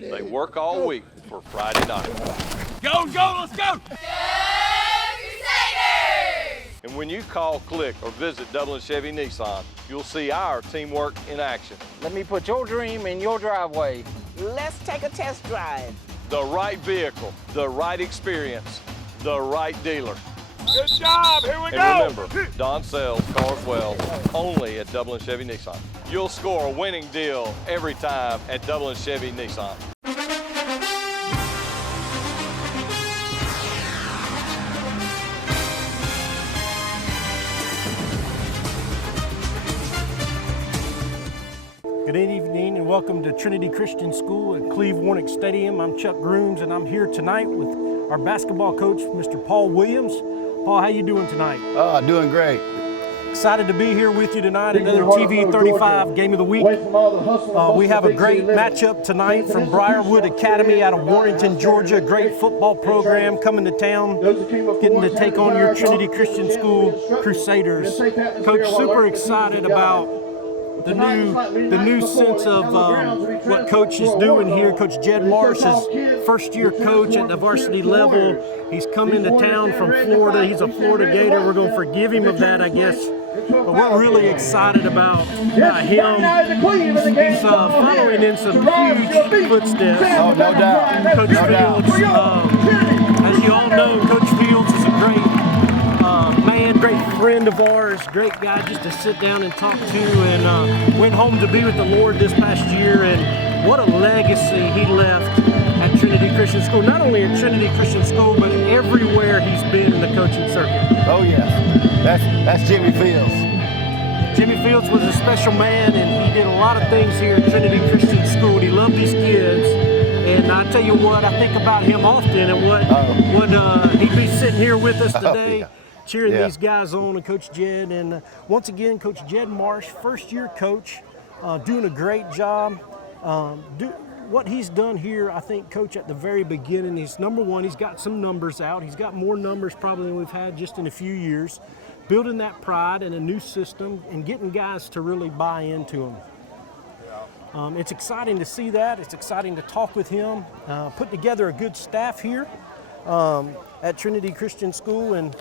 They work all week for Friday night. Go, let's go! Go Crusaders! And when you call, click, or visit Dublin Chevy Nissan, you'll see our teamwork in action. Let me put your dream in your driveway. Let's take a test drive. The right vehicle, the right experience, the right dealer. Good job, here we go! And remember, Don sells cars well, only at Dublin Chevy Nissan. You'll score a winning deal every time at Dublin Chevy Nissan. Good evening and welcome to Trinity Christian School at Cleve-Warnock Stadium. I'm Chuck Grooms and I'm here tonight with our basketball coach, Mr. Paul Williams. Paul, how you doing tonight? Doing great. Excited to be here with you tonight, another TV 35 Game of the Week. We have a great matchup tonight from Briarwood Academy out of Warrenton, Georgia. Great football program coming to town, getting to take on your Trinity Christian School Crusaders. Coach, super excited about the new sense of what Coach is doing here. Coach Jed Marsh is first-year coach at the varsity level. He's come into town from Florida. He's a Florida Gator. We're going to forgive him of that, I guess. But we're really excited about him. He's following in some huge footsteps. Oh, no doubt. Coach Fields, as you all know, Coach Fields is a great great friend of ours, great guy just to sit down and talk to, and went home to be with the Lord this past year, and what a legacy he left at Trinity Christian School. Not only at Trinity Christian School, but everywhere he's been in the coaching circuit. Oh yes, that's Jimmy Fields. Jimmy Fields was a special man, and he did a lot of things here at Trinity Christian School. He loved these kids, and I tell you what, I think about him often, and what he'd be sitting here with us today. Cheering these guys on, and Coach Jed, and once again, Coach Jed Marsh, first-year coach, doing a great job. What he's done here, I think, Coach, at the very beginning is, number one, he's got some numbers out. He's got more numbers probably than we've had just in a few years, building that pride in a new system and getting guys to really buy into him. It's exciting to see that. It's exciting to talk with him, put together a good staff here at Trinity Christian School, and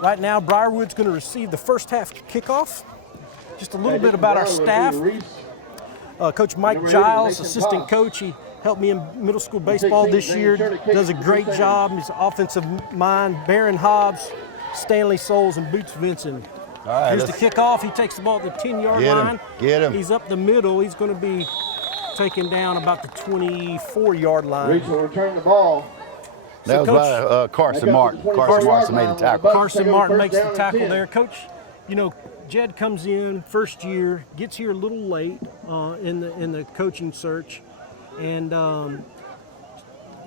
right now, Briarwood's going to receive the first half kickoff. Just a little bit about our staff. Coach Mike Giles, assistant coach. He helped me in middle school baseball this year. Does a great job. He's an offensive mind. Barron Hobbs, Stanley Souls, and Boots Vincent. All right, here's the kickoff. He takes the ball at the 10-yard line. Get him. He's up the middle. He's going to be taken down about the 24-yard line. Reach will return the ball. That was by Carson Martin. Carson Martin made the tackle. Carson Martin makes the tackle there. Coach, you know, Jed comes in first year, gets here a little late in the coaching search, and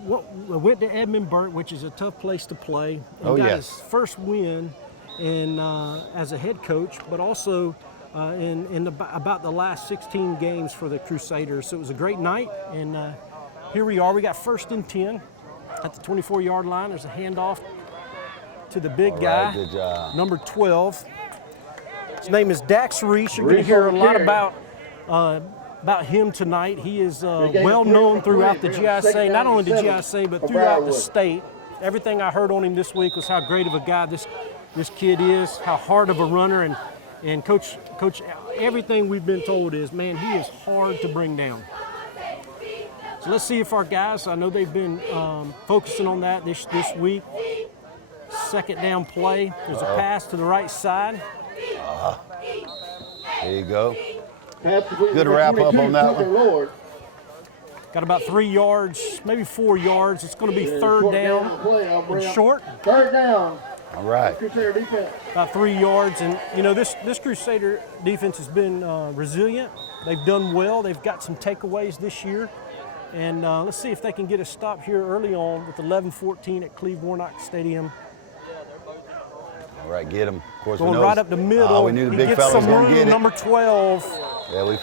went to Edmund Burt, which is a tough place to play. And got his first win as a head coach, but also in about the last 16 games for the Crusaders. So it was a great night, and here we are. We got 1st and 10. At the 24-yard line, there's a handoff to the big guy, good job. number 12. His name is Dax Reese. You're going to hear a lot about him tonight. He is well known throughout the GISA, not only the GISA, but throughout the state. Everything I heard on him this week was how great of a guy this kid is, how hard of a runner, and Coach, everything we've been told is, man, he is hard to bring down. So let's see if our guys, I know they've been focusing on that this week. Second down play. There's a pass to the right side. There you go. Good wrap up on that one. Got about 3 yards, maybe 4 yards. It's going to be third down and short. Third down. All right. About 3 yards. And, you know, this Crusader defense has been resilient. They've done well. They've got some takeaways this year. And let's see if they can get a stop here early on with 11-14 at Cleve-Warnock Stadium. All right, get him. Of course, going right up the middle. We knew the he big gets fella's some gonna room, get it. number 12. Yeah,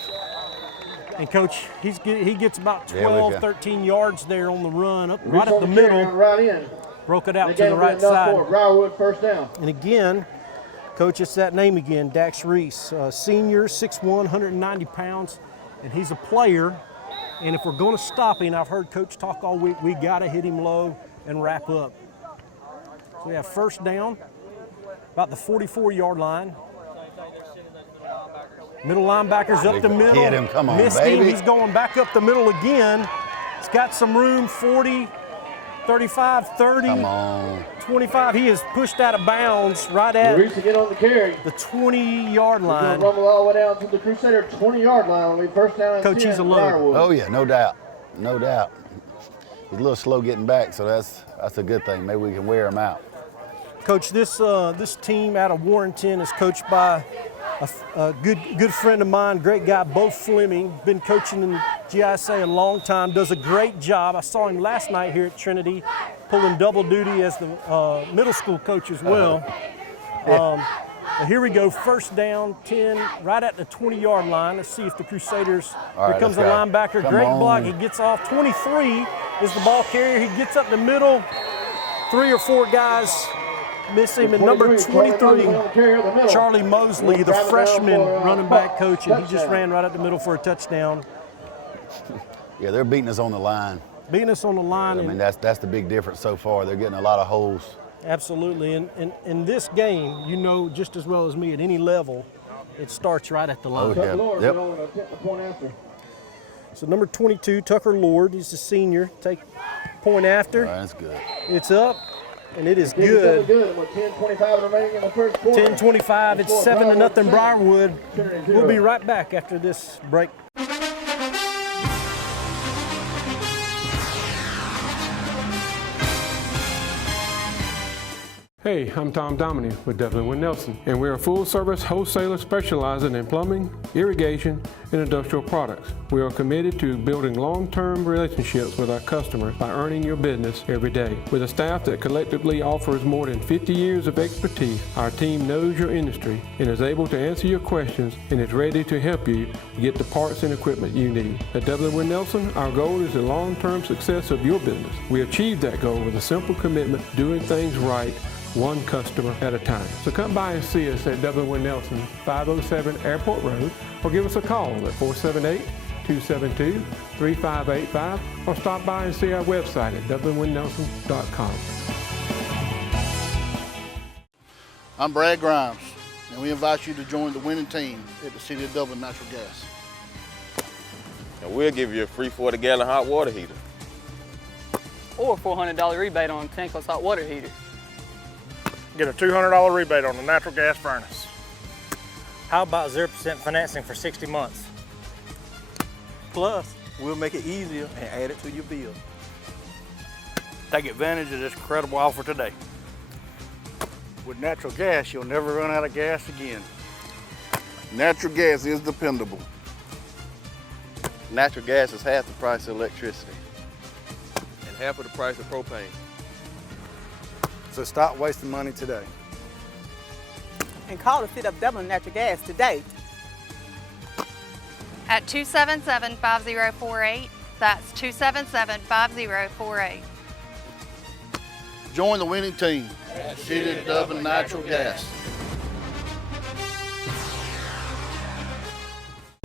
and Coach, he gets about 12, 13 yards there on the run, right up the middle. Right in. Broke it out to the right side. Briarwood first down. And again, Coach, it's that name again, Dax Reese, senior, 6'1", 190 pounds, and he's a player And if we're going to stop him, I've heard Coach talk all week, we got to hit him low and wrap up. So we have first down, about the 44-yard line. Middle linebacker's up the middle. Get him, come on, Missed baby. him, he's going back up the middle again. He's got some room, 40, 35, 30, Come on. 25. He is pushed out of bounds right at Reach to get on the carry. the 20-yard We're line. going to rumble all the way down to the Crusader 20-yard line when we first down and Coach, 10 he's at alone. Briarwood. Oh yeah, no doubt. No doubt. He's a little slow getting back, so that's a good thing. Maybe we can wear him out. Coach, this team out of Warrenton is coached by a good friend of mine, great guy, Bo Fleming. Been coaching in GISA a long time, does a great job. I saw him last night here at Trinity, pulling double duty as the middle school coach as well. Here we go, first down, 10, right at the 20-yard line. Let's see if the Crusaders, All right, here comes the let's go. linebacker, Come great on. block, he gets off. 23 is the ball carrier, he gets up the middle, 3 or 4 guys miss him, and number 23, Charlie Mosley, the freshman running back coach, and he just ran right up the middle for a touchdown. Yeah, they're beating us on the line. Beating us on the line. I mean, that's the big difference so far. They're getting a lot of holes. Absolutely, and in this game, you know just as well as me, at any level, it starts right at the line. Oh, yeah. Yep. So number 22, Tucker Lord, he's a senior, take point after. All right, that's good. It's up, and it is good. With 10:25 remaining in the first quarter. 10-25, it's 7-0 Briarwood. We'll be right back after this break. Hey, I'm Tom Dominy with Dublin Wind Nelson, and we're a full-service wholesaler specializing in plumbing, irrigation, and industrial products. We are committed to building long-term relationships with our customers by earning your business every day. With a staff that collectively offers more than 50 years of expertise, our team knows your industry and is able to answer your questions and is ready to help you get the parts and equipment you need. At Dublin Wind Nelson, our goal is the long-term success of your business. We achieve that goal with a simple commitment, doing things right, one customer at a time. So come by and see us at Dublin Wind Nelson, 507 Airport Road, or give us a call at 478-272-3585, or stop by and see our website at dublinwindnelson.com. I'm Brad Grimes, and we invite you to join the winning team at the City of Dublin Natural Gas. And we'll give you a free 40-gallon hot water heater. Or a $400 rebate on a tankless hot water heater. Get a $200 rebate on the natural gas furnace. How about 0% financing for 60 months? Plus, we'll make it easier and add it to your bill. Take advantage of this incredible offer today. With natural gas, you'll never run out of gas again. Natural gas is dependable. Natural gas is half the price of electricity and half of the price of propane. So stop wasting money today. And call the City of Dublin Natural Gas today. At 277-5048. That's 277-5048. Join the winning team at the City of Dublin Natural Gas.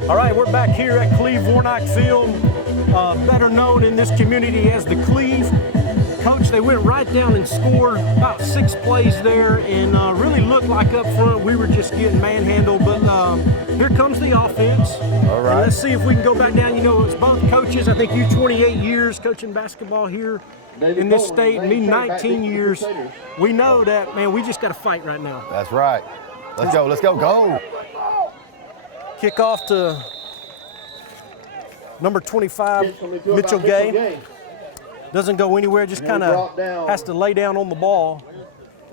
All right, we're back here at Cleve Warnock Field, better known in this community as the Cleve. Coach, they went right down and scored about 6 plays there, and really looked like up front we were just getting manhandled, but here comes the offense. All right. And let's see if we can go back down. You know, it's both coaches. I think you 28 years coaching basketball here in this state, me 19 years. We know that, man, we just got to fight right now. That's right. Let's go, go. Kick off to number 25, Mitchell Gay. Doesn't go anywhere, just kind of has to lay down on the ball.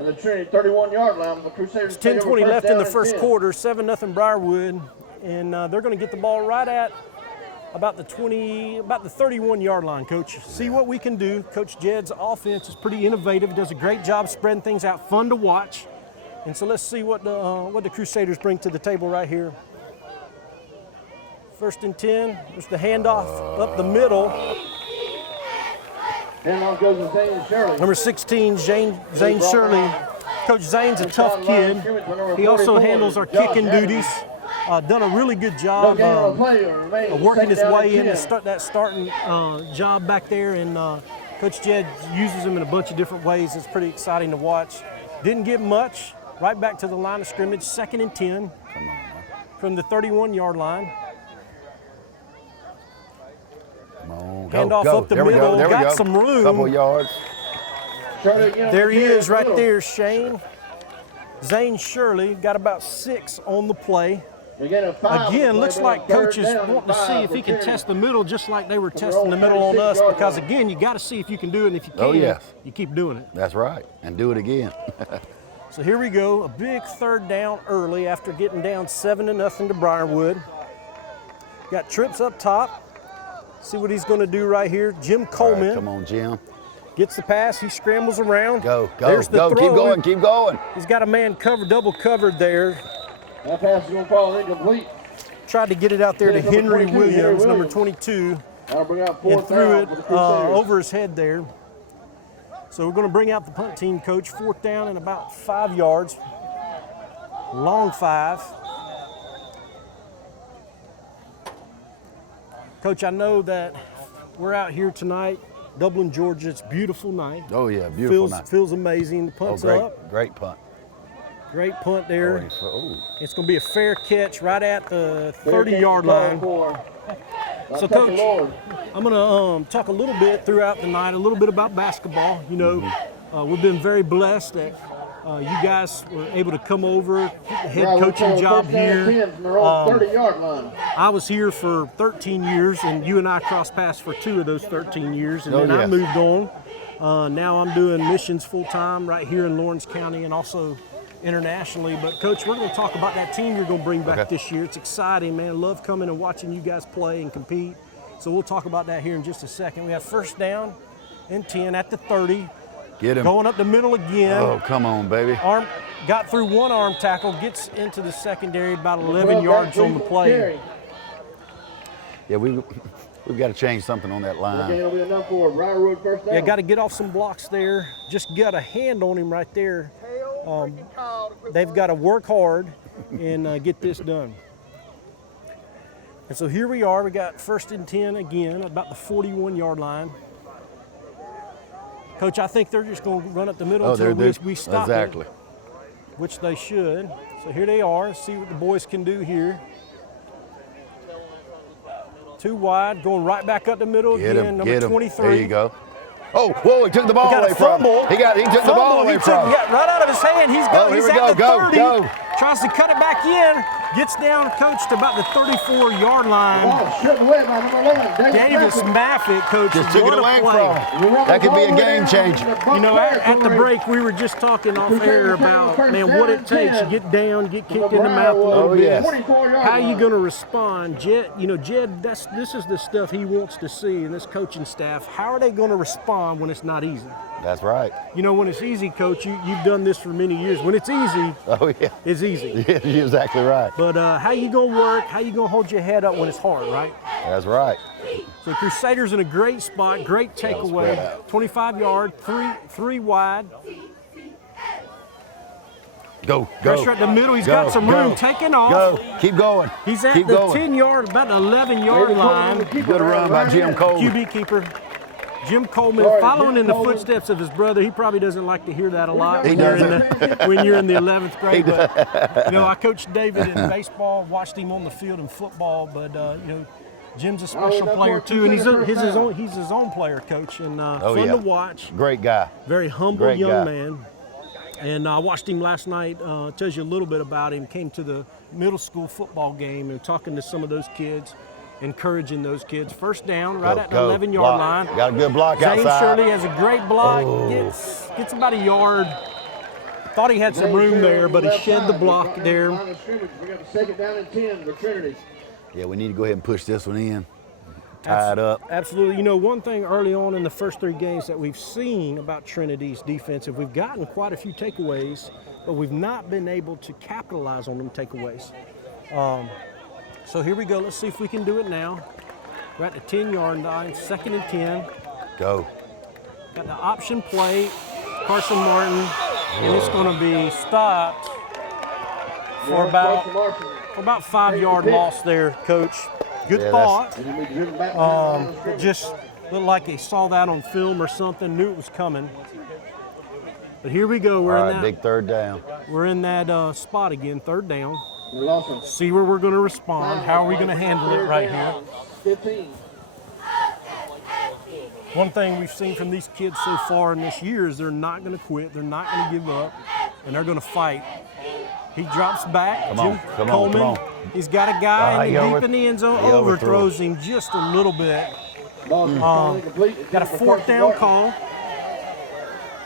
And the Trinity 31-yard line, the Crusaders. It's 10:20 left in the first quarter, 7-0 Briarwood, and they're going to get the ball right at about the 31-yard line, Coach. See what we can do. Coach Jed's offense is pretty innovative, does a great job spreading things out, fun to watch. And so let's see what the Crusaders bring to the table right here. First and 10, there's the handoff up the middle. Handoff goes to Zane Shirley. Number 16, Zane Shirley. Coach Zane's a tough kid. He also handles our kicking duties. done a really good job working his way in and start that starting job back there. And Coach Jed uses him in a bunch of different ways. It's pretty exciting to watch. Didn't get much. Right back to the line of scrimmage, 2nd and 10 from the 31-yard line. Come on, Handoff go. up the There we middle, go. There we got go. some room. Couple yards. There he is right there, Shane. Zane Shirley got about 6 on the play. Again, looks like Coach is wanting to see if he can test the middle just like they were testing the middle on us, because again, you got to see if you can do it, and if you can, you keep doing it. That's right, and do it again. So here we go, a big 3rd down early after getting down 7-0 to Briarwood. Got trips up top. See what he's going to do right here. Jim Coleman. Right, come on, Jim. Gets the pass, he scrambles around. Go, There's the go, throw. keep going. He's got a man covered, double covered there. That pass is going to fall incomplete. Tried to get it out there to Henry Williams, number 22, and threw it over his head there. So we're going to bring out the punt team, Coach. 4th down and about 5 yards. Long 5. Coach, I know that we're out here tonight, Dublin, Georgia. It's a beautiful night. Oh, yeah, beautiful night. Feels amazing. The punt's up. Great punt. Great punt there. It's going to be a fair catch right at the 30-yard line. So, Coach, I'm going to talk a little bit throughout the night, a little bit about basketball. You know, we've been very blessed that you guys were able to come over, get the head coaching job here. I was here for 13 years, and you and I crossed paths for 2 of those 13 years, and then I moved on. Now I'm doing missions full-time right here in Lawrence County and also internationally. But, Coach, we're going to talk about that team you're going to bring back this year. It's exciting, man. Love coming and watching you guys play and compete. So we'll talk about that here in just a second. We have 1st down and 10 at the 30. Get him. Going up the middle again. Oh, come on, baby. Got through 1 arm tackle, gets into the secondary, about 11 yards on the play. Yeah, we've got to change something on that line. Yeah, got to get off some blocks there. Just got a hand on him right there. They've got to work hard and get this done. And so here we are. We got 1st and 10 again, about the 41-yard line. Coach, I think they're just going to run up the middle until we stop it, which they should. So here they are. See what the boys can do here. 2 wide, going right back up the middle again, number 23. There you go. Oh, whoa, he took the ball away from him. He took the ball away from him. Right out of his hand. He's at the 30. Go. Tries to cut it back in. Gets down, Coach, to about the 34-yard line. Davis Maffitt, Coach, just took it away from him. That could be a game changer. You know, at the break, we were just talking off air about, man, what it takes to get down, get kicked in the mouth a little bit. How are you going to respond? Jed, this is the stuff he wants to see in this coaching staff. How are they going to respond when it's not easy? That's right. You know, when it's easy, Coach, you've done this for many years. When it's easy, it's easy. Yeah, you're exactly right. But how you going to work? How you going to hold your head up when it's hard, right? That's right. So Crusaders in a great spot, great takeaway. 25-yard, three wide. Go. Pressure at the middle. He's got some room. Taking off. Go. Keep going. He's at the 10-yard, about the 11-yard line. Good run by Jim Coleman. QB keeper. Jim Coleman following in the footsteps of his brother. He probably doesn't like to hear that a lot when you're in the 11th grade. But, you know, I coached David in baseball, watched him on the field in football, but, you know, Jim's a special player too, and he's his own player, Coach, and fun to watch. Great guy. Very humble young man. And I watched him last night. Tells you a little bit about him. Came to the middle school football game and talking to some of those kids, encouraging those kids. 1st down, right at the 11-yard line. Got a good block Zane outside. Shirley has a great block. Gets about a yard. Thought he had some room there, but he shed the block there. We got the 2nd down and 10 for Trinity. Yeah, we need to go ahead and push this one in. Tie it up. Absolutely. You know, one thing early on in the first 3 games that we've seen about Trinity's defense, we've gotten quite a few takeaways, but we've not been able to capitalize on them takeaways. So here we go. Let's see if we can do it now. We're at the 10-yard line, 2nd and 10. Go. Got the option play, Carson Martin, and it's going to be stopped for about About 5-yard loss there, Coach. Good thought. It just looked like he saw that on film or something, knew it was coming. But here we go. We're All in right, that big third down. We're in that spot again, third down. See where we're going to respond. How are we going to handle it right here? 15. One thing we've seen from these kids so far in this year is they're not going to quit. They're not going to give up, and they're going to fight. He drops back. Jim Coleman. He's got a guy deep in the end zone. Overthrows him just a little bit. Got a 4th down call.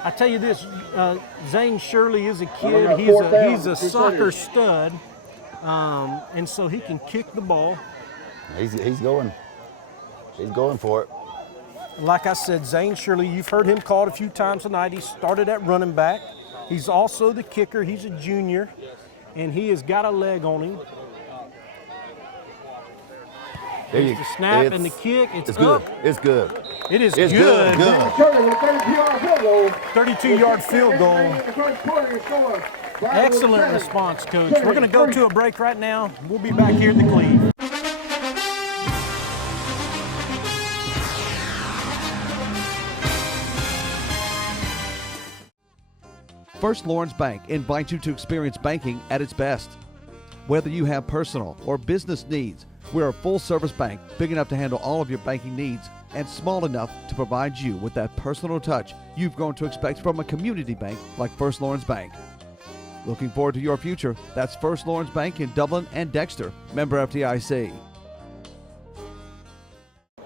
I tell you this, Zane Shirley is a kid. He's a soccer stud, and so he can kick the ball. He's going. He's going for it. Like I said, Zane Shirley, you've heard him called a few times tonight. He started at running back. He's also the kicker. He's a junior, and he has got a leg on him. There's the snap and the kick. It's up. Good. It's good. It is it's good. Good. 32-yard field goal. Excellent response, Coach. We're going to go to a break right now. We'll be back here at the Cleve. First Lawrence Bank invites you to experience banking at its best. Whether you have personal or business needs, we're a full-service bank big enough to handle all of your banking needs and small enough to provide you with that personal touch you've grown to expect from a community bank like First Lawrence Bank. Looking forward to your future? That's First Lawrence Bank in Dublin and Dexter, member FDIC.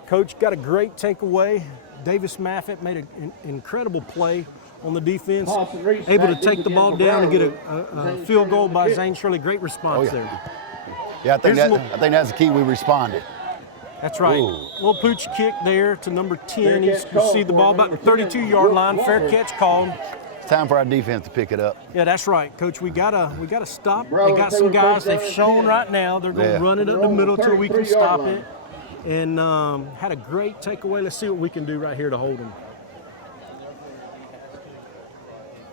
Coach got a great takeaway. Davis Maffett made an incredible play on the defense, able to take the ball down and get a field goal by Zane Shirley. Great response there. Yeah, I think that's the key. We responded. That's right. Little pooch kick there to number 10. He's received the ball about the 32-yard line. Fair catch called. It's time for our defense to pick it up. Yeah, that's right, Coach. We gotta stop. They got some guys. They've shown right now they're going to run it up the middle till we can stop it. And had a great takeaway. Let's see what we can do right here to hold them.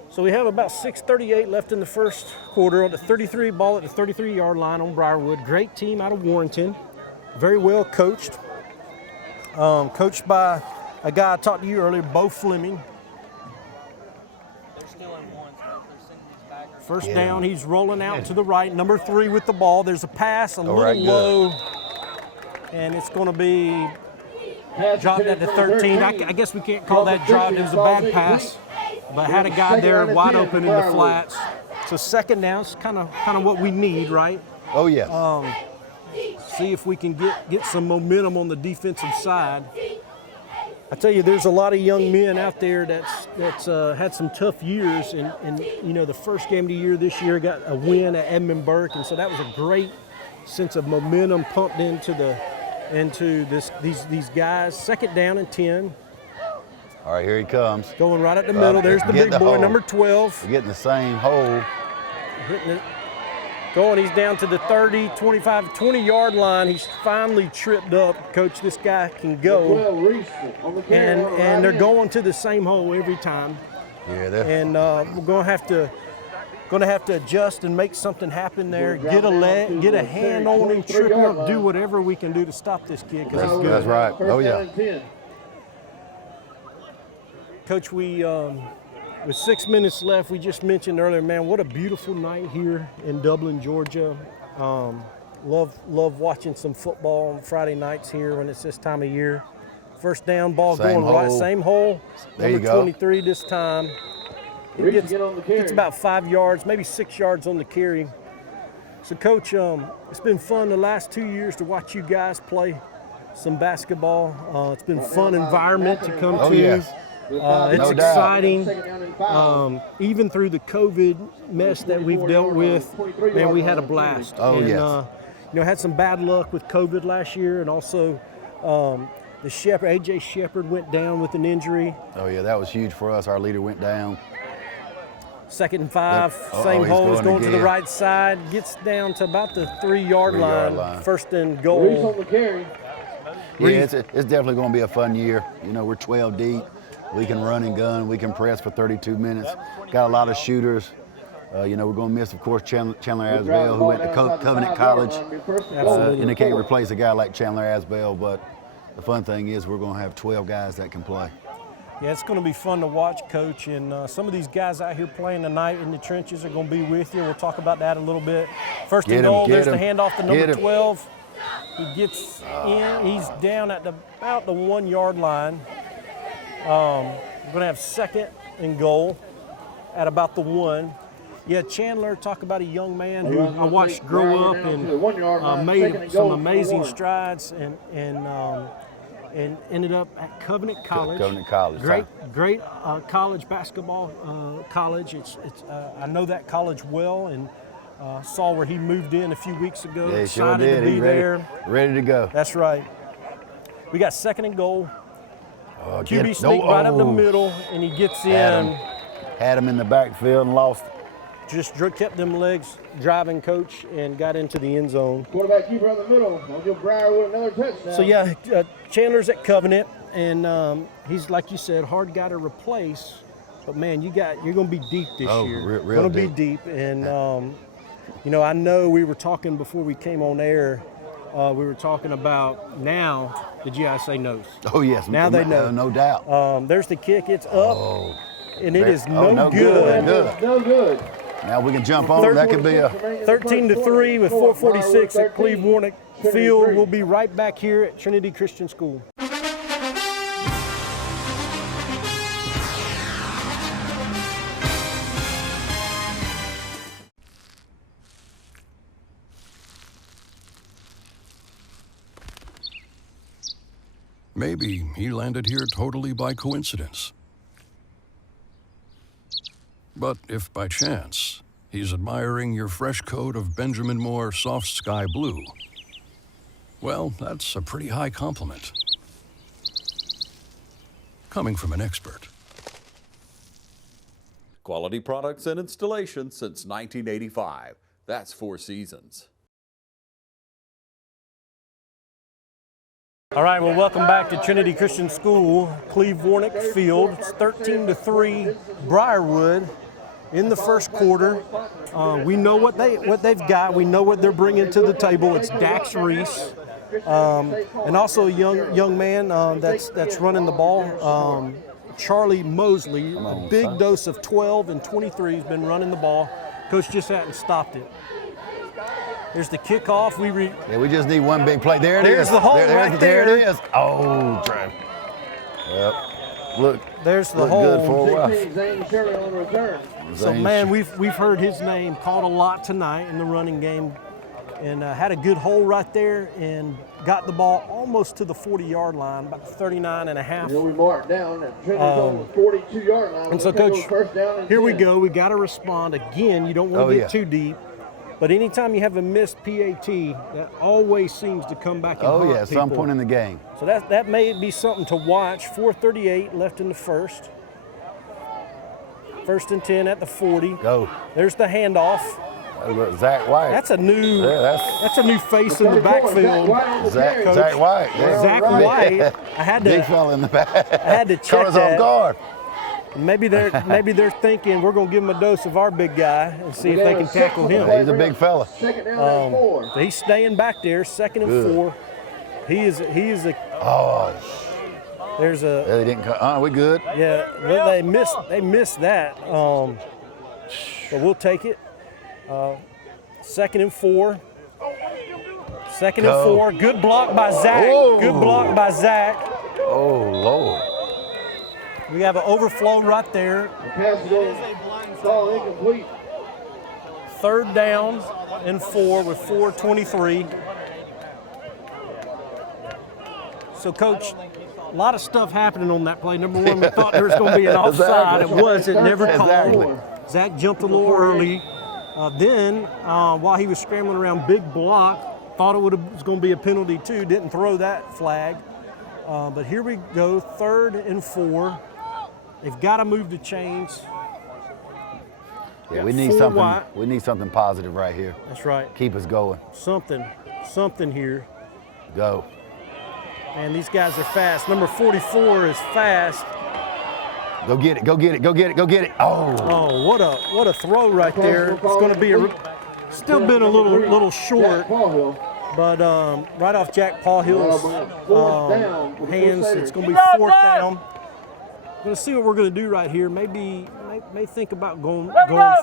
So we have about 6:38 left in the first quarter on the 33 ball at the 33-yard line on Briarwood. Great team out of Warrenton. Very well coached. Coached by a guy I talked to you earlier, Bo Fleming. First down, he's rolling out to the right. Number 3 with the ball. There's a pass, a little low. And it's going to be dropped at the 13. I guess we can't call that dropped. It was a bad pass. But had a guy there wide open in the flats. So second down is kind of what we need, right? Oh, yes. See if we can get some momentum on the defensive side. I tell you, there's a lot of young men out there that's had some tough years, and you know, the first game of the year this year got a win at Edmund Burke, and so that was a great sense of momentum pumped into these guys. Second down and 10. All right, here he comes. Going right at the middle. There's the big boy, number 12. We're getting the same hole. Hitting it. Going, he's down to the 30, 25, 20-yard line. He's finally tripped up. Coach, this guy can go. And they're going to the same hole every time. Yeah, and we're going to have to adjust and make something happen there. Get a hand on him, trip him up, do whatever we can do to stop this kid because he's good. That's right. Oh yeah. Coach, with 6 minutes left, we just mentioned earlier, man, what a beautiful night here in Dublin, Georgia. Love watching some football on Friday nights here when it's this time of year. First down, ball going right, same hole. Number 23 this time. It gets about 5 yards, maybe 6 yards on the carry. So, Coach, it's been fun the last 2 years to watch you guys play some basketball. It's been a fun environment to come to. Yes. It's exciting. Even through the COVID mess that we've dealt with, man, we had a blast. Had some bad luck with COVID last year, and also AJ Shepard went down with an injury. Oh yeah, that was huge for us. Our leader went down. 2nd and 5, same hole, going to the right side, gets down to about the 3-yard line. First and goal. Yeah, it's definitely going to be a fun year. You know, we're 12 deep. We can run and gun. We can press for 32 minutes. Got a lot of shooters. You know, we're going to miss, of course, Chandler Asbell, who went to Covenant College. And they can't replace a guy like Chandler Asbell, but the fun thing is we're going to have 12 guys that can play. Yeah, it's going to be fun to watch, Coach, and some of these guys out here playing tonight in the trenches are going to be with you. We'll talk about that a little bit. First and goal, there's the handoff to number 12. He gets in. He's down at about the 1 yard line. We're going to have second and goal at about the 1. Yeah, Chandler, talk about a young man who I watched grow up and made some amazing strides and ended up at Covenant College. Covenant College. Great college basketball college. I know that college well and saw where he moved in a few weeks ago. Yeah, he sure Excited did. to be He's there. Ready to go. That's right. We got second and goal. QB sneak right up the middle, and he gets in. Had him in the backfield and lost. Just kept them legs driving, Coach, and got into the end zone. Quarterback keeper in the middle. I'll give Briarwood another touchdown. So yeah, Chandler's at Covenant, and he's, like you said, hard guy to replace. But man, you're going to be deep this year. Real going to be deep, and you know, I know we were talking before we came on air. We were talking about now the GI knows. Oh yes, now they know, no doubt. There's the kick. It's up, and it is no good. No good. Now we can jump on. That could be a 13-3 with 4:46 at Cleve-Warnock Field. We'll be right back here at Trinity Christian School. Maybe he landed here totally by coincidence. But if by chance he's admiring your fresh coat of Benjamin Moore soft sky blue, well, that's a pretty high compliment. Coming from an expert. Quality products and installation since 1985. That's 4 Seasons. All right, well, welcome back to Trinity Christian School, Cleve-Warnock Field. It's 13-3 Briarwood in the first quarter. We know what they've got. We know what they're bringing to the table. It's Dax Reese, and also a young man that's running the ball, Charlie Mosley. A big dose of 12 and 23. He's been running the ball. Coach just hadn't stopped it. There's the kickoff. We just need one big play. There it is. There's the hole right there. There it is. Oh, Trev. Yep. Look. There's the hole. Good for a while. So man, we've heard his name called a lot tonight in the running game, and had a good hole right there, and got the ball almost to the 40-yard line, about 39 and a half. We marked down at Trinity's on the 42-yard line. And so, Coach, here we go. We got to respond again. You don't want to get too deep. But anytime you have a missed PAT, that always seems to come back and hurt some people. point in the game. So that may be something to watch. 4:38 left in the first. First and 10 at the 40. Go. There's the handoff. Zach White. That's a new face in the backfield. Zach White. Yeah. Zach White. I had to. Big fella in the back. I had to check Caught us off guard. Maybe they're thinking we're going to give him a dose of our big guy and see if they can tackle him. He's a big fella. He's staying back there, 2nd and 4. He is a. Oh. There's a. They didn't. We good. Yeah, they missed that. But we'll take it. 2nd and 4. 2nd and 4. Good block by Zach. Oh. Good block by Zach. Oh Lord. We have an overflow right there. The pass goes ball incomplete. 3rd down and 4 with 4:23. So, Coach, a lot of stuff happening on that play. Number one, we thought there was going to be an offside. It was. It never called. Zach jumped a little early. Then, while he was scrambling around, big block, thought it was going to be a penalty too. Didn't throw that flag. But here we go, 3rd and 4. They've got to move the chains. Yeah, we need something. White. We need something positive right here. That's right. Keep us going. Something here. Go. And these guys are fast. Number 44 is fast. Go get it, go get it, go get it, go get it. Oh. Oh, what a throw right there. It's going to be still been a little short, but right off Jack Pawhill's hands, it's going to be 4th down. We're going to see what we're going to do right here. May think about going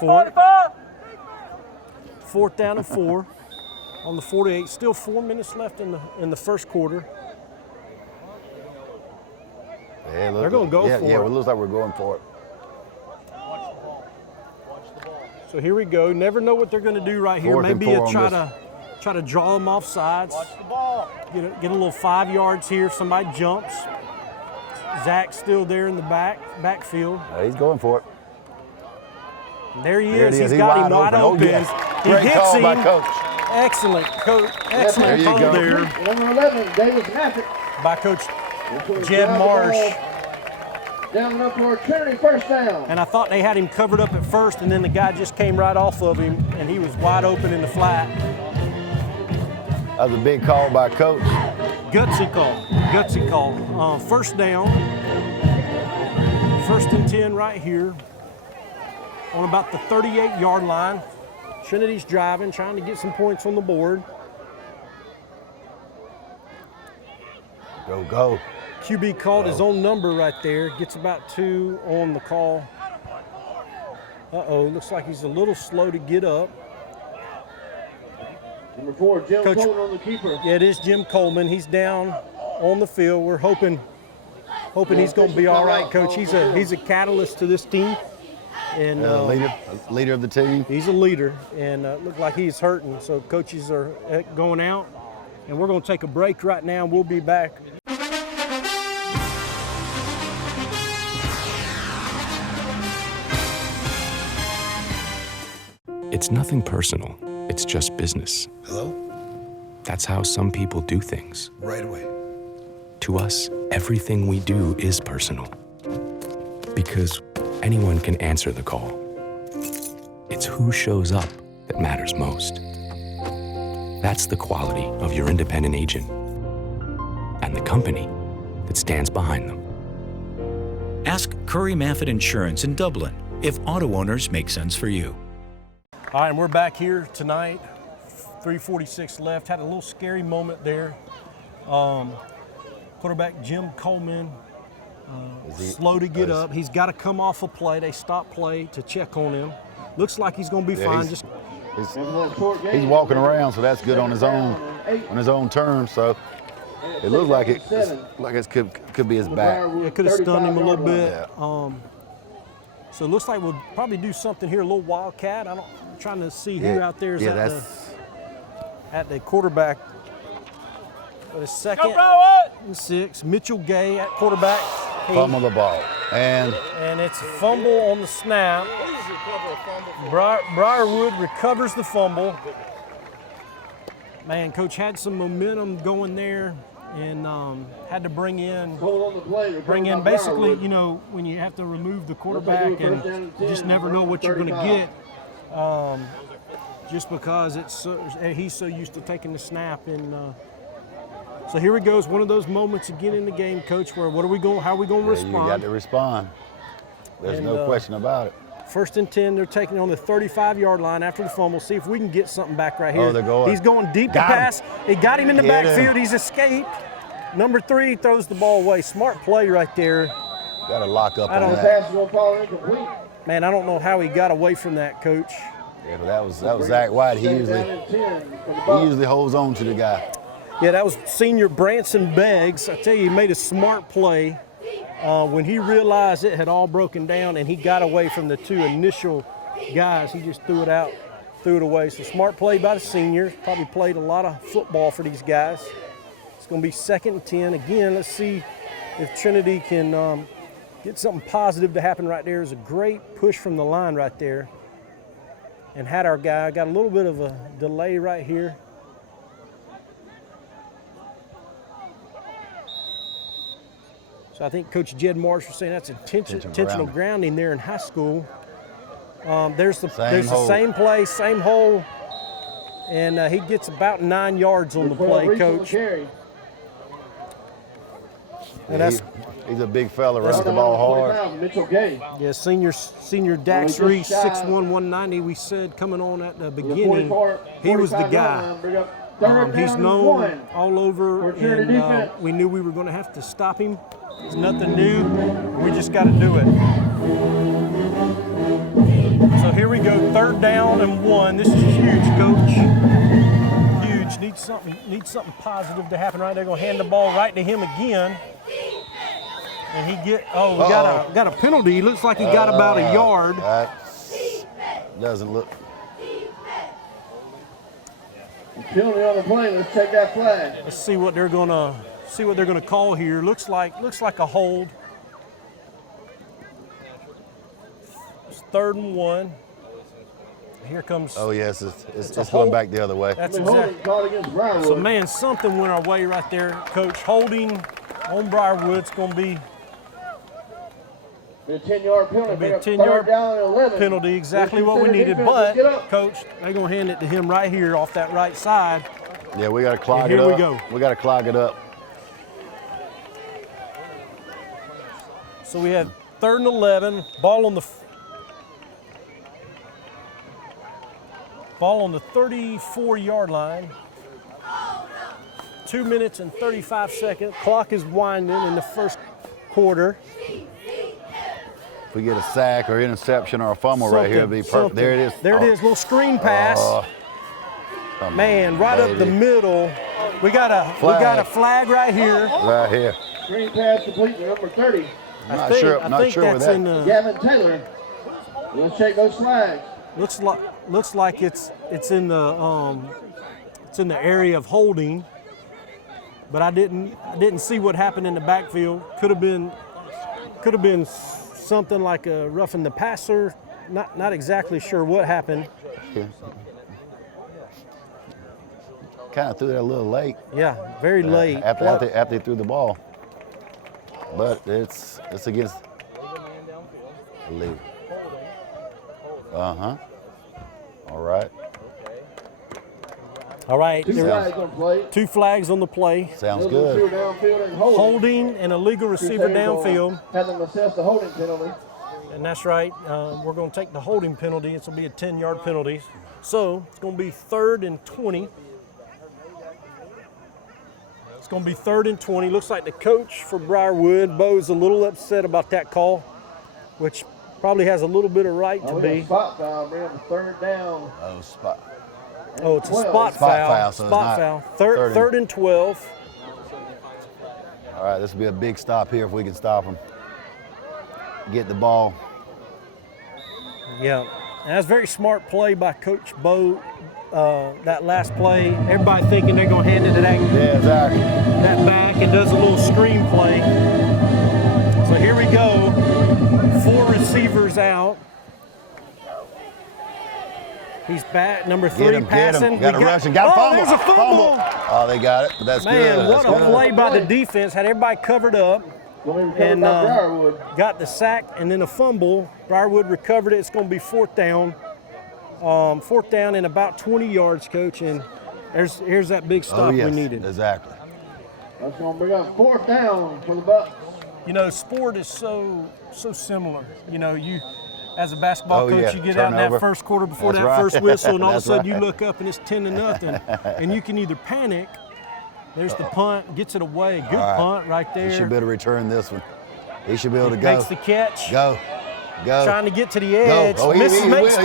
for it. 4th down and 4 on the 48. Still 4 minutes left in the first quarter. Yeah, they're going to go for it. Yeah, it looks like we're going for it. So here we go. Never know what they're going to do right here. Maybe try to draw them off sides. Get a little 5 yards here if somebody jumps. Zach's still there in the backfield. He's going for it. And there he is. He's got him wide open. Oh, yes. He Great hits call him. by Coach. Excellent, Coach. Excellent call there. Number 11, Davis Maffett. By Coach Jed Marsh. Down up for Trinity, 1st down. And I thought they had him covered up at first, and then the guy just came right off of him, and he was wide open in the flat. That was a big call by Coach. Gutsy call. 1st down. 1st and 10 right here on about the 38-yard line. Trinity's driving, trying to get some points on the board. Go, go. QB called his own number right there. Gets about 2 on the call. Uh-oh, looks like he's a little slow to get up. Number 4, Jim Coach, Coleman on the keeper. Yeah, it is Jim Coleman. He's down on the field. We're hoping he's going to be all right, Coach. He's a catalyst to this team. And leader of the team. He's a leader, and looked like he's hurting. So coaches are going out, and we're going to take a break right now. We'll be back. It's nothing personal. It's just business. Hello? That's how some people do things. Right away. To us, everything we do is personal. Because anyone can answer the call. It's who shows up that matters most. That's the quality of your independent agent and the company that stands behind them. Ask Curry Maffett Insurance in Dublin if auto owners make sense for you. All right, and we're back here tonight. 3:46 left. Had a little scary moment there. Quarterback Jim Coleman, slow to get up. He's got to come off a play. They stop play to check on him. Looks like he's going to be fine. He's walking around, so that's good on his own terms. So it looks like it could be his back. It could have stunned him a little bit. Yeah. So it looks like we'll probably do something here, a little wildcat. I'm trying to see who out there is at the quarterback. But a 2nd and 6. Mitchell Gay at quarterback. Fumble the ball. And it's a fumble on the snap. Briarwood recovers the fumble. Man, Coach had some momentum going there and had to bring in basically, you know, when you have to remove the quarterback and you just never know what you're going to get just because he's so used to taking the snap. And so here we go. It's one of those moments again in the game, Coach, where how are we going to respond? You got to respond. There's no question about it. 1st and 10, they're taking it on the 35-yard line after the fumble. See if we can get something back right here. Oh, they're going. He's going deep to pass. He got him in the backfield. He's escaped. Number 3 throws the ball away. Smart play right there. Got to lock up on that. Man, I don't know how he got away from that, Coach. Yeah, but that was Zach White. He usually holds on to the guy. Yeah, that was senior Branson Beggs. I tell you, he made a smart play. When he realized it had all broken down and he got away from the 2 initial guys, he just threw it away. So smart play by the seniors. Probably played a lot of football for these guys. It's going to be 2nd and 10. Again, let's see if Trinity can get something positive to happen right there. It was a great push from the line right there. And had our guy, got a little bit of a delay right here. So I think Coach Jed Marsh was saying that's intentional grounding there in high school. There's the same play, same hole, and he gets about 9 yards on the play, Coach. And He's a big fella, runs the ball hard. Mitchell Gay. Yeah, senior Dax Reese, 6'1", 190. We said coming on at the beginning, he was the guy. He's known all over, and we knew we were going to have to stop him. It's nothing new. We just got to do it. So here we go, 3rd down and 1. This is huge, Coach. Huge. Needs something positive to happen right. They're going to hand the ball right to him again. And he got a penalty. He looks like he got about a yard. That doesn't look. Penalty on the play. Let's check that flag. Let's see what they're gonna call here. Looks like a hold. It's 3rd and 1. Here comes. Oh yes, it's going back the other way. That's exactly. So man, something went our way right there, Coach. Holding on Briarwood's gonna be. A 10-yard penalty. Be a 10-yard penalty, exactly what we needed. But, Coach, they're going to hand it to him right here off that right side. Yeah, we got to clog it up. Here we go. We got to clog it up. So we had 3rd and 11, ball on the 34-yard line. 2 minutes and 35 seconds. Clock is winding in the first quarter. If we get a sack or interception or a fumble right here, it'd be perfect. There it is. There it is, little screen pass. Man, right up the middle. We got a flag right here. Right here. Screen pass complete to number 30. I think that's in Gavin Taylor. Let's check those flags. Looks like it's in the area of holding, but I didn't see what happened in the backfield. Could have been something like a roughing the passer. Not exactly sure what happened. Yeah. Kind of threw that a little late. Yeah, very late. After he threw the ball. But it's against the league. Uh-huh. All right. All right. 2 flags on play. 2 flags on the play. Sounds good. Holding and a legal receiver downfield. Have them assess the holding penalty. And that's right. We're going to take the holding penalty. It's going to be a 10-yard penalty. So it's going to be 3rd and 20. It's going to be 3rd and 20. Looks like the coach for Briarwood, Bo's a little upset about that call, which probably has a little bit of right to be. Spot foul, bring up 3rd down. Oh, spot. Oh, it's a spot foul. So spot foul. Third and 12. All right, this will be a big stop here if we can stop them. Get the ball. Yeah, and that's a very smart play by Coach Bo. That last play, everybody thinking they're going to hand it to that back, and does a little screen play. So here we go. 4 receivers out. He's back, number 3 passing. Got a rush and got a fumble. There's a fumble. Oh, they got it, but that's good. Man, what a play by the defense. Had everybody covered up and got the sack and then a fumble. Briarwood recovered it. It's going to be 4th down. 4th down and about 20 yards, Coach, and here's that big stop we needed. Exactly. That's going to bring up 4th down for the Bucs. You know, sport is so similar. You know, you as a basketball coach, you get out in that first quarter before that first whistle, and all of a sudden you look up and it's 10-0, and you can either panic. There's the punt, gets it away. Good punt right there. He should be able to return this one. He should be able to go. Makes the catch. Go. Trying to get to the edge. Oh, makes 3, miss.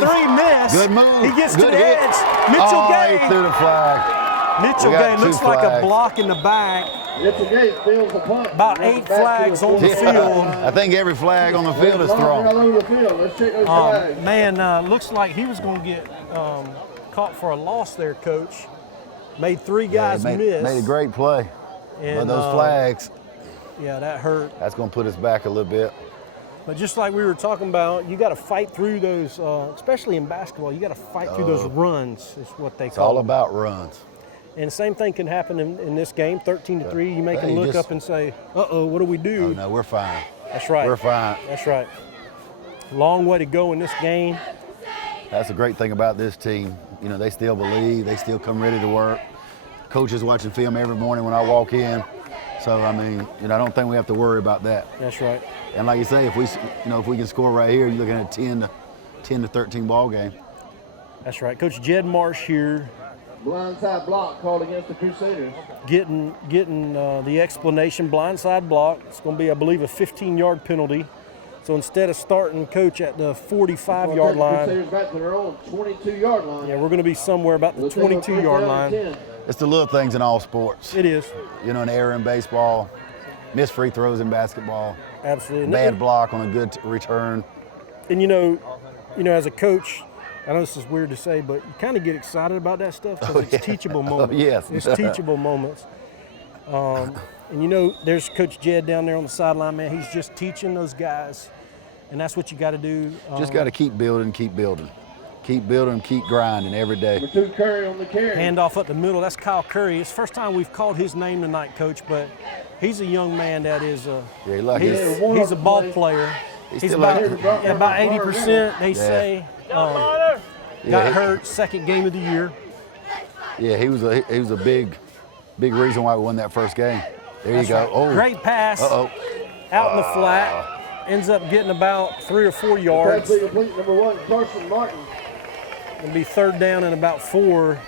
Good move. He gets to the edge. Mitchell Gay. He threw the flag. Mitchell Gay looks like a block in the back. Mitchell Gay steals the punt. About 8 flags on the field. I think every flag on the field is thrown. All over the field. Let's check those flags. Man, looks like he was going to get caught for a loss there, Coach. Made 3 guys miss. Made a great play. And those flags. Yeah, that hurt. That's going to put us back a little bit. But just like we were talking about, you got to fight through those, especially in basketball, you got to fight through those runs is what they call them. It's all about runs. And the same thing can happen in this game, 13-3. You make them look up and say, uh-oh, what do we do? Oh, no, we're fine. That's right. We're fine. That's right. Long way to go in this game. That's the great thing about this team. You know, they still believe. They still come ready to work. Coaches watching film every morning when I walk in. So I mean, I don't think we have to worry about that. That's right. And like you say, if we can score right here, you're looking at a 10 to 13 ball game. That's right. Coach Jed Marsh here. Blindside block called against the Crusaders. Getting the explanation, blindside block. It's going to be, I believe, a 15-yard penalty. So instead of starting Coach at the 45-yard line, Crusaders back to their own 22-yard line. yeah, we're going to be somewhere about the 22-yard line. It's the little things in all sports. It is. An error in baseball, missed free throws in basketball. Absolutely. Bad block on a good return. And as a coach, I know this is weird to say, but you kind of get excited about that stuff because it's teachable moments. Yes. It's teachable moments. And there's Coach Jed down there on the sideline, man. He's just teaching those guys, and that's what you got to do. Just got to keep building, keep building. Keep building, keep grinding every day. Number 2 Curry on the carry. Handoff up the middle. That's Kyle Curry. It's the first time we've called his name tonight, Coach, but he's a young man that is he's a ball player. He's about 80%, they say. Got hurt second game of the year. Yeah, he was a big reason why we won that first game. There you go. Right. Oh, great pass. Out in the flat. Ends up getting about 3 or 4 yards. Complete, number 1, Carson Martin. It'll be third down and about 4.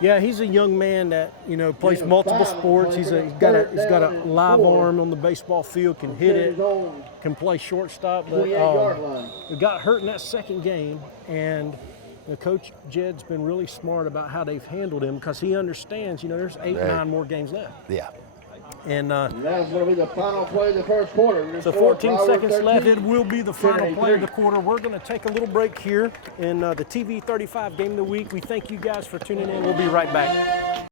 Yeah, he's a young man that plays multiple sports. He's got a live arm on the baseball field, can hit it, can play shortstop. But we got hurt in that second game, and Coach Jed's been really smart about how they've handled him because he understands. There's 8, 9 more games left. Yeah. And that's going to be the final play of the first quarter. So 14 seconds left. It will be the final play of the quarter. We're going to take a little break here in the TV 35 Game of the Week. We thank you guys for tuning in. We'll be right back.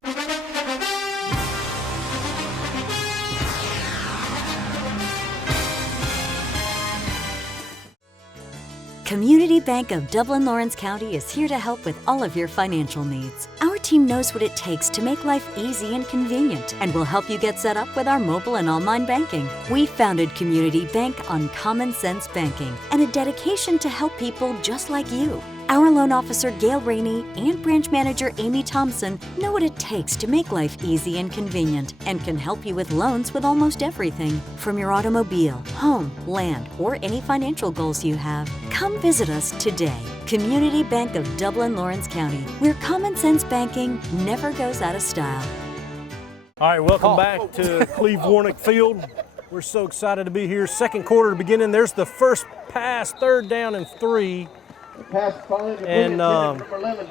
Community Bank of Dublin Lawrence County is here to help with all of your financial needs. Our team knows what it takes to make life easy and convenient, and will help you get set up with our mobile and online banking. We founded Community Bank on common sense banking and a dedication to help people just like you. Our loan officer Gail Rainey and branch manager Amy Thompson know what it takes to make life easy and convenient, and can help you with loans with almost everything, from your automobile, home, land, or any financial goals you have. Come visit us today. Community Bank of Dublin Lawrence County, where common sense banking never goes out of style. All right, welcome back to Cleve Warnock Field. We're so excited to be here. Second quarter beginning. There's the first pass, third down and 3. And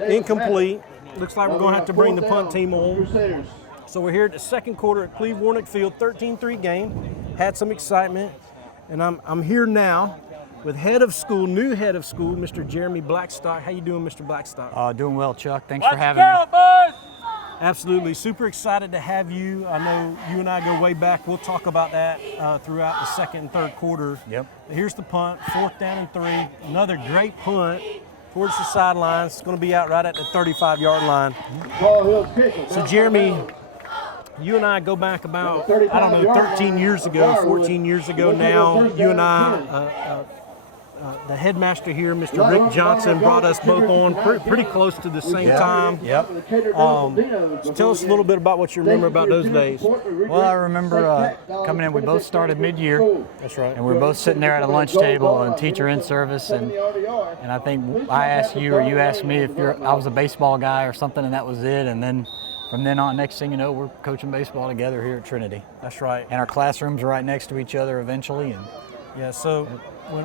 incomplete. Looks like we're going to have to bring the punt team on. So we're here at the second quarter at Cleve Warnock Field, 13-3 game. Had some excitement. And I'm here now with new head of school, Mr. Jeremy Blackstock. How you doing, Mr. Blackstock? Doing well, Chuck. Thanks for having me. Boys! Absolutely. Super excited to have you. I know you and I go way back. We'll talk about that throughout the second and third quarter. Yep. Here's the punt, 4th down and 3. Another great punt towards the sidelines. It's going to be out right at the 35-yard line. So, Jeremy, you and I go back about, 13 years ago, 14 years ago now. You and I, the headmaster here, Mr. Rick Johnson, brought us both on pretty close to the same time. Yep. So tell us a little bit about what you remember about those days. Well, I remember coming in. We both started mid-year. That's right. And we were both sitting there at a lunch table and teacher in service. And I think I asked you or you asked me if I was a baseball guy or something, and that was it. And then from then on, next thing you know, we're coaching baseball together here at Trinity. That's right. And our classrooms are right next to each other eventually. And yeah, so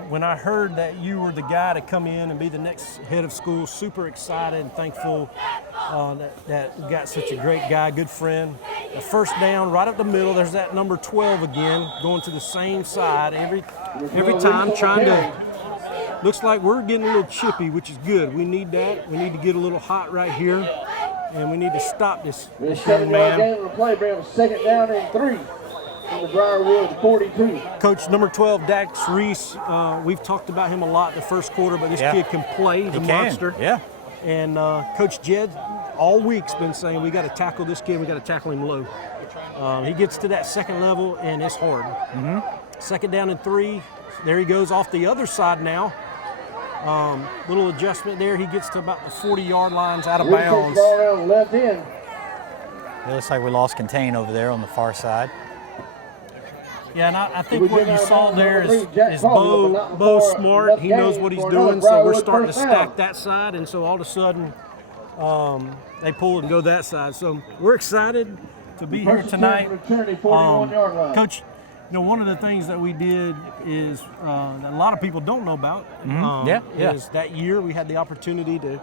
when I heard that you were the guy to come in and be the next head of school, super excited and thankful that we got such a great guy, good friend. The first down, right up the middle, there's that number 12 again, going to the same side every time, trying to, looks like we're getting a little chippy, which is good. We need that. We need to get a little hot right here, and we need to stop this young man. Second down and 3. From the Briarwood 42. Coach, number 12, Dax Reese, we've talked about him a lot the first quarter, but this kid can play. He's a monster. Yeah. And Coach Jed all week's been saying we got to tackle this kid, we got to tackle him low. He gets to that second level, and it's hard. Second down and 3. There he goes off the other side now. Little adjustment there. He gets to about the 40-yard lines out of bounds. Left in. It looks like we lost contain over there on the far side. Yeah, and I think what you saw there is Bo smart. He knows what he's doing, so we're starting to stack that side, and so all of a sudden they pull and go that side. So we're excited to be here tonight. Coach, you know, one of the things that we did is that a lot of people don't know about is that year we had the opportunity to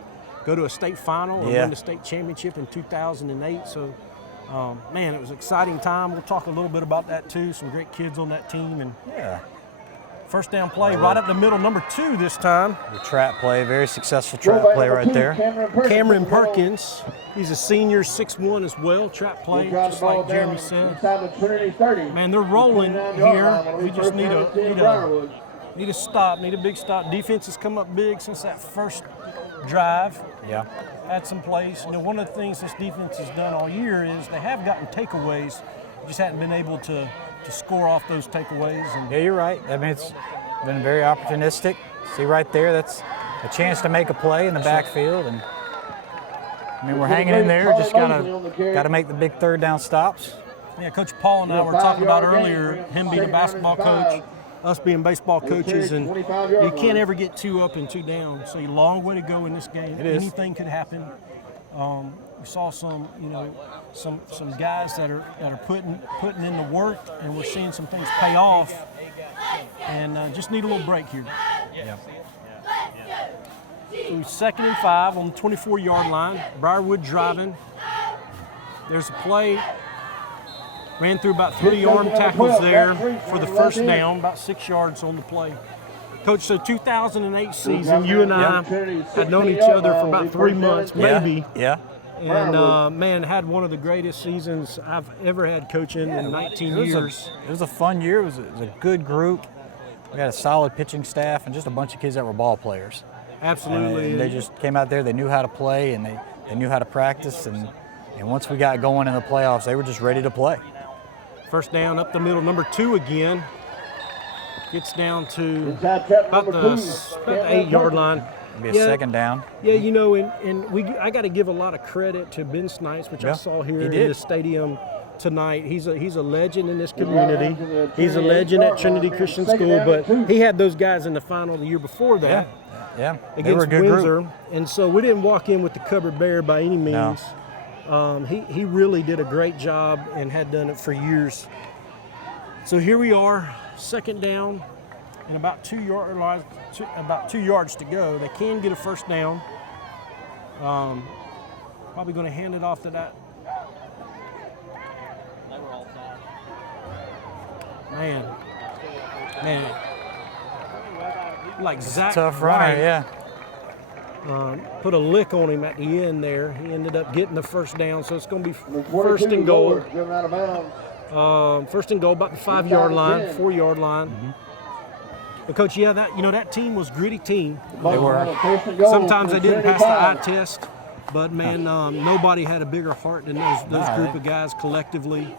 go to a state final and win the state championship in 2008. So, man, it was an exciting time. We'll talk a little bit about that too. Some great kids on that team. And first down play right up the middle, number 2 this time. The trap play, very successful trap play right there. Cameron Perkins. He's a senior, 6'1" as well. Trap play, just like Jeremy said. Man, they're rolling here. We just need a stop, need a big stop. Defense has come up big since that first drive. Yeah. Had some plays. You know, one of the things this defense has done all year is they have gotten takeaways, just hadn't been able to score off those takeaways. And yeah, you're right. I mean, it's been very opportunistic. See right there, that's a chance to make a play in the backfield, and I mean, we're hanging in there. Just gotta make the big third down stops. Yeah, Coach Paul and I were talking about earlier, him being a basketball coach, us being baseball coaches, and you can't ever get 2 up and 2 down. So a long way to go in this game. Anything could happen. We saw some, you know, some guys that are putting in the work, and we're seeing some things pay off. And just need a little break here. Yeah. So 2nd and 5 on the 24-yard line. Briarwood driving. There's a play. Ran through about 3 arm tackles there for the first down, about 6 yards on the play. Coach, so 2008 season, you and I had known each other for about 3 months, maybe. Yeah. And, man, had one of the greatest seasons I've ever had coaching in 19 years. It was a fun year. It was a good group. We had a solid pitching staff and just a bunch of kids that were ball players. Absolutely. And they just came out there, they knew how to play, and they knew how to practice. And once we got going in the playoffs, they were just ready to play. First down up the middle, number 2 again. Gets down to about the 8-yard line. It'll be a second down. Yeah, you know, and I got to give a lot of credit to Ben Snipes, which I saw here in the stadium tonight. He's a legend in this community. He's a legend at Trinity Christian School, but he had those guys in the final the year before that. Yeah. Against Windsor. And so we didn't walk in with the cupboard bare by any means. No. He really did a great job and had done it for years. So here we are, second down, and about 2 yards to go. They can get a first down. Probably going to hand it off to that. Man, like Zach. Tough runner, yeah. Put a lick on him at the end there. He ended up getting the first down, so it's going to be first and goal. First and goal, about the 5-yard line, 4-yard line. Mm-hmm. But Coach, that team was a gritty team. They were. Sometimes they didn't pass the eye test, but man, nobody had a bigger heart than those group of guys collectively.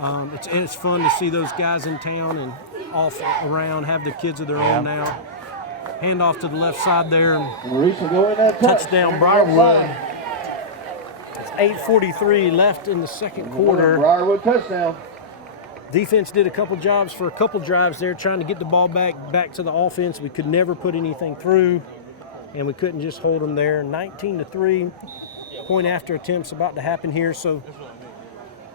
It's fun to see those guys in town and off around, have their kids of their own now. Hand off to the left side there. Touchdown Briarwood. It's 8:43 left in the second quarter. Briarwood touchdown. Defense did a couple jobs for a couple drives there, trying to get the ball back to the offense. We could never put anything through, and we couldn't just hold them there. 19-3, point after attempts about to happen here. So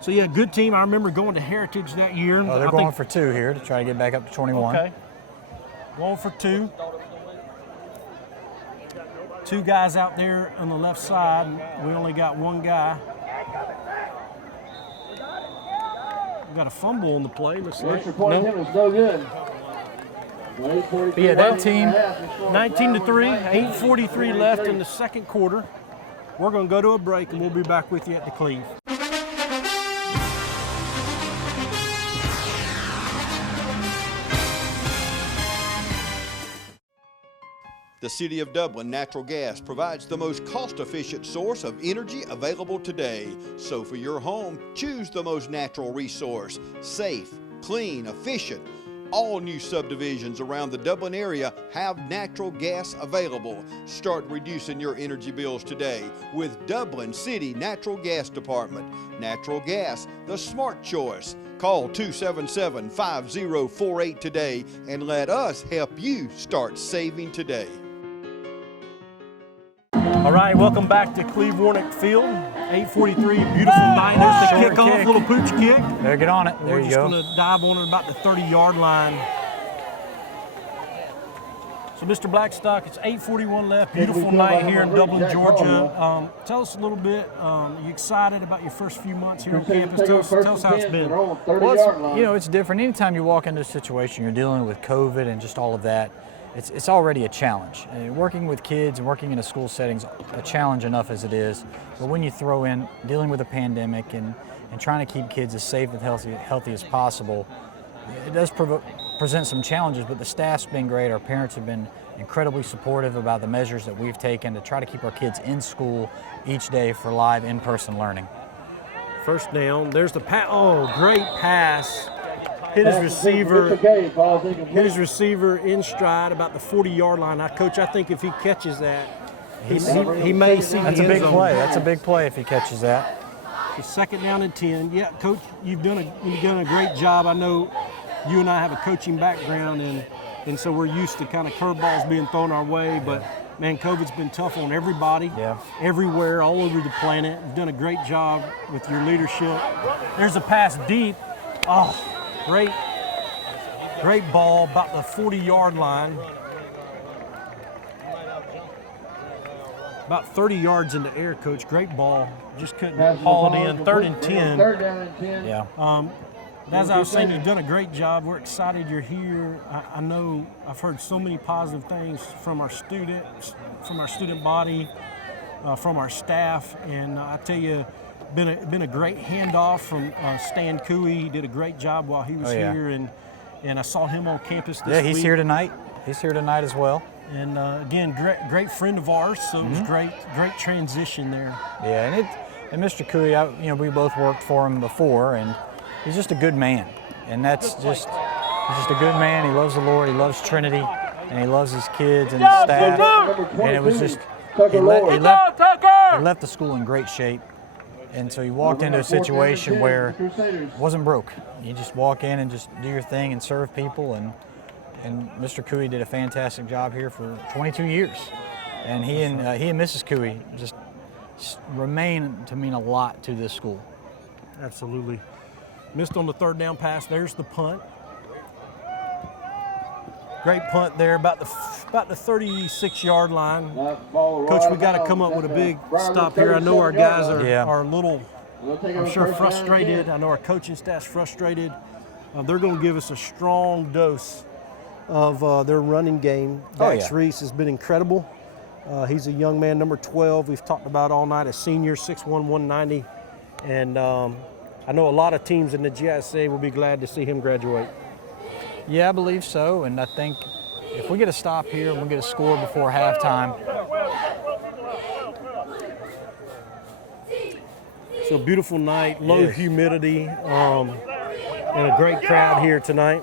yeah, good team. I remember going to Heritage that year. Oh, they're going for 2 here to try to get back up to 21. Okay. Going for 2. 2 guys out there on the left side. We only got 1 guy. We got a fumble on the play. Looks like. No good. Yeah, that team, 19-3, 8:43 left in the second quarter. We're going to go to a break, and we'll be back with you at the Cleve. The City of Dublin Natural Gas provides the most cost-efficient source of energy available today. So for your home, choose the most natural resource. Safe, clean, efficient. All new subdivisions around the Dublin area have natural gas available. Start reducing your energy bills today with Dublin City Natural Gas Department. Natural gas, the smart choice. Call 277-5048 today and let us help you start saving today. All right, welcome back to Cleve Warnick Field. 8:43, beautiful night. There's the kickoff, little pooch kick. There, get on it. There We're you just go. going to dive on it about the 30-yard line. So, Mr. Blackstock, it's 8:41 left. Beautiful night here in Dublin, Georgia. Tell us a little bit. Are you excited about your first few months here on campus? Tell us how it's been. Well, it's different. Anytime you walk into a situation, you're dealing with COVID and just all of that. It's already a challenge. Working with kids and working in a school setting is a challenge enough as it is. But when you throw in dealing with a pandemic and trying to keep kids as safe and healthy as possible, it does present some challenges, but the staff's been great. Our parents have been incredibly supportive about the measures that we've taken to try to keep our kids in school each day for live in-person learning. First down, there's the pass. Oh, great pass. Hit his receiver in stride about the 40-yard line. Coach, I think if he catches that, he may see the end zone. That's a big play. That's a big play if he catches that. So second down and 10. Yeah, Coach, you've done a great job. I know you and I have a coaching background, and so we're used to kind of curveballs being thrown our way. But man, COVID's been tough on everybody, everywhere, all over the planet. You've done a great job with your leadership. There's a pass deep. Oh. Great ball, about the 40-yard line. About 30 yards in the air, Coach. Great ball. Just couldn't haul it in. 3rd and 10. Yeah. As I was saying, you've done a great job. We're excited you're here. I know I've heard so many positive things from our students, from our student body, from our staff, and I tell you, been a great handoff from Stan Cooey. He did a great job while he was here, and I saw him on campus this week. Yeah, he's here tonight. He's here tonight as well. And again, great friend of ours. So it was great transition there. Yeah, and Mr. Cooey, we both worked for him before, and he's just a good man. And he's just a good man. He loves the Lord. He loves Trinity, and he loves his kids and his staff. And it was just he left the school in great shape. And so you walked into a situation where it wasn't broke. You just walk in and just do your thing and serve people. And Mr. Cooey did a fantastic job here for 22 years. And he and Mrs. Cooey just remain to mean a lot to this school. Absolutely. Missed on the 3rd down pass. There's the punt. Great punt there, about the 36-yard line. Coach, we got to come up with a big stop here. I know our guys are a little, I'm sure, frustrated. I know our coaching staff's frustrated. They're going to give us a strong dose of their running game. Dax Reese has been incredible. He's a young man, number 12. We've talked about all night, a senior, 6'1", 190. And I know a lot of teams in the GISA will be glad to see him graduate. Yeah, I believe so, and I think if we get a stop here and we get a score before halftime. So beautiful night, low humidity, and a great crowd here tonight.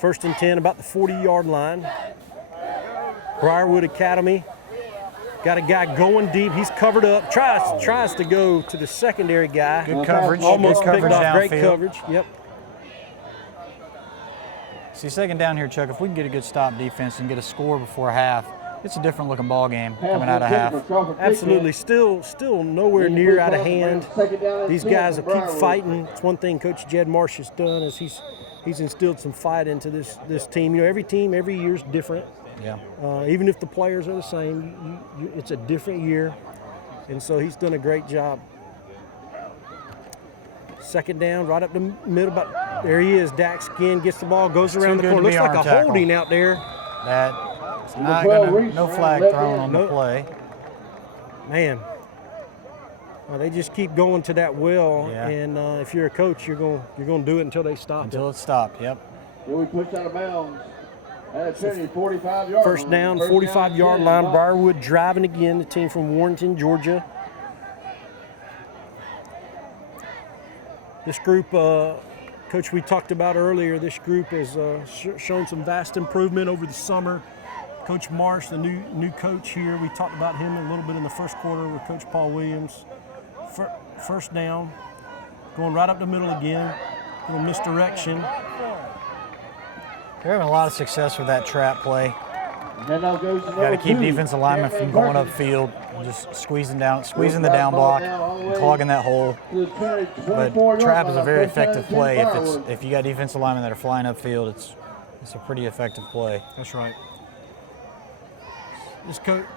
1st and 10, about the 40-yard line. Briarwood Academy. Got a guy going deep. He's covered up. Tries to go to the secondary guy. Good coverage. Almost good coverage picked off. Great downfield. coverage. Yep. See, second down here, Chuck, if we can get a good stop defense and get a score before half, it's a different looking ball game coming out of half. Absolutely. Still nowhere near out of hand. These guys will keep fighting. It's one thing Coach Jed Marsh has done is he's instilled some fight into this team. Every team, every year is different. Yeah. Even if the players are the same, it's a different year. And so he's done a great job. Second down, right up the middle. There he is. Dax again gets the ball, goes around the corner. Looks like a holding out there. That's not gonna, no flag thrown on the play. Man, they just keep going to that well, and if you're a coach, you're going to do it until they stop. Until it's stopped. Yep. We pushed out of bounds. At Trinity, 45-yard. First down, 45-yard line. Briarwood driving again. The team from Warrenton, Georgia. This group Coach, we talked about earlier, this group has shown some vast improvement over the summer. Coach Marsh, the new coach here, we talked about him a little bit in the first quarter with Coach Paul Williams. First down, going right up the middle again, little misdirection. They're having a lot of success with that trap play. Got to keep defensive linemen from going upfield, just squeezing the down block, and clogging that hole. But trap is a very effective play. If you got defensive linemen that are flying upfield, it's a pretty effective play. That's right.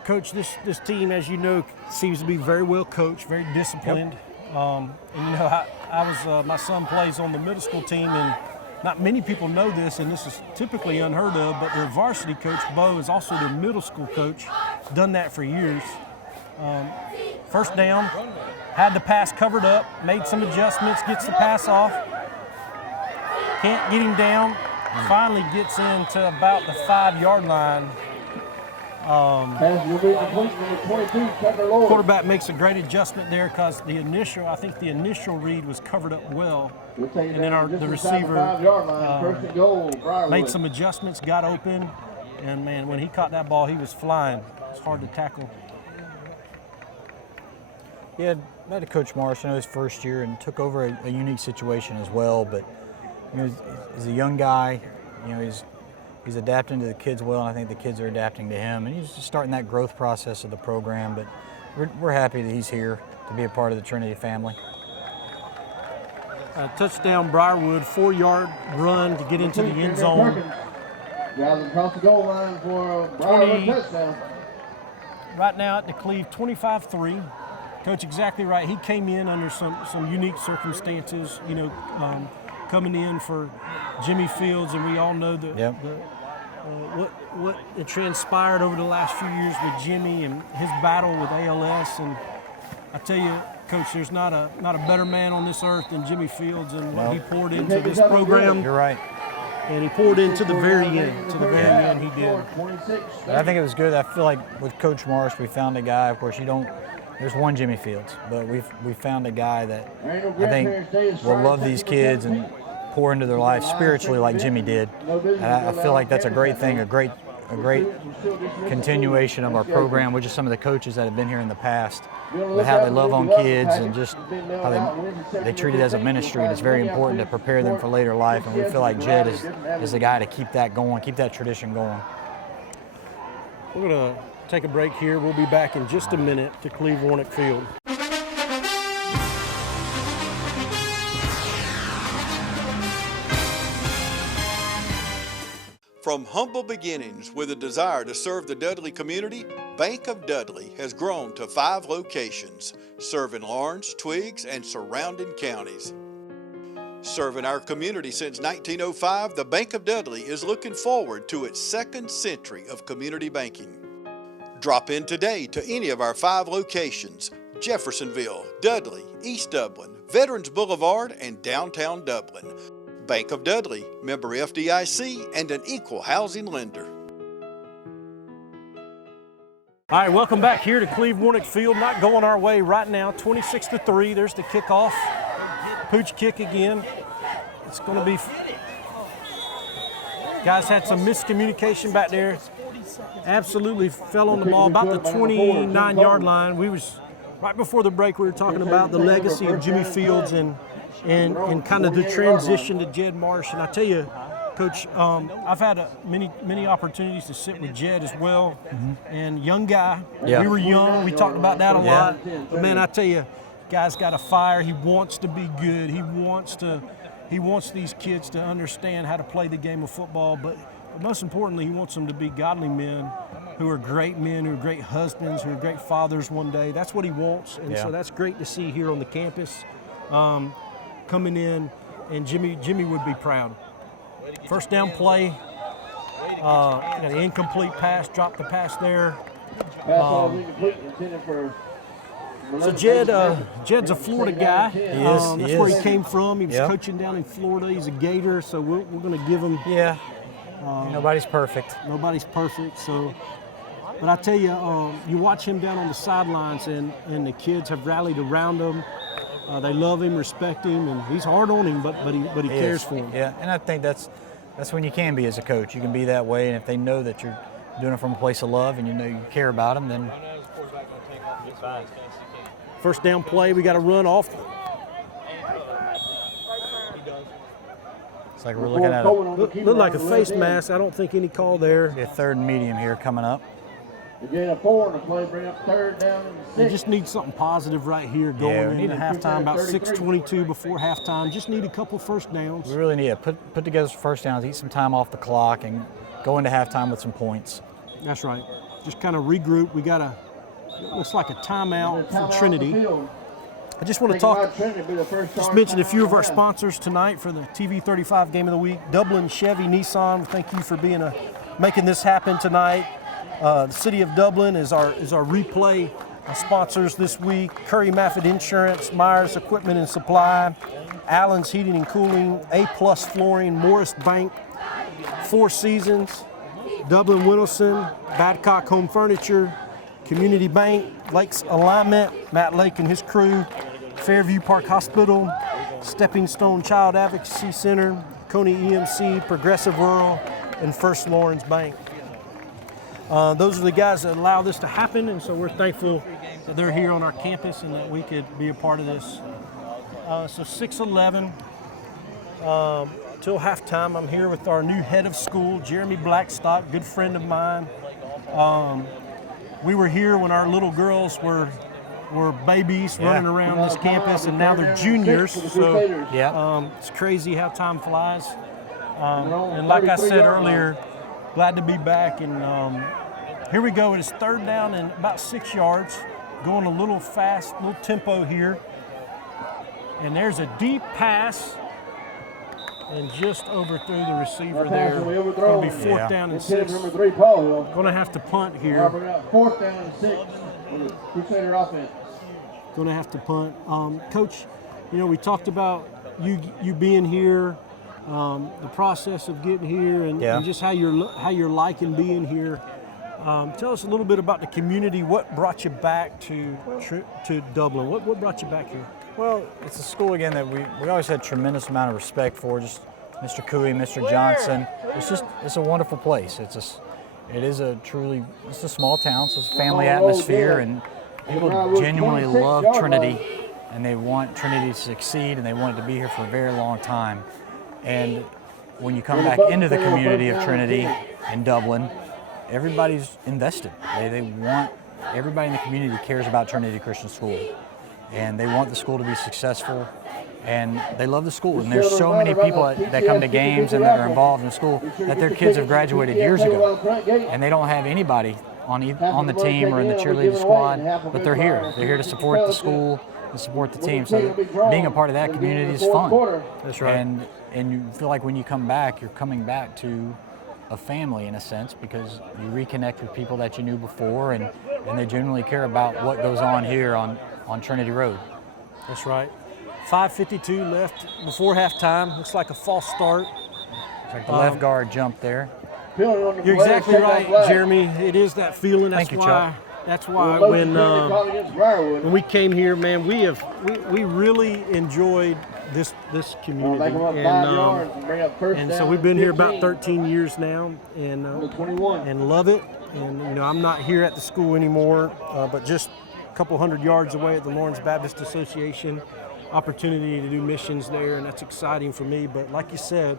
Coach, this team, as you know, seems to be very well coached, very disciplined. Yep. And you know, my son plays on the middle school team, and not many people know this, and this is typically unheard of, but their varsity coach, Bo, is also their middle school coach, done that for years. First down, had the pass covered up, made some adjustments, gets the pass off, can't get him down, finally gets into about the 5-yard line. Quarterback makes a great adjustment there because I think the initial read was covered up well, and then the receiver made some adjustments, got open, and man, when he caught that ball, he was flying. It's hard to tackle. Yeah, met Coach Marsh, I know his first year, and took over a unique situation as well. But you know, he's a young guy. You know, he's adapting to the kids well, and I think the kids are adapting to him. And he's just starting that growth process of the program. But we're happy that he's here to be a part of the Trinity family. Touchdown Briarwood, 4-yard run to get into the end zone. Driving across the goal line for a Briarwood touchdown. Right now at the Cleve, 25-3. Coach, exactly right. He came in under some unique circumstances, you know, coming in for Jimmy Fields, and we all know what it transpired over the last few years with Jimmy and his battle with ALS. And I tell you, Coach, there's not a better man on this earth than Jimmy Fields, and what he poured into this program. You're right. And he poured into the very end. To the very end, he did. But I think it was good. I feel like with Coach Marsh, we found a guy. Of course, there's one Jimmy Fields, but we found a guy that I think will love these kids and pour into their life spiritually like Jimmy did. And I feel like that's a great thing, a great continuation of our program with just some of the coaches that have been here in the past, with how they love on kids and just how they treat it as a ministry. And it's very important to prepare them for later life. And we feel like Jed is the guy to keep that going, keep that tradition going. We're going to take a break here. We'll be back in just a minute to Cleve-Warnock Field. From humble beginnings with a desire to serve the Dudley community, Bank of Dudley has grown to 5 locations, serving Lawrence, Twiggs, and surrounding counties. Serving our community since 1905, the Bank of Dudley is looking forward to its 2nd century of community banking. Drop in today to any of our 5 locations: Jeffersonville, Dudley, East Dublin, Veterans Boulevard, and downtown Dublin. Bank of Dudley, member FDIC, and an equal housing lender. All right, welcome back here to Cleve-Warnock Field. Not going our way right now, 26-3. There's the kickoff. Pooch kick again. It's going to be... Guys had some miscommunication back there. Absolutely fell on the ball about the 29-yard line. We was right before the break. We were talking about the legacy of Jimmy Fields and kind of the transition to Jed Marsh. And I tell you, Coach, I've had many opportunities to sit with Jed as well. And young guy, we were young. We talked about that a lot. But man, I tell you, guy's got a fire. He wants to be good. He wants these kids to understand how to play the game of football. But most importantly, he wants them to be godly men who are great men, who are great husbands, who are great fathers one day. That's what he wants. And so that's great to see here on the campus. Coming in, and Jimmy would be proud. First down play, got an incomplete pass, dropped the pass there. So Jed's a Florida guy. He is. That's where he came from. He was coaching down in Florida. He's a Gator, so we're going to give him. Nobody's perfect. Nobody's perfect. So, but I tell you, you watch him down on the sidelines, and the kids have rallied around him. They love him, respect him, and he's hard on him, but he cares for him. Yeah, and I think that's when you can be as a coach. You can be that way, and if they know that you're doing it from a place of love and you know you care about them, then. First down play, we got to run off. It's like we're looking at look like a face mask. I don't think any call there. A 3rd and medium here coming up. You get a 4 on the play, bring up 3rd down and 6. We just need something positive right here going into halftime, about 6:22 before halftime. Just need a couple first downs. We really need to put together some first downs, eat some time off the clock, and go into halftime with some points. That's right. Just kind of regroup. We got looks like a timeout from Trinity. I just want to just mention a few of our sponsors tonight for the TV 35 Game of the Week. Dublin Chevy Nissan, thank you for making this happen tonight. The City of Dublin is our replay sponsors this week. Curry Maffitt Insurance, Myers Equipment and Supply, Allen's Heating and Cooling, A-Plus Flooring, Morris Bank, Four Seasons, Dublin Whittleson, Badcock Home Furniture, Community Bank, Lakes Alignment, Matt Lake and his crew, Fairview Park Hospital, Stepping Stone Child Advocacy Center, Coney EMC, Progressive Rural, and First Lawrence Bank. Those are the guys that allow this to happen, and so we're thankful that they're here on our campus and that we could be a part of this. So 6:11 till halftime. I'm here with our new head of school, Jeremy Blackstock, good friend of mine. We were here when our little girls were babies running around this campus, and now they're juniors. So it's crazy how time flies. And like I said earlier, glad to be back. And here we go. It is 3rd down and about 6 yards. Going a little fast, little tempo here. And there's a deep pass. And just overthrew the receiver there. It's going to be 4th down and 6. Going to have to punt here. 4th down and 6 for the Crusader offense. Going to have to punt. Coach, we talked about you being here, the process of getting here, and just how you're liking being here. Tell us a little bit about the community. What brought you back to Dublin? What brought you back here? Well, it's a school, again, that we always had a tremendous amount of respect for, just Mr. Cooey, Mr. Johnson. It's a wonderful place. It's a small town, so it's a family atmosphere, and people genuinely love Trinity, and they want Trinity to succeed, and they want it to be here for a very long time. And when you come back into the community of Trinity in Dublin, everybody's invested. Everybody in the community cares about Trinity Christian School, and they want the school to be successful, and they love the school. And there's so many people that come to games and that are involved in the school that their kids have graduated years ago, and they don't have anybody on the team or in the cheerleading squad, but they're here. They're here to support the school and support the team. So being a part of that community is fun. That's right. And you feel like when you come back, you're coming back to a family in a sense, because you reconnect with people that you knew before, and they genuinely care about what goes on here on Trinity Road. That's right. 5:52 left before halftime. Looks like a false start. It's like the left guard jumped there. You're exactly right, Jeremy. It is that feeling. Thank you, Chuck. That's why when we came here, man, we really enjoyed this community, and so we've been here about 13 years now, and love it. And I'm not here at the school anymore, but just a couple hundred yards away at the Lawrence Baptist Association. Opportunity to do missions there, and that's exciting for me. But like you said,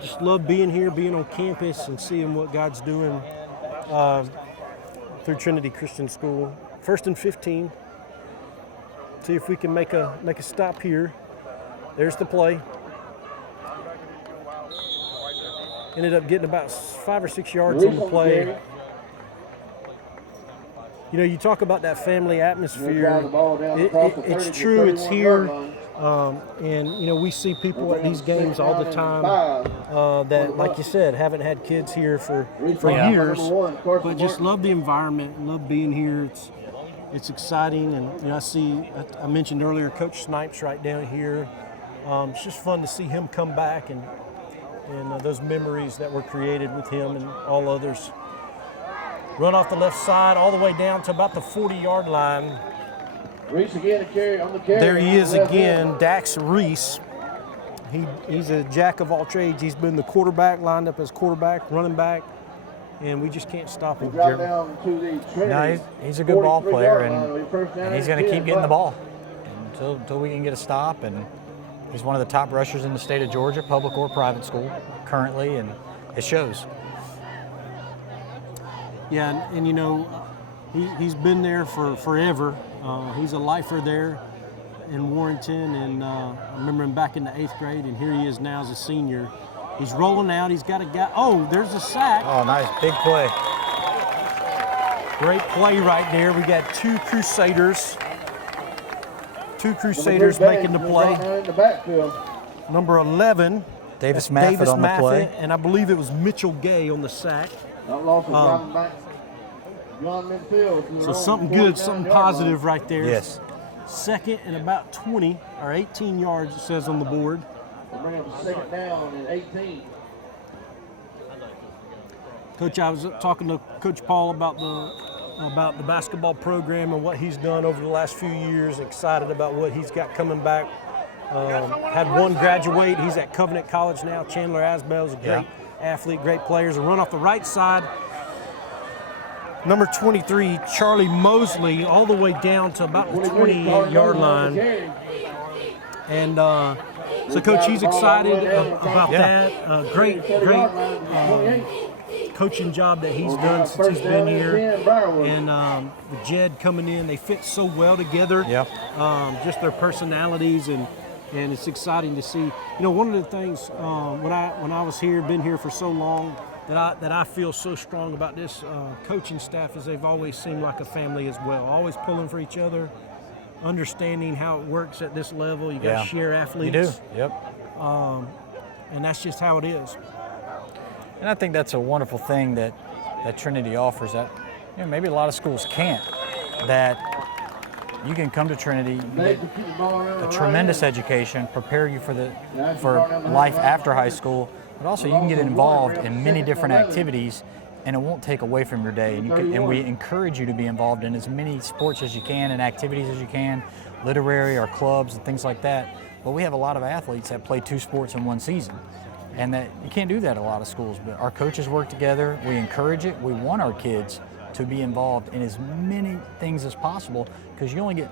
just love being here, being on campus, and seeing what God's doing through Trinity Christian School. 1st and 15. See if we can make a stop here. There's the play. Ended up getting about 5 or 6 yards on the play. You talk about that family atmosphere. It's true. It's here. And we see people at these games all the time that, like you said, haven't had kids here for years, but just love the environment and love being here. It's exciting, and I mentioned earlier Coach Snipes right down here. It's just fun to see him come back and those memories that were created with him and all others. Run off the left side all the way down to about the 40-yard line. Reese again to carry on the carry. There he is again, Dax Reese. He's a jack of all trades. He's been the quarterback, lined up as quarterback, running back, and we just can't stop him. No, he's a good ball player, and he's going to keep getting the ball until we can get a stop. And he's one of the top rushers in the state of Georgia, public or private school, currently, and it shows. Yeah, and you know, he's been there for forever. He's a lifer there in Warrenton, and I remember him back in the 8th grade, and here he is now as a senior. He's rolling out, he's got a guy, oh, there's a sack. Oh, nice, big play. Great play right there. We got two Crusaders making the play. Number 11, Davis Maffett on the play. And I believe it was Mitchell Gay on the sack. So something good, something positive right there. Yes. Second and about 20 or 18 yards, it says on the board. Bring up a second down and 18. Coach, I was talking to Coach Paul about the basketball program and what he's done over the last few years. Excited about what he's got coming back. Had one graduate. He's at Covenant College now. Chandler Asbell is a great athlete, great players. A run off the right side. Number 23, Charlie Mosley, all the way down to about the 28-yard line. And so, Coach, he's excited about that. Great coaching job that he's done since he's been here. And the Jed coming in, they fit so well together. Just their personalities, and it's exciting to see. You know, one of the things when I was here, been here for so long, that I feel so strong about this coaching staff is they've always seemed like a family as well. Always pulling for each other, understanding how it works at this level. You got to share athletes. You do. Yep. And that's just how it is. And I think that's a wonderful thing that Trinity offers that maybe a lot of schools can't. That you can come to Trinity, get a tremendous education, prepare you for life after high school, but also you can get involved in many different activities, and it won't take away from your day. And we encourage you to be involved in as many sports as you can and activities as you can, literary or clubs and things like that. But we have a lot of athletes that play 2 sports in one season, and that you can't do that at a lot of schools. But our coaches work together. We encourage it. We want our kids to be involved in as many things as possible, because you only get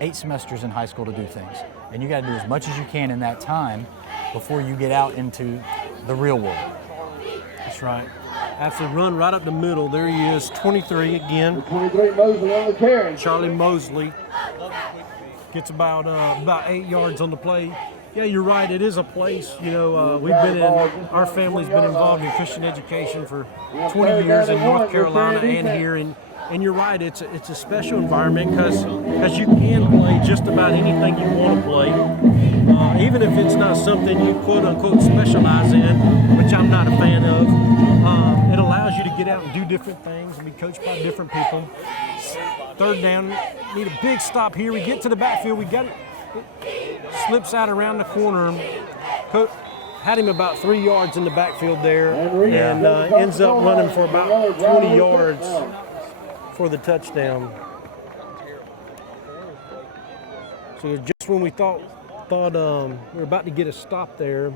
8 semesters in high school to do things, and you got to do as much as you can in that time before you get out into the real world. That's right. That's a run right up the middle. There he is, 23 again. 23 Mosley on the carry. Charlie Mosley gets about 8 yards on the play. Yeah, you're right. It is a place. You know, our family's been involved in Christian education for 20 years in North Carolina and here. And you're right. It's a special environment because you can play just about anything you want to play, even if it's not something you quote unquote specialize in, which I'm not a fan of. It allows you to get out and do different things and be coached by different people. Third down, need a big stop here. We get to the backfield. We got it. Slips out around the corner. Had him about 3 yards in the backfield there, and ends up running for about 20 yards for the touchdown. So just when we thought we were about to get a stop there,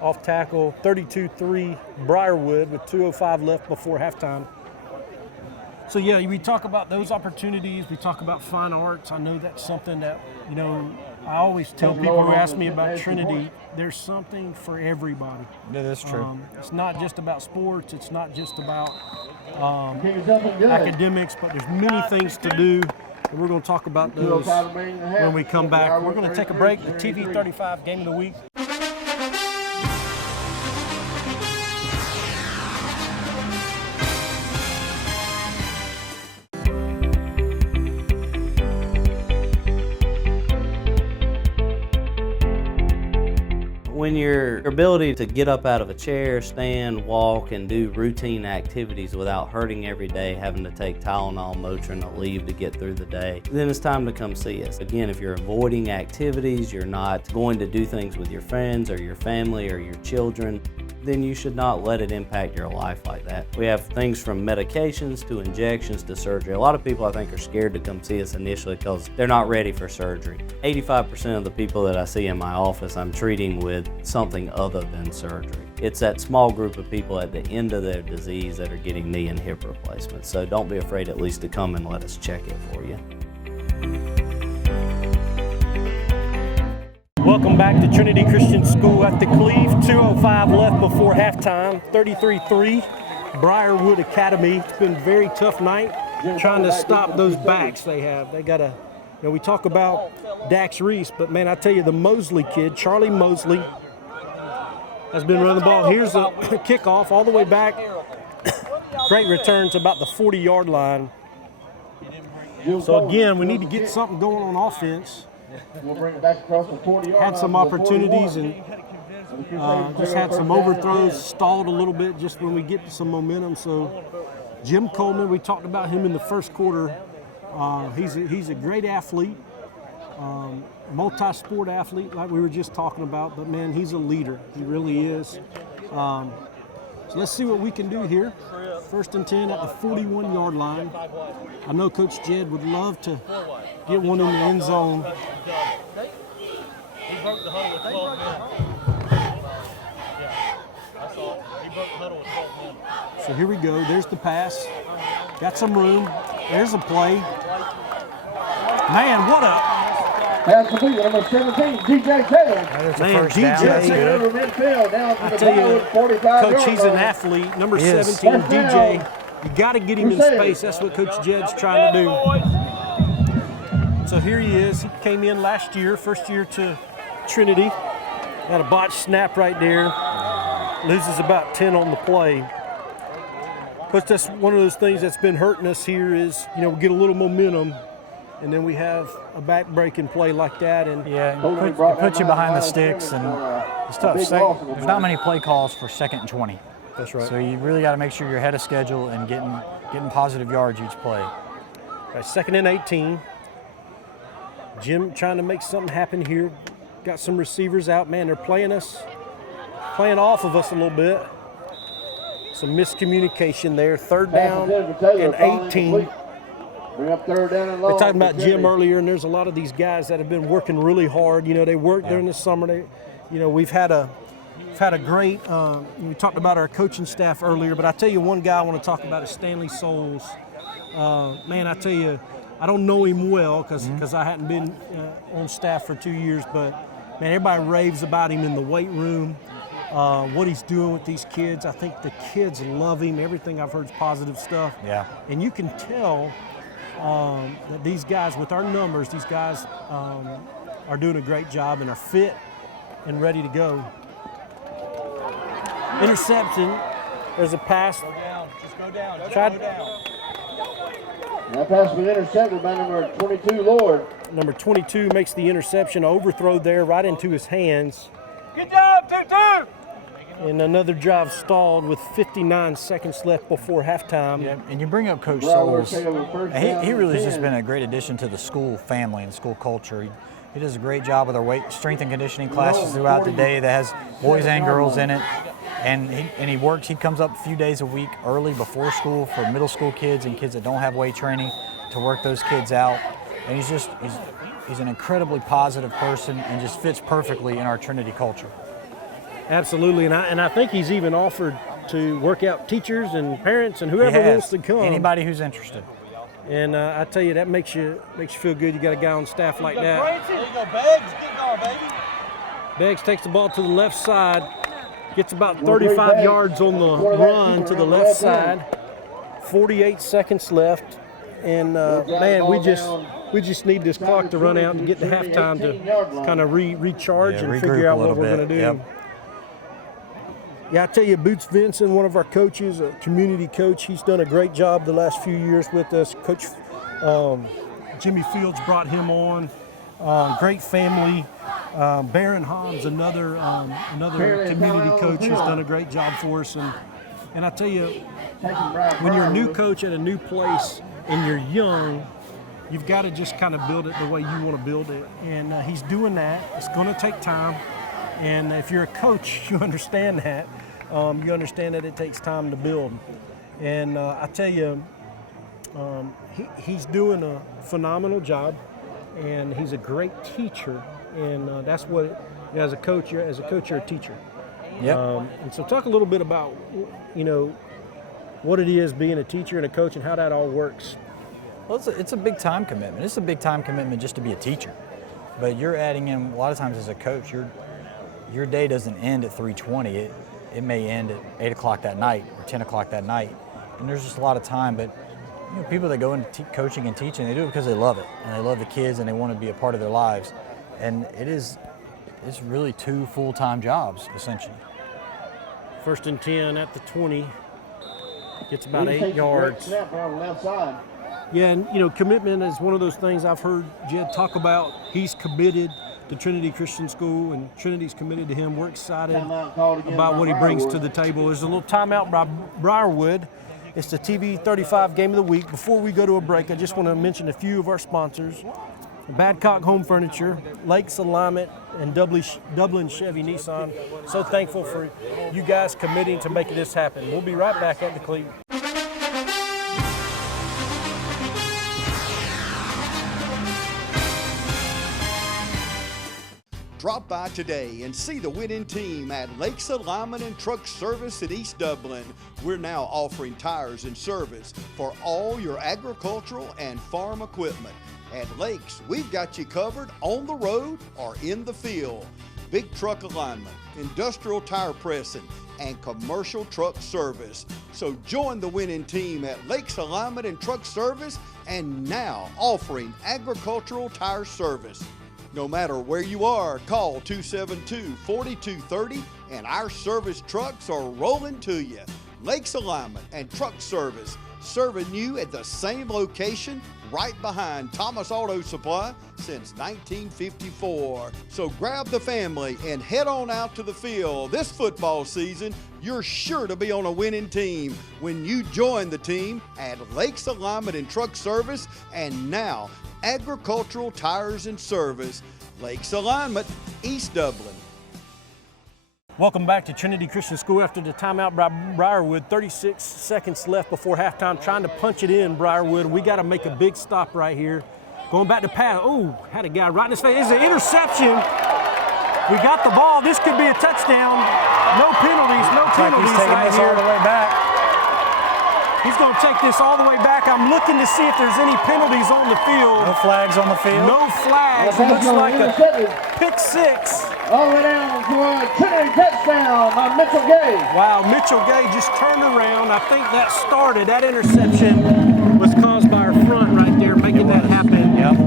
off tackle, 32-3 Briarwood with 2:05 left before halftime. So yeah, we talk about those opportunities. We talk about fine arts. I know that's something that, you know, I always tell people who ask me about Trinity, there's something for everybody. Yeah, that's true. It's not just about sports. It's not just about academics, but there's many things to do. And we're going to talk about those when we come back. We're going to take a break. The TV 35 Game of the Week. When your ability to get up out of a chair, stand, walk, and do routine activities without hurting every day, having to take Tylenol, Motrin, or leave to get through the day, then it's time to come see us. Again, if you're avoiding activities, you're not going to do things with your friends or your family or your children, then you should not let it impact your life like that. We have things from medications to injections to surgery. A lot of people, I think, are scared to come see us initially because they're not ready for surgery. 85% of the people that I see in my office, I'm treating with something other than surgery. It's that small group of people at the end of their disease that are getting knee and hip replacements. So don't be afraid at least to come and let us check it for you. Welcome back to Trinity Christian School at the Cleve. 2:05 left before halftime. 33-3, Briarwood Academy. It's been a very tough night trying to stop those backs they have. They got to, you know, we talk about Dax Reese, but man, I tell you, the Mosley kid, Charlie Mosley, has been running the ball. Here's a kickoff all the way back. Great return to about the 40-yard line. So again, we need to get something going on offense. We'll bring it back across the 40-yard line. Had some opportunities and just had some overthrows, stalled a little bit just when we get some momentum. So Jim Coleman, we talked about him in the first quarter. He's a great athlete, multi-sport athlete like we were just talking about, but man, he's a leader. He really is. So let's see what we can do here. 1st and 10 at the 41-yard line. I know Coach Jed would love to get one in the end zone. He broke the huddle with 12 men. Yeah, I saw it. He broke the huddle with 12 men. So here we go. There's the pass. Got some room. There's a play. Man, what a... Pass complete, number 17, DJ Taylor. Man, DJ. I tell you, Coach, he's an athlete. Number 17, DJ. You got to get him in space. That's what Coach Jed's trying to do. So here he is. He came in last year, first year to Trinity. Had a botched snap right there. Loses about 10 on the play. But that's one of those things that's been hurting us here is, you know, we get a little momentum, and then we have a back-breaking play like that. And yeah, it puts you behind the sticks, and it's tough. There's not many play calls for 2nd and 20. That's right. So you really got to make sure you're ahead of schedule and getting positive yards each play. Right, 2nd and 18. Jim trying to make something happen here. Got some receivers out. Man, they're playing off of us a little bit. Some miscommunication there. 3rd down and 18. Bring up 3rd down and long. We're talking about Jim earlier, and there's a lot of these guys that have been working really hard. You know, they worked during the summer. We've had a great. We talked about our coaching staff earlier, but I tell you, one guy I want to talk about is Stanley Souls. Man, I tell you, I don't know him well because I hadn't been on staff for 2 years, but man, everybody raves about him in the weight room. What he's doing with these kids. I think the kids love him. Everything I've heard is positive stuff. Yeah. And you can tell that these guys, with our numbers, these guys are doing a great job and are fit and ready to go. Interception. There's a pass. Go down. Just go down. Just Tried, go down. That pass was intercepted by number 22, Lord. Number 22 makes the interception. Overthrow there right into his hands. Good job, 2-2. And another drive stalled with 59 seconds left before halftime. Yeah, and you bring up Coach Souls. He really has just been a great addition to the school family and school culture. He does a great job with our strength and conditioning classes throughout the day that has boys and girls in it. And he comes up a few days a week early before school for middle school kids and kids that don't have weight training to work those kids out. And he's an incredibly positive person and just fits perfectly in our Trinity culture. Absolutely, and I think he's even offered to work out teachers and parents and whoever wants to come. Anybody who's interested. And I tell you, that makes you feel good. You got a guy on staff like that. There you go, Beggs. Get going, baby. Beggs takes the ball to the left side, gets about 35 yards on the run to the left side. 48 seconds left, and man, we just need this clock to run out and get to halftime to kind of recharge and figure out what we're going to do. Yep. Yeah, I tell you, Boots Vinson, one of our coaches, a community coach, he's done a great job the last few years with us. Coach Jimmy Fields brought him on. Great family. Baron Hobbs, another community coach, has done a great job for us. And I tell you, when you're a new coach at a new place and you're young, you've got to just kind of build it the way you want to build it. And he's doing that. It's going to take time. And if you're a coach, you understand that. you understand that it takes time to build. And I tell you, he's doing a phenomenal job, and he's a great teacher. And that's what, as a coach, you're a teacher. Yep. And so talk a little bit about, what it is being a teacher and a coach and how that all works. Well, it's a big time commitment. It's a big time commitment just to be a teacher. But you're adding in, a lot of times as a coach, your day doesn't end at 3:20. It may end at 8 o'clock that night or 10 o'clock that night. And there's just a lot of time. But people that go into coaching and teaching, they do it because they love it. And they love the kids and they want to be a part of their lives. And it's really 2 full-time jobs, essentially. 1st and 10 at the 20. Gets about 8 yards. Yeah, and commitment is one of those things I've heard Jed talk about. He's committed to Trinity Christian School, and Trinity's committed to him. We're excited about what he brings to the table. There's a little timeout by Briarwood. It's the TV 35 game of the week. Before we go to a break, I just want to mention a few of our sponsors. Badcock Home Furniture, Lakes Alignment, and Dublin Chevy Nissan. So thankful for you guys committing to making this happen. We'll be right back at the Cleat. Drop by today and see the winning team at Lakes Alignment and Truck Service in East Dublin. We're now offering tires and service for all your agricultural and farm equipment. At Lakes, we've got you covered on the road or in the field. Big truck alignment, industrial tire pressing, and commercial truck service. So join the winning team at Lakes Alignment and Truck Service, and now offering agricultural tire service. No matter where you are, call 272-4230 and our service trucks are rolling to you. Lakes Alignment and Truck Service, serving you at the same location right behind Thomas Auto Supply since 1954. So grab the family and head on out to the field. This football season, you're sure to be on a winning team when you join the team at Lakes Alignment and Truck Service, and now agricultural tires and service. Lakes Alignment, East Dublin. Welcome back to Trinity Christian School after the timeout by Briarwood. 36 seconds left before halftime, trying to punch it in, Briarwood. We got to make a big stop right here. Going back to pass. Oh, had a guy right in his face. It's an interception. We got the ball. This could be a touchdown. No penalties, no penalties he's taking right this here. all the way back. He's going to take this all the way back. I'm looking to see if there's any penalties on the field. No flags on the field. No flags. It looks like a pick six. All the way down for a Trinity touchdown by Mitchell Gay. Wow, Mitchell Gay just turned around. I think that started. That interception was caused by our front right there, making that happen. Yep.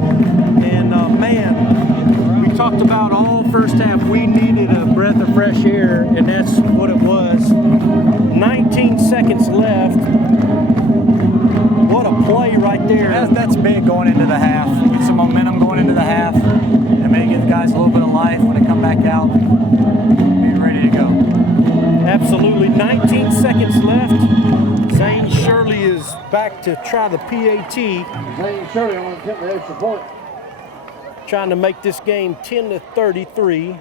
And man, we talked about all first half. We needed a breath of fresh air, and that's what it was. 19 seconds left. What a play right there. That's big going into the half. Get some momentum going into the half, and maybe give the guys a little bit of life when they come back out. Be ready to go. Absolutely. 19 seconds left. Zane Shirley is back to try the PAT. Zane Shirley on the extra point. Trying to make this game 10-33.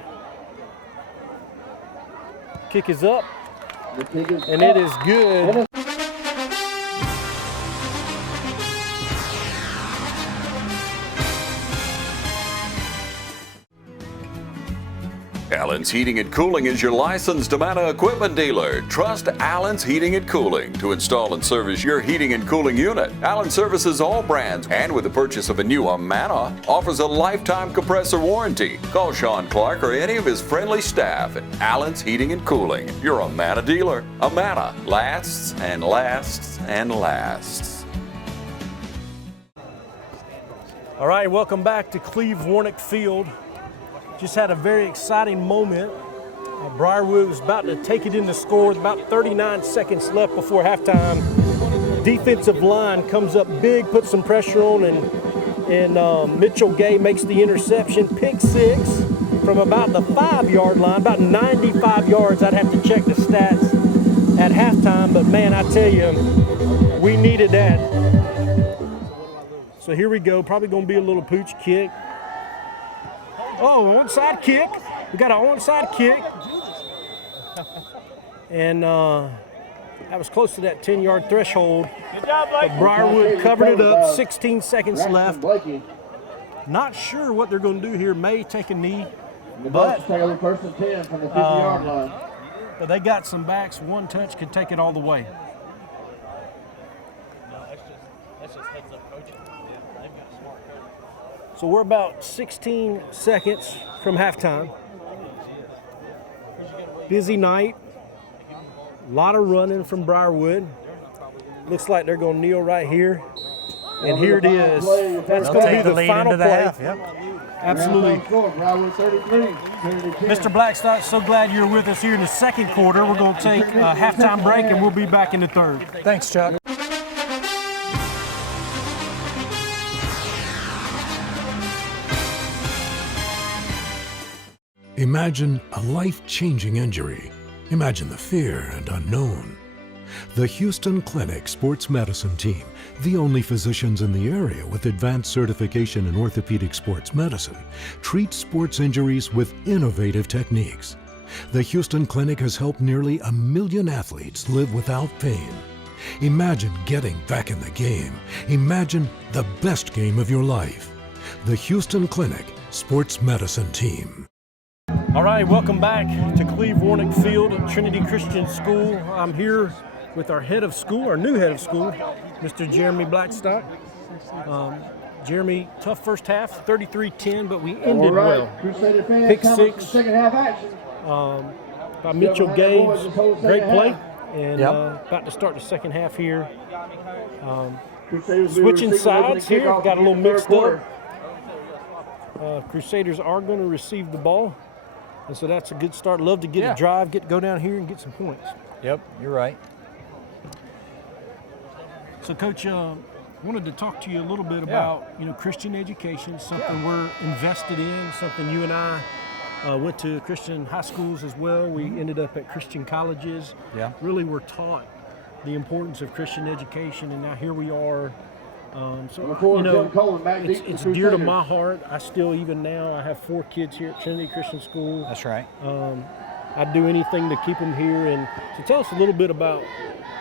Kick is up. And it is good. Allen's Heating and Cooling is your licensed Amana equipment dealer. Trust Allen's Heating and Cooling to install and service your heating and cooling unit. Allen services all brands, and with the purchase of a new Amana, offers a lifetime compressor warranty. Call Sean Clark or any of his friendly staff at Allen's Heating and Cooling, your Amana dealer. Amana lasts and lasts and lasts. All right, welcome back to Cleve Warnick Field. Just had a very exciting moment. Briarwood was about to take it in the score with about 39 seconds left before halftime. Defensive line comes up big, puts some pressure on, and Mitchell Gay makes the interception. Pick six from about the 5-yard line, about 95 yards. I'd have to check the stats at halftime, but man, I tell you, we needed that. So here we go, probably gonna be a little pooch kick. Oh, onside kick. We got an onside kick. and that was close to that 10-yard threshold. But Briarwood covered it up, 16 seconds left. Not sure what they're going to do here. May take a knee, but they got some backs. One touch could take it all the way. That's just heads up coaching. Yeah, they've got a smart coach. So we're about 16 seconds from halftime. Busy night. A lot of running from Briarwood. Looks like they're going to kneel right here. And here it is. That's going to be the final play. Half, yep. Absolutely. Mr. Blackstock, so glad you're with us here in the second quarter. We're going to take a halftime break, and we'll be back in the third. Thanks, Chuck. Imagine a life-changing injury. Imagine the fear and unknown. The Houston Clinic Sports Medicine Team, the only physicians in the area with advanced certification in orthopedic sports medicine, treats sports injuries with innovative techniques. The Houston Clinic has helped nearly 1 million athletes live without pain. Imagine getting back in the game. Imagine the best game of your life. The Houston Clinic Sports Medicine Team. All right, welcome back to Cleve Warnick Field at Trinity Christian School. I'm here with our head of school, our new head of school, Mr. Jeremy Blackstock. Jeremy, tough first half, 33-10, but we ended well. Pick six by Mitchell Gates, great play, and about to start the second half here. Switching sides here, got a little mixed up. Crusaders are going to receive the ball. And so that's a good start. Love to get a drive, go down here and get some points. Yep, you're right. So, Coach, wanted to talk to you a little bit about, Christian education, something we're invested in, something you and I went to Christian high schools as well. We ended up at Christian colleges. Yeah. Really were taught the importance of Christian education, and now here we are. It's dear to my heart. I still, even now, I have 4 kids here at Trinity Christian School. That's right. I'd do anything to keep them here. And so tell us a little bit about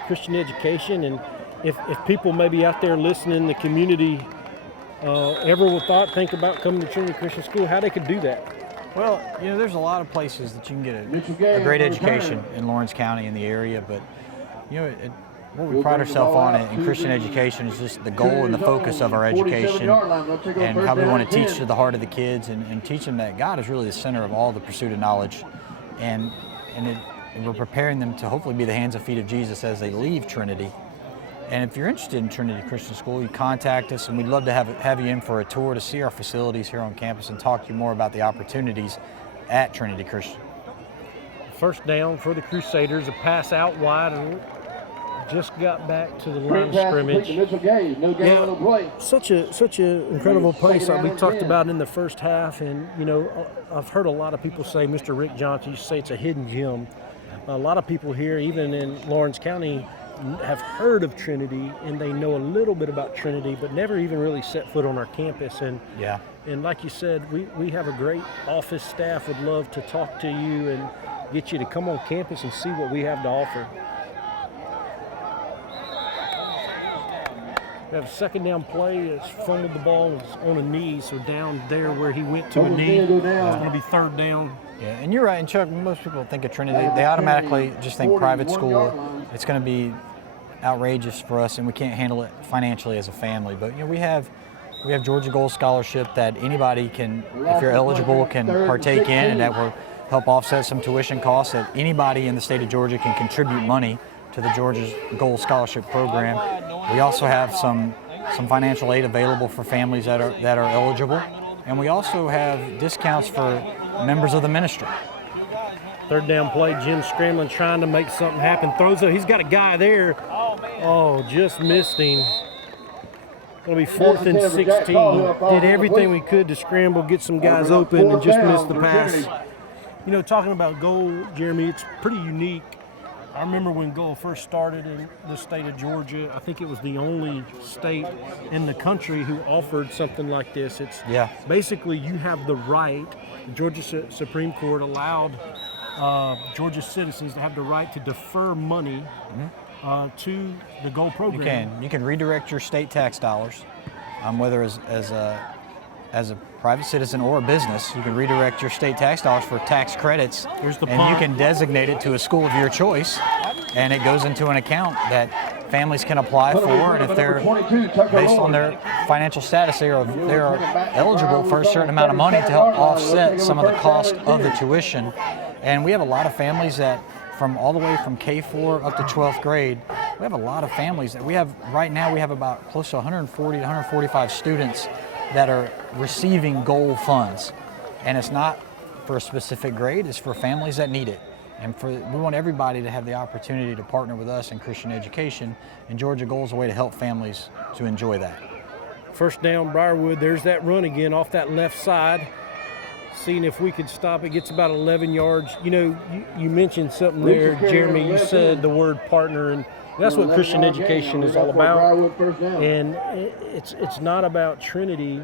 Christian education, and if people maybe out there listening in the community ever will think about coming to Trinity Christian School, how they could do that. Well, there's a lot of places that you can get a great education in Lawrence County in the area, but what we pride ourselves on in Christian education is just the goal and the focus of our education and how we want to teach to the heart of the kids and teach them that God is really the center of all the pursuit of knowledge, and we're preparing them to hopefully be the hands and feet of Jesus as they leave Trinity. And if you're interested in Trinity Christian School, you contact us, and we'd love to have you in for a tour to see our facilities here on campus and talk to you more about the opportunities at Trinity Christian. First down for the Crusaders, a pass out wide, and just got back to the line of scrimmage. Such a incredible place like we talked about in the first half, and I've heard a lot of people say, Mr. Rick Johnson used to say it's a hidden gem. A lot of people here, even in Lawrence County, have heard of Trinity, and they know a little bit about Trinity, but never even really set foot on our campus. And like you said, we have a great office staff. Would love to talk to you and get you to come on campus and see what we have to offer. We have a second down play. It's fumbled the ball, was on a knee, so down there where he went to a knee, it's going to be third down. Yeah, and you're right. And Chuck, most people think of Trinity, they automatically just think private school. It's going to be outrageous for us, and we can't handle it financially as a family. But we have Georgia Gold Scholarship that anybody can, if you're eligible, can partake in, and that will help offset some tuition costs. That anybody in the state of Georgia can contribute money to the Georgia Gold Scholarship program. We also have some financial aid available for families that are eligible, and we also have discounts for members of the ministry. Third down play, Jim scrambling, trying to make something happen. Throws it. He's got a guy there. Oh, just missed him. It'll be 4th and 16. Did everything we could to scramble, get some guys open, and just missed the pass. Talking about goal, Jeremy, it's pretty unique. I remember when goal first started in the state of Georgia, I think it was the only state in the country who offered something like this. It's basically you have the right. The Georgia Supreme Court allowed Georgia citizens to have the right to defer money to the GOLD program. You can redirect your state tax dollars, whether as a private citizen or a business. You can redirect your state tax dollars for tax credits, and you can designate it to a school of your choice, and it goes into an account that families can apply for, and if they're based on their financial status, they are eligible for a certain amount of money to help offset some of the cost of the tuition. And we have a lot of families that all the way from K4 up to 12th grade, we have a lot of families that right now we have about close to 140 to 145 students that are receiving GOLD funds. And it's not for a specific grade, it's for families that need it. And we want everybody to have the opportunity to partner with us in Christian education, and Georgia GOLD is a way to help families to enjoy that. First down, Briarwood. There's that run again off that left side. Seeing if we could stop it. Gets about 11 yards. You know, you mentioned something there, Jeremy. You said the word partner, and that's what Christian education is all about. And it's not about Trinity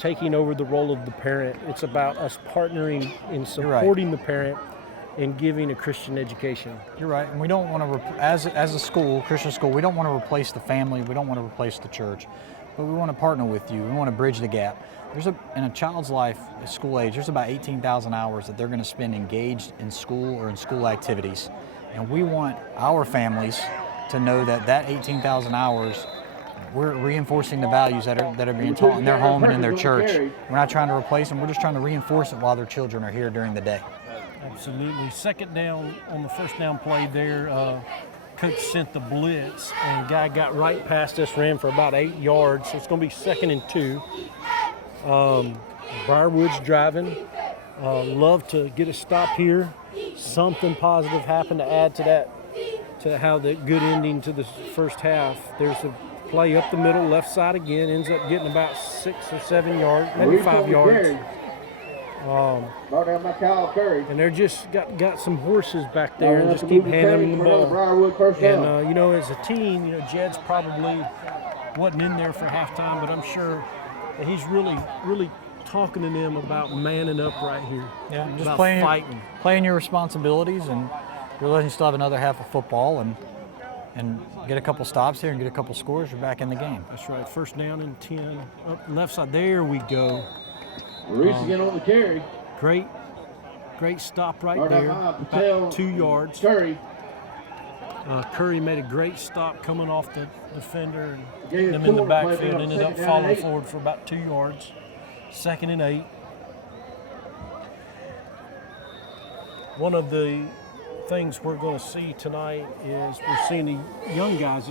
taking over the role of the parent. It's about us partnering in supporting the parent and giving a Christian education. You're right, and we don't want to, as a school, Christian school, we don't want to replace the family, we don't want to replace the church, but we want to partner with you, we want to bridge the gap. In a child's life at school age, there's about 18,000 hours that they're going to spend engaged in school or in school activities, and we want our families to know that 18,000 hours, we're reinforcing the values that are being taught in their home and in their church. We're not trying to replace them, we're just trying to reinforce it while their children are here during the day. Absolutely. Second down on the first down play there, coach sent the blitz, and guy got right past us, ran for about 8 yards, so it's going to be 2nd and 2. Briarwood's driving. Love to get a stop here. Something positive happened to add to that, to how the good ending to the first half. There's a play up the middle, left side again, ends up getting about 6 or 7 yards, maybe 5 yards. And they're just got some horses back there and just keep handing them the ball. And you know, as a team, you know, Jed's probably wasn't in there for halftime, but I'm sure that he's really talking to them about manning up right here. Yeah, just about fighting, playing your responsibilities, and realizing you still have another half of football, and get a couple stops here and get a couple scores, you're back in the game. That's right. First down and 10. Up left side. There we go. Reese again on the carry. Great stop right there. About 2 yards. Curry. Curry made a great stop coming off the defender and getting them in the backfield. Ended up falling forward for about 2 yards. 2nd and 8. One of the things we're going to see tonight is we're seeing the young guys.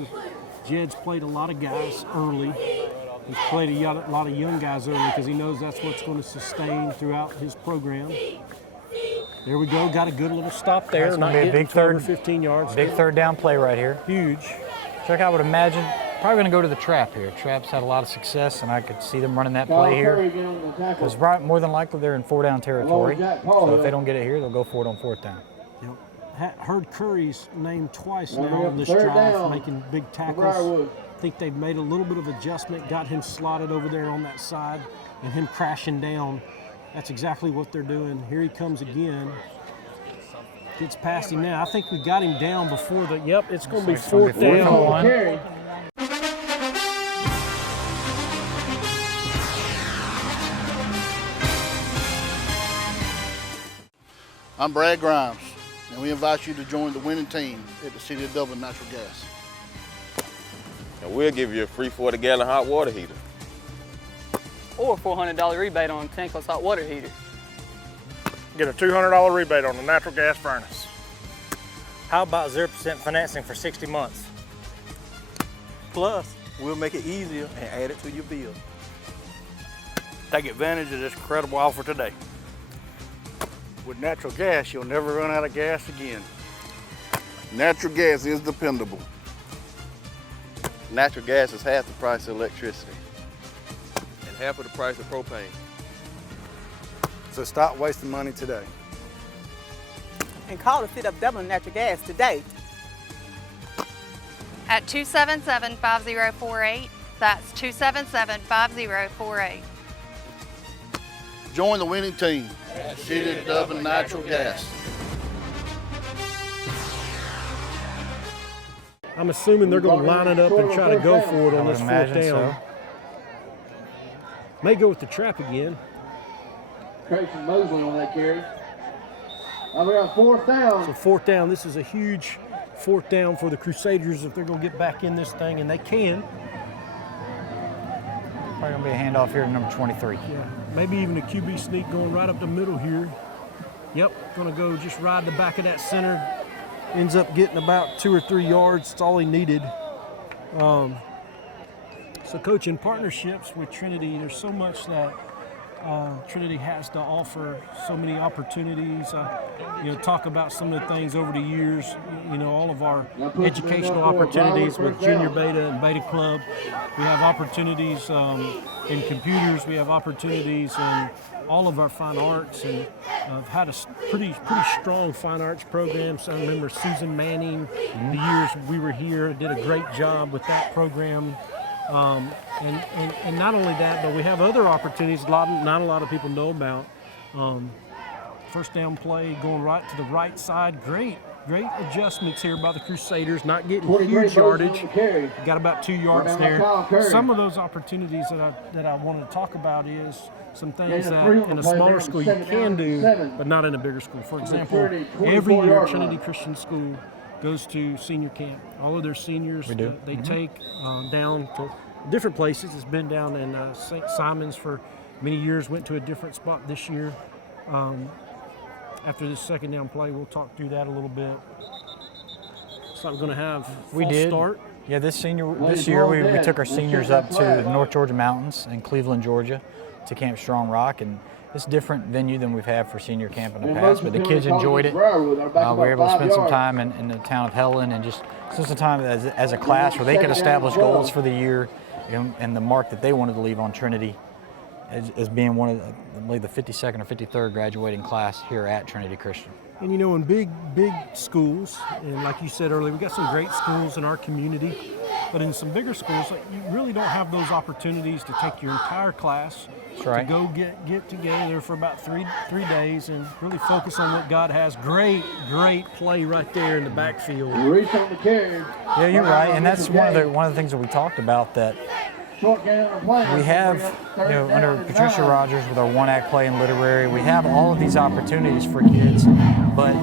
Jed's played a lot of guys early. He's played a lot of young guys early because he knows that's what's going to sustain throughout his program. There we go. Got a good little stop there. That's going to be a big 15 yards. Big third down play right here. Huge. Chuck, I would imagine probably going to go to the trap here. Trap's had a lot of success, and I could see them running that play here. Because more than likely they're in 4-down territory. So if they don't get it here, they'll go for it on 4th down. Yep. Heard Curry's name twice now on this drive, making big tackles. I think they've made a little bit of adjustment, got him slotted over there on that side, and him crashing down. That's exactly what they're doing. Here he comes again. Gets past him now. I think we got him down before the, yep, it's going to be 4th down. I'm Brad Grimes, and we invite you to join the winning team at the City of Dublin Natural Gas. And we'll give you a free 40-gallon hot water heater. Or a $400 rebate on a tankless hot water heater. Get a $200 rebate on the natural gas furnace. How about 0% financing for 60 months? Plus, we'll make it easier and add it to your bill. Take advantage of this incredible offer today. With natural gas, you'll never run out of gas again. Natural gas is dependable. Natural gas is half the price of electricity and half of the price of propane. So stop wasting money today. And call the City of Dublin Natural Gas today. At 277-5048. That's 277-5048. Join the winning team at the City of Dublin Natural Gas. I'm assuming they're going to line it up and try to go for it on this fourth down. So. May go with the trap again. Tracy Mosley on that carry. We're on fourth down. So fourth down, this is a huge fourth down for the Crusaders if they're going to get back in this thing, and they can. Probably going to be a handoff here to number 23. Yeah, maybe even a QB sneak going right up the middle here. Yep, going to go just ride the back of that center. Ends up getting about 2 or 3 yards. That's all he needed. So, Coach, in partnerships with Trinity, there's so much that Trinity has to offer, so many opportunities. Talk about some of the things over the years, all of our educational opportunities with Junior Beta and Beta Club. We have opportunities in computers. We have opportunities in all of our fine arts, and I've had a pretty strong fine arts program. So I remember Susan Manning, the years we were here, did a great job with that program. And not only that, but we have other opportunities not a lot of people know about. First down play going right to the right side. Great adjustments here by the Crusaders, not getting huge yardage. Got about 2 yards there. Some of those opportunities that I want to talk about is some things that in a smaller school you can do, but not in a bigger school. For example, every year Trinity Christian School goes to senior camp. All of their seniors, they take down to different places. It's been down in St. Simon's for many years, went to a different spot this year. After this second down play, we'll talk through that a little bit. So we're going to have false start. Yeah, this year we took our seniors up to the North Georgia Mountains in Cleveland, Georgia, to Camp Strong Rock, and it's a different venue than we've had for senior camp in the past, but the kids enjoyed it. We were able to spend some time in the town of Helen and just spend some time as a class where they could establish goals for the year and the mark that they wanted to leave on Trinity as being one of, I believe, the 52nd or 53rd graduating class here at Trinity Christian. And in big schools, and like you said earlier, we got some great schools in our community, but in some bigger schools, you really don't have those opportunities to take your entire class to go get together for about three days and really focus on what God has. Great play right there in the backfield. Yeah, you're right, and that's one of the things that we talked about, that we have, under Patricia Rogers with our one-act play and literary, we have all of these opportunities for kids, but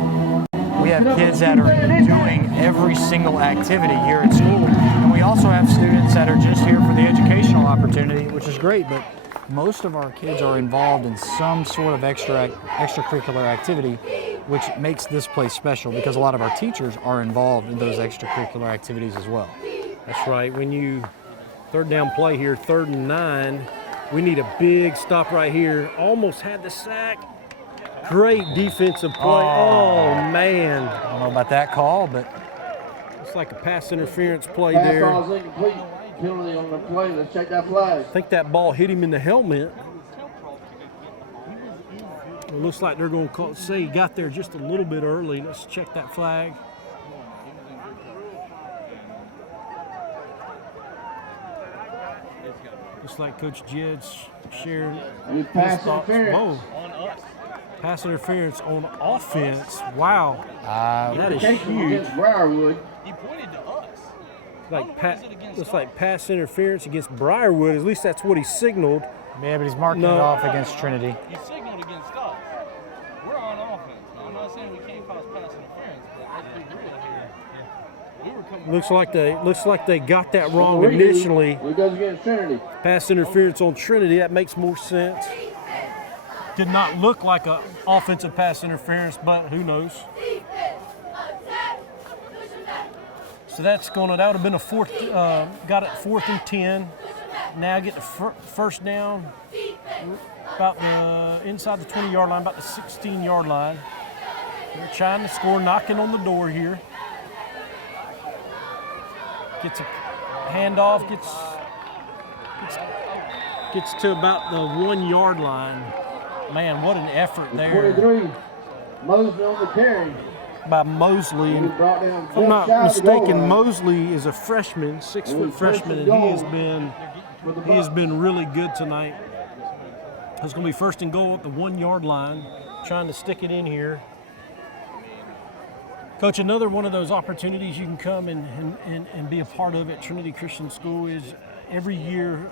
we have kids that are doing every single activity here at school, and we also have students that are just here for the educational opportunity, which is great, but most of our kids are involved in some sort of extracurricular activity, which makes this place special because a lot of our teachers are involved in those extracurricular activities as well. That's right. When you third down play here, 3rd and 9, we need a big stop right here. Almost had the sack. Great defensive play. Oh man. I don't know about that call, but it's like a pass interference play there. Penalty on the play. Let's check that flag. I think that ball hit him in the helmet. It looks like they're going to say he got there just a little bit early. Let's check that flag. Looks like Coach Jed's sharing his thoughts. Whoa. Pass interference on offense. Wow. That is huge. Briarwood. He pointed to us. Looks like pass interference against Briarwood. At least that's what he signaled. Yeah, but he's marking it off against Trinity. He signaled against us. We're on offense. I'm not saying we can't cause pass interference, but let's be real here. We were coming Looks like they got that wrong initially. It goes against Trinity. Pass interference on Trinity. That makes more sense. Did not look like an offensive pass interference, but who knows? So that would have been a fourth. Got it 4th and 10. Now get the first down about inside the 20-yard line, about the 16-yard line. They're trying to score, knocking on the door here. Gets a handoff, gets to about the 1-yard line. Man, what an effort there. 23, Mosley on the carry. By Mosley. If I'm not mistaken, Mosley is a freshman, 6-foot freshman, and he has been really good tonight. It's going to be first and goal at the 1 yard line, trying to stick it in here. Coach, another one of those opportunities you can come and be a part of at Trinity Christian School is every year,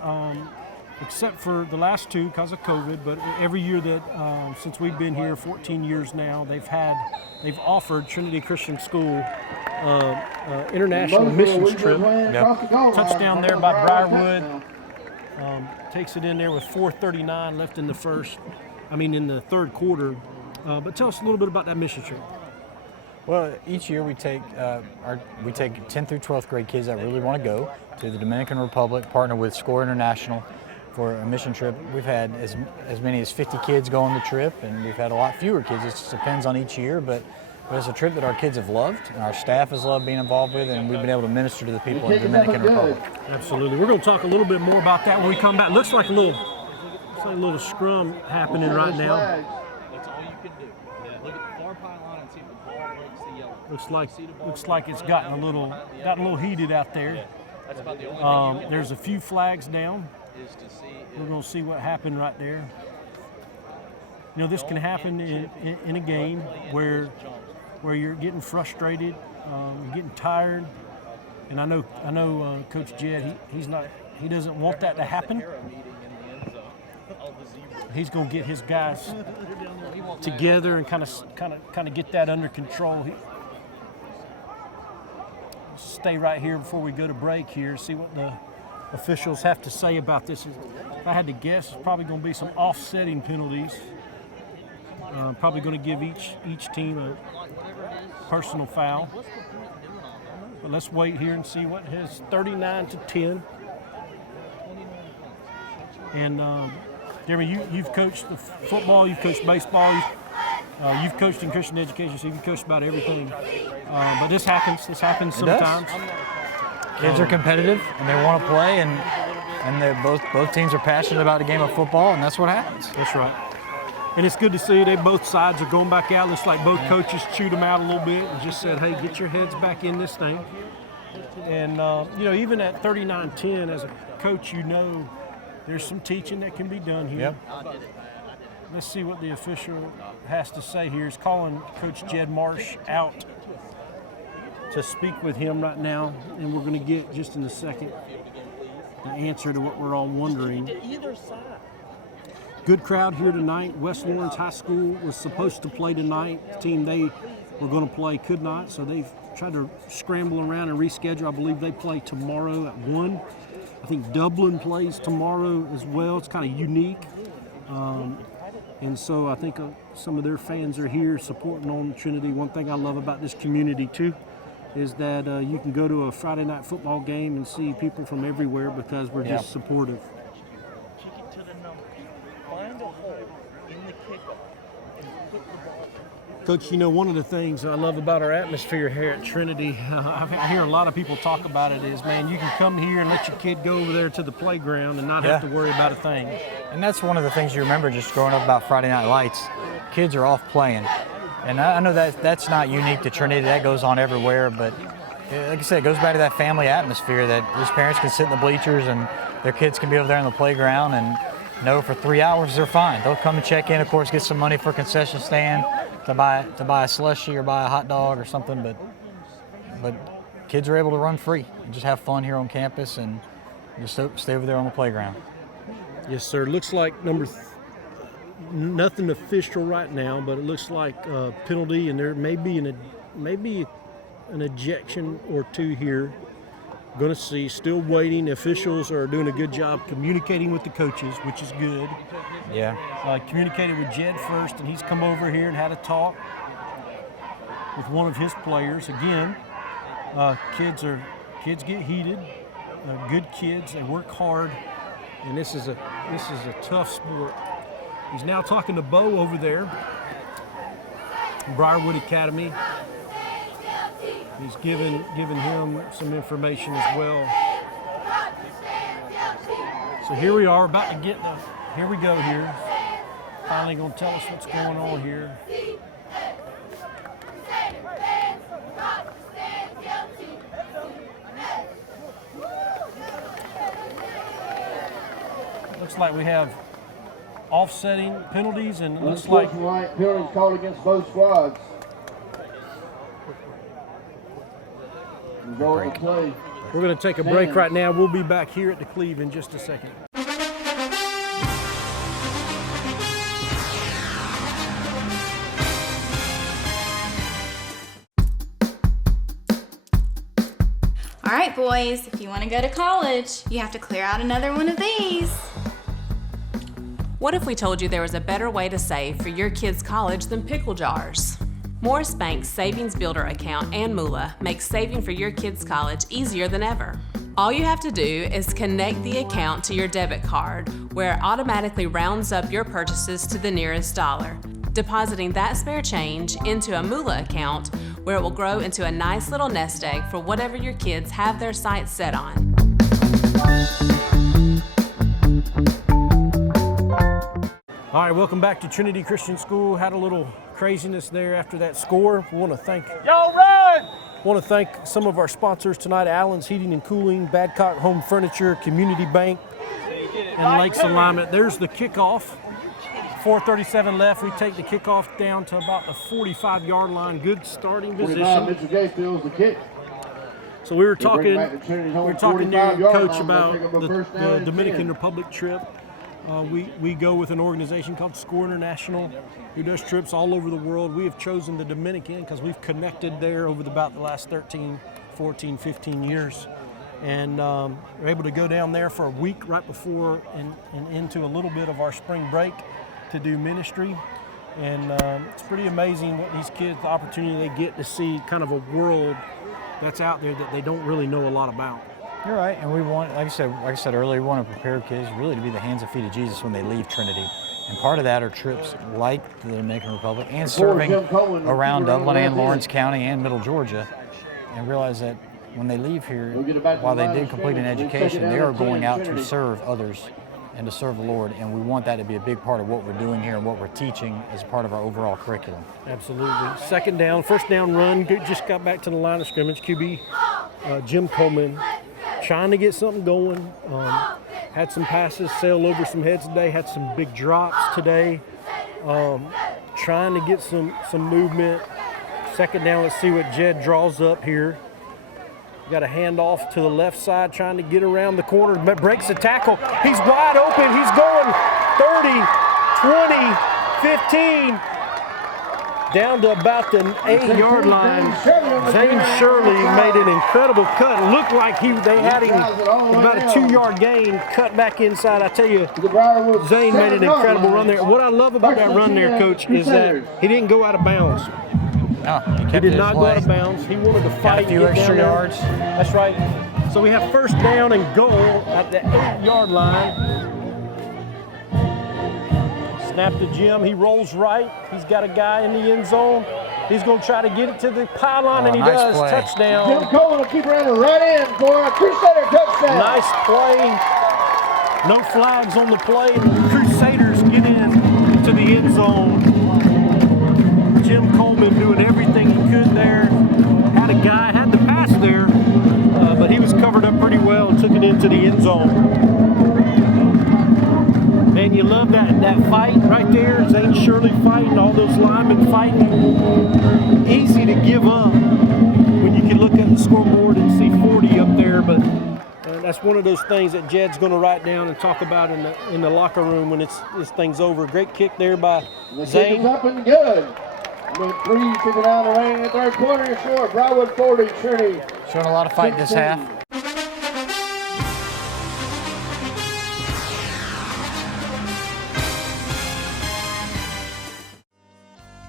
except for the last two because of COVID, but every year that since we've been here 14 years now, they've offered Trinity Christian School international missions trip. Touchdown there by Briarwood. Takes it in there with 4:39 left in the third quarter. But tell us a little bit about that mission trip. Well, each year we take 10th through 12th grade kids that really want to go to the Dominican Republic, partner with SCORE International for a mission trip. We've had as many as 50 kids go on the trip, and we've had a lot fewer kids. It just depends on each year, but it's a trip that our kids have loved and our staff has loved being involved with, and we've been able to minister to the people in the Dominican Republic. Absolutely. We're going to talk a little bit more about that when we come back. Looks like a little scrum happening right now. That's all you can do. Yeah, look at the far pylon and see if the ball breaks the yellow. Looks like it's gotten a little heated out there. That's about the only thing you can there's a few flags down. is to see We're going to see what happened right there. You know, this can happen in a game where you're getting frustrated, you're getting tired, and I know Coach Jed, he doesn't want that to happen. He's going to get his guys together and kind of get that under control. Stay right here before we go to break here, see what the officials have to say about this. If I had to guess, it's probably going to be some offsetting penalties. Probably going to give each team a personal foul. But let's wait here and see what his 39-10. And Jeremy, you've coached the football, you've coached baseball, you've coached in Christian education, so you've coached about everything. But this happens sometimes. Kids are competitive and they want to play, and they're both teams are passionate about a game of football, and that's what happens. That's right. And it's good to see both sides are going back out. Looks like both coaches chewed them out a little bit and just said, hey, get your heads back in this thing. And, even at 39-10, as a coach, there's some teaching that can be done here. Yep. Let's see what the official has to say here. He's calling Coach Jed Marsh out to speak with him right now, and we're going to get, just in a second, the answer to what we're all wondering. Good crowd here tonight. West Lawrence High School was supposed to play tonight. The team they were going to play could not, so they've tried to scramble around and reschedule. I believe they play tomorrow at 1. I think Dublin plays tomorrow as well. It's kind of unique. And so I think some of their fans are here supporting on Trinity. One thing I love about this community, too, is that you can go to a Friday night football game and see people from everywhere because we're just supportive. Coach, one of the things I love about our atmosphere here at Trinity, I hear a lot of people talk about it, is, man, you can come here and let your kid go over there to the playground and not have to worry about a thing. And that's one of the things you remember just growing up about Friday Night Lights. Kids are off playing. And I know that's not unique to Trinity. That goes on everywhere. But like I said, it goes back to that family atmosphere that these parents can sit in the bleachers and their kids can be over there on the playground and know for 3 hours they're fine. They'll come and check in, of course, get some money for a concession stand to buy a slushie or buy a hot dog or something. But kids are able to run free and just have fun here on campus and just stay over there on the playground. Yes, sir. Looks like nothing official right now, but it looks like a penalty, and there may be an ejection or two here. Going to see. Still waiting. The officials are doing a good job communicating with the coaches, which is good. Yeah. Communicated with Jed first, and he's come over here and had a talk with one of his players. Again, kids get heated. Good kids. They work hard, and this is a tough sport. He's now talking to Bo over there, Briarwood Academy. He's giving him some information as well. So here we are, about to get here we go here. Finally going to tell us what's going on here. Looks like we have offsetting penalties, and it looks like Unsportsmanlike penalties called against both squads. Result of the play. we're going to take a break right now. We'll be back here at the Cleve in just a second. All right, boys, if you want to go to college, you have to clear out another one of these. What if we told you there was a better way to save for your kids' college than pickle jars? Morris Bank's Savings Builder account and moolah makes saving for your kids' college easier than ever. All you have to do is connect the account to your debit card, where it automatically rounds up your purchases to the nearest dollar, depositing that spare change into a moolah account where it will grow into a nice little nest egg for whatever your kids have their sights set on. All right, welcome back to Trinity Christian School. Had a little craziness there after that score. We want to thank some of our sponsors tonight: Allen's Heating and Cooling, Badcock Home Furniture, Community Bank, and Lakes Alignment. There's the kickoff. 4:37 left. We take the kickoff down to about the 45-yard line. Good starting position. Mr. Gay feels the kick. So we were talking near Coach about the Dominican Republic trip. We go with an organization called Score International, who does trips all over the world. We have chosen the Dominican because we've connected there over about the last 13, 14, 15 years. And we're able to go down there for a week right before and into a little bit of our spring break to do ministry. And it's pretty amazing what these kids, the opportunity they get to see kind of a world that's out there that they don't really know a lot about. You're right, and we want, like I said earlier, we want to prepare kids really to be the hands and feet of Jesus when they leave Trinity. And part of that are trips like the Dominican Republic and serving around Dublin and Lawrence County and Middle Georgia, and realize that when they leave here, while they did complete an education, they are going out to serve others and to serve the Lord, and we want that to be a big part of what we're doing here and what we're teaching as part of our overall curriculum. Absolutely. Second down, first down run, just got back to the line of scrimmage. QB Jim Coleman trying to get something going. Had some passes sail over some heads today, had some big drops today. Trying to get some movement. Second down, let's see what Jed draws up here. Got a handoff to the left side, trying to get around the corner, but breaks the tackle. He's wide open. He's going 30, 20, 15, down to about the 8-yard line. Zane Shirley made an incredible cut. Looked like they had him about a 2-yard gain, cut back inside. I tell you, Zane made an incredible run there. What I love about that run there, Coach, is that he didn't go out of bounds. No, he did not go out of bounds. He wanted to fight. Got a few extra yards. That's right. So we have first down and goal at the 8-yard line. Snap to Jim. He rolls right. He's got a guy in the end zone. He's going to try to get it to the pylon, and he does. Play. Touchdown. Jim Cole will keep running right in for a Crusader touchdown. Nice play. No flags on the play. The Crusaders get in to the end zone. Jim Coleman doing everything he could there. Had a guy, had the pass there, but he was covered up pretty well and took it into the end zone. Man, you love that fight right there. Zane Shirley fighting, all those linemen fighting. Easy to give up when you can look at the scoreboard and see 40 up there, but that's one of those things that Jed's going to write down and talk about in the locker room when this thing's over. Great kick there by Zane. Up and good. Number 3 taking down the lane in the third quarter. Short. Briarwood 40, Trinity. Showing a lot of fight this half.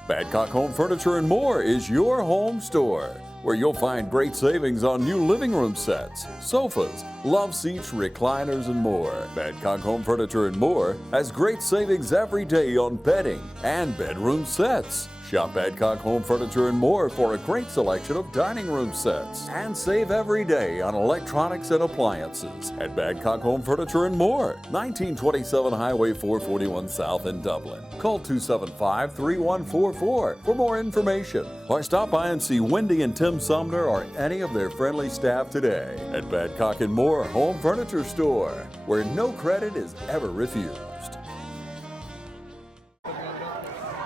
Badcock Home Furniture and More is your home store, where you'll find great savings on new living room sets, sofas, love seats, recliners, and more. Badcock Home Furniture and More has great savings every day on bedding and bedroom sets. Shop Badcock Home Furniture and More for a great selection of dining room sets. And save every day on electronics and appliances at Badcock Home Furniture and More, 1927 Highway 441 South in Dublin. Call 275-3144 for more information, or stop by and see Wendy and Tim Sumner or any of their friendly staff today at Badcock and More Home Furniture Store, where no credit is ever refused.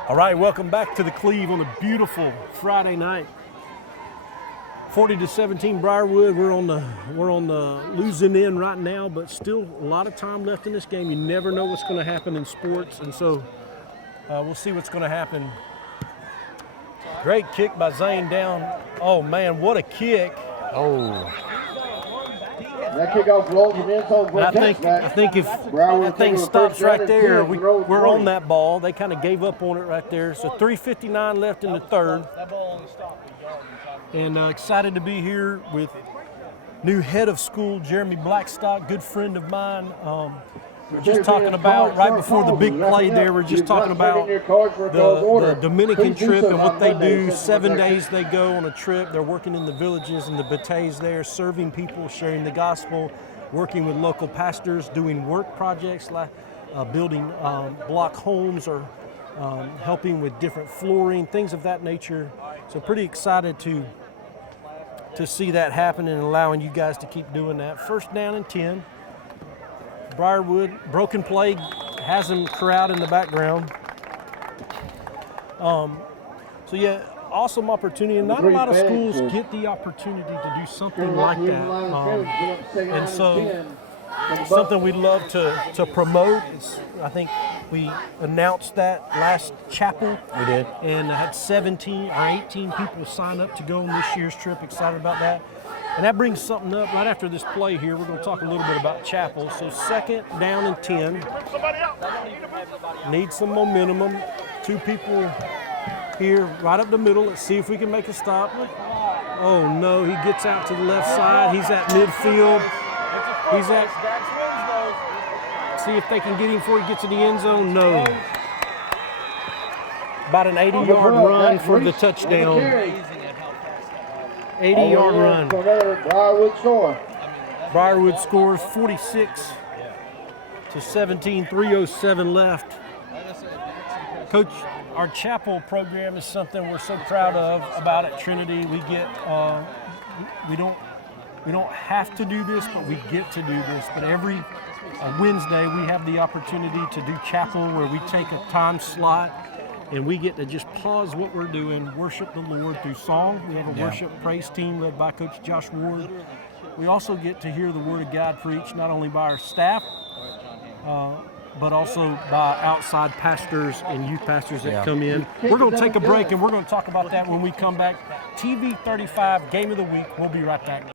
All right, welcome back to the Cleve on a beautiful Friday night. 40-17 Briarwood. We're on the losing end right now, but still a lot of time left in this game. You never know what's going to happen in sports, and so we'll see what's going to happen. Great kick by Zane down. Oh man, what a kick! Oh. That kickoff rolls in end zone. I think if that thing stops right there, we're on that ball. They kind of gave up on it right there. So 3:59 left in the third. And excited to be here with new head of school, Jeremy Blackstock, good friend of mine. We're just talking about, right before the big play there, we're just talking about the Dominican trip and what they do. 7 days they go on a trip. They're working in the villages and the bateys there, serving people, sharing the gospel, working with local pastors, doing work projects like building block homes or helping with different flooring, things of that nature. So pretty excited to see that happen and allowing you guys to keep doing that. First down and 10. Briarwood, broken play, has them crowd in the background. So yeah, awesome opportunity. And not a lot of schools get the opportunity to do something like that. And so something we'd love to promote. I think we announced that last chapel. We did. And I had 17 or 18 people sign up to go on this year's trip. Excited about that. And that brings something up right after this play here. We're going to talk a little bit about chapel. So second down and 10. Need some momentum. Two people here right up the middle. Let's see if we can make a stop. Oh no, he gets out to the left side. He's at midfield. See if they can get him before he gets to the end zone. No. About an 80-yard run for the touchdown. 80-yard run. Briarwood scores 46-17, 3:07 left. Coach, our chapel program is something we're so proud of about at Trinity. We get, we don't have to do this, but we get to do this. But every Wednesday we have the opportunity to do chapel where we take a time slot and we get to just pause what we're doing, worship the Lord through song. We have a worship praise team led by Coach Josh Ward. We also get to hear the Word of God preached not only by our staff, but also by outside pastors and youth pastors that come in. We're going to take a break and we're going to talk about that when we come back. TV 35 Game of the Week. We'll be right back.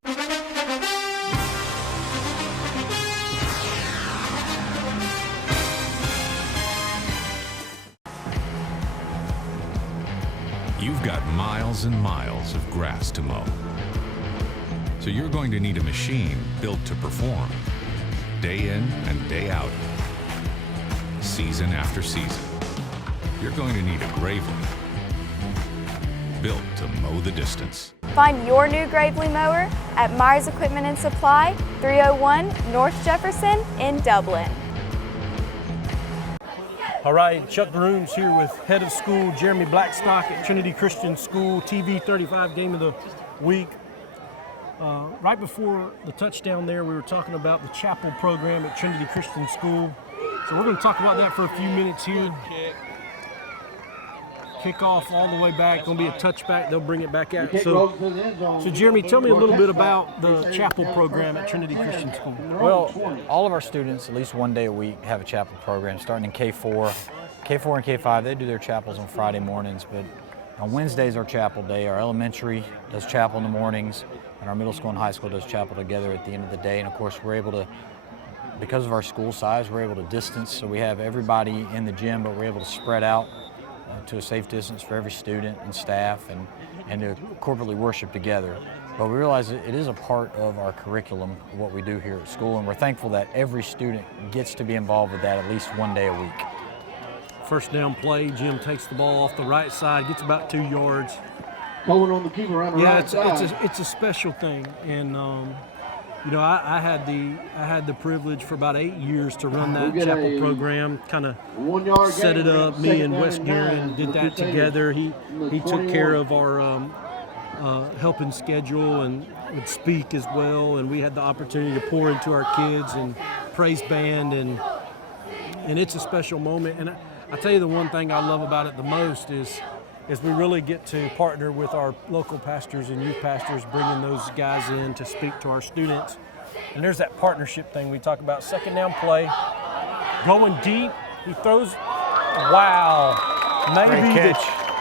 You've got miles and miles of grass to mow. So you're going to need a machine built to perform, day in and day out, season after season. You're going to need a Gravely, built to mow the distance. Find your new Gravely mower at Myers Equipment and Supply, 301 North Jefferson in Dublin. All right, Chuck Grooms here with head of school Jeremy Blackstock at Trinity Christian School, TV 35 Game of the Week. Right before the touchdown there, we were talking about the chapel program at Trinity Christian School. So we're going to talk about that for a few minutes here. Kickoff all the way back, going to be a touchback. They'll bring it back out. So Jeremy, tell me a little bit about the chapel program at Trinity Christian School. Well, all of our students, at least one day a week, have a chapel program starting in K4. K4 and K5, they do their chapels on Friday mornings, but on Wednesdays our chapel day. Our elementary does chapel in the mornings, and our middle school and high school does chapel together at the end of the day. And of course, we're able to, because of our school size, we're able to distance. So we have everybody in the gym, but we're able to spread out to a safe distance for every student and staff, and to corporately worship together. But we realize that it is a part of our curriculum, what we do here at school, and we're thankful that every student gets to be involved with that at least one day a week. First down play, Jim takes the ball off the right side, gets about 2 yards. Pulling on the keeper around the right side. It's a special thing, and you know, I had the privilege for about 8 years to run that chapel program, kind of set it up. Me and Wes Guerin did that together. He took care of our helping schedule and would speak as well, and we had the opportunity to pour into our kids and praise band, and it's a special moment. And I tell you, the one thing I love about it the most is we really get to partner with our local pastors and youth pastors, bringing those guys in to speak to our students. And there's that partnership thing we talk about. Second down play, going deep. He throws. Wow,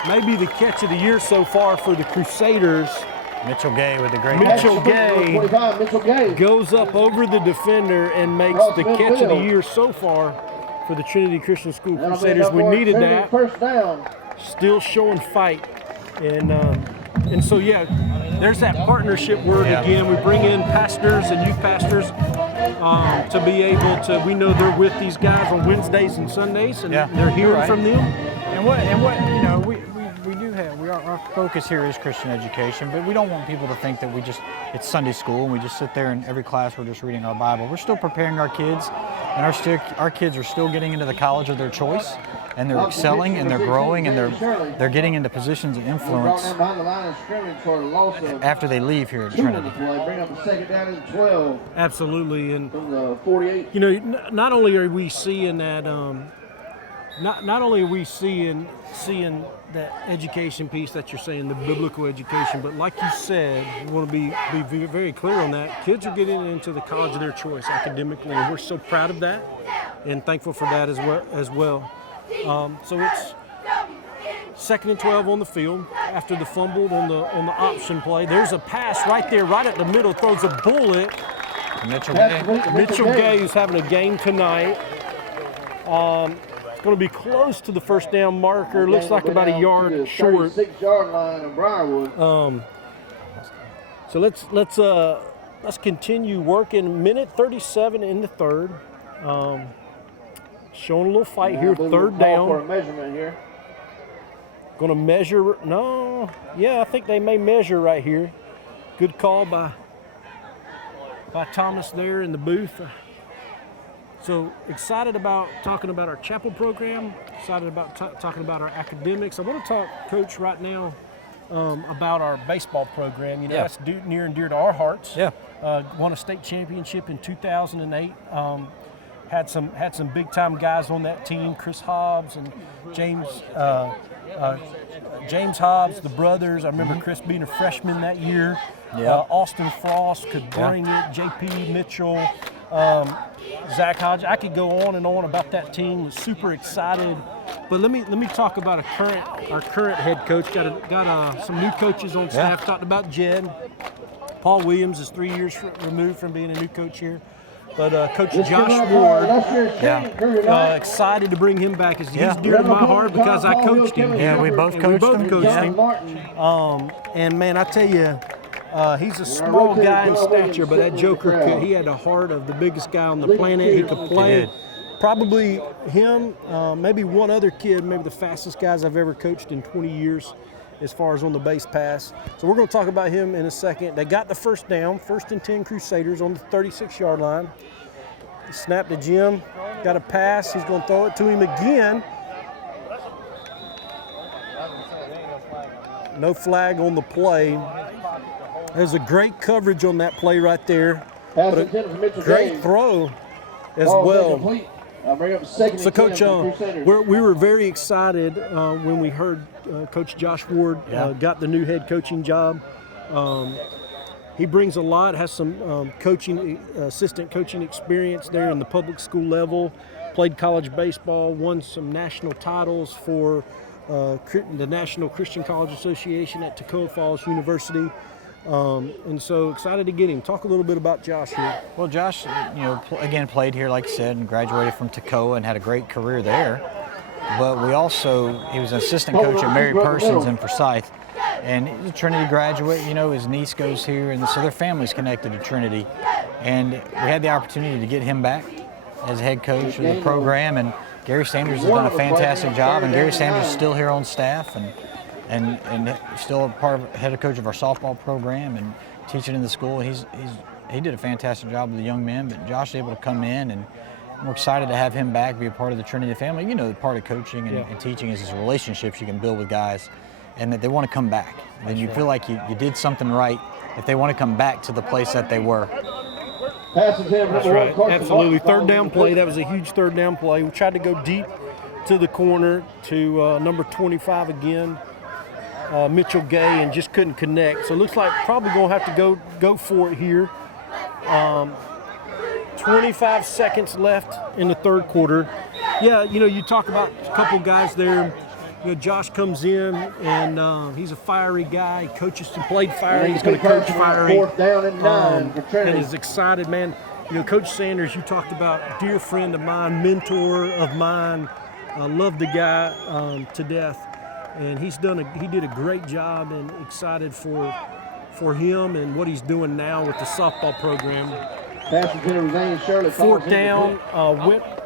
maybe the catch of the year so far for the Crusaders. Mitchell Gay with the great Mitchell catch. Gay goes up over the defender and makes the catch of the year so far for the Trinity Christian School Crusaders. We needed that. First down. Still showing fight, and so yeah, there's that partnership word again. We bring in pastors and youth pastors to be able to. We know they're with these guys on Wednesdays and Sundays, and they're hearing from them. And what you know, we do have our focus here is Christian education, but we don't want people to think that it's Sunday school and we just sit there and every class we're just reading our Bible. We're still preparing our kids, and our kids are still getting into the college of their choice. And they're excelling and they're growing and they're getting into positions of influence after they leave here at Trinity. Bring up a second down and 12. Absolutely, and from the 48. You know, not only are we seeing that, not only are we seeing that education piece that you're saying, the biblical education, but like you said, we want to be very clear on that. Kids are getting into the college of their choice academically, and we're so proud of that and thankful for that as well. So it's 2nd and 12 on the field after the fumble on the option play. There's a pass right there, right at the middle, throws a bullet. Mitchell Gay is having a game tonight. It's going to be close to the first down marker. Looks like about a yard short. 36-yard line of Briarwood. So let's continue working. Minute 37 in the third. Showing a little fight here, third down. For a measurement here. Going to measure, I think they may measure right here. Good call by Thomas there in the booth. So excited about talking about our chapel program, excited about talking about our academics. I want to talk, Coach, right now about our baseball program. You know, that's near and dear to our hearts. Yeah. Won a state championship in 2008. Had some big time guys on that team, Chris Hobbs and James Hobbs, the brothers. I remember Chris being a freshman that year. Austin Frost could bring it. J.P. Mitchell, Zach Hodge. I could go on and on about that team. Was super excited. But let me talk about our current head coach. Got some new coaches on staff. Talked about Jed. Paul Williams is 3 years removed from being a new coach here. But Coach Josh Ward, excited to bring him back. He's dear to my heart because I coached him. Yeah, we both coached him. And man, I tell you, he's a small guy in stature, but that joker he had the heart of the biggest guy on the planet. He could play. Probably him, maybe one other kid, maybe the fastest guys I've ever coached in 20 years as far as on the base pass. So we're going to talk about him in a second. They got the first down, 1st and 10 Crusaders on the 36-yard line. Snap to Jim, got a pass. He's going to throw it to him again. No flag on the play. There's a great coverage on that play right there. But a great throw as well. So, Coach, we were very excited when we heard Coach Josh Ward got the new head coaching job. He brings a lot, has some assistant coaching experience there in the public school level, played college baseball, won some national titles for the National Christian College Association at Toccoa Falls University. And so excited to get him. Talk a little bit about Josh here. Well, Josh, again, played here, like you said, and graduated from Toccoa and had a great career there. But he was an assistant coach at Mary Persons in Forsyth. And he's a Trinity graduate, his niece goes here, and so their family's connected to Trinity. And we had the opportunity to get him back as head coach of the program, and Gary Sanders has done a fantastic job, and Gary Sanders is still here on staff and still a part of head coach of our softball program and teaching in the school. He did a fantastic job with the young men, but Josh is able to come in, and we're excited to have him back, be a part of the Trinity family. Part of coaching and teaching is relationships you can build with guys, and that they want to come back. Then you feel like you did something right if they want to come back to the place that they were. That's right, absolutely. Third down play, that was a huge third down play. We tried to go deep to the corner to number 25 again, Mitchell Gay, and just couldn't connect. So it looks like probably going to have to go for it here. 25 seconds left in the third quarter. Yeah, you know, you talk about a couple guys there. You know, Josh comes in, and he's a fiery guy. He coaches and played fiery. He's going to coach fiery. 4th down and 9 for Trinity. And is excited, man. You know, Coach Sanders, you talked about, dear friend of mine, mentor of mine. I love the guy to death, and he did a great job, and excited for him and what he's doing now with the softball program. Fourth down,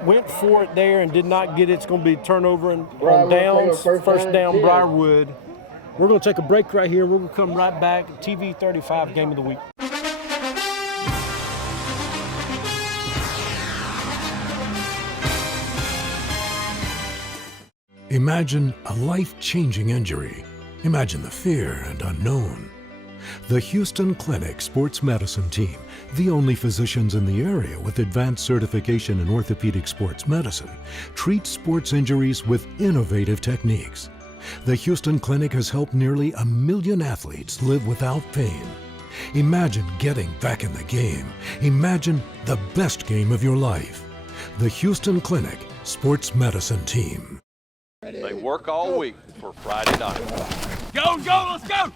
went for it there and did not get it. It's going to be turnover on downs. First down, Briarwood. We're going to take a break right here. We're going to come right back. TV 35 Game of the Week. Imagine a life-changing injury. Imagine the fear and unknown. The Houston Clinic Sports Medicine Team, the only physicians in the area with advanced certification in orthopedic sports medicine, treats sports injuries with innovative techniques. The Houston Clinic has helped nearly 1 million athletes live without pain. Imagine getting back in the game. Imagine the best game of your life. The Houston Clinic Sports Medicine Team. They work all week for Friday night. Go, let's go!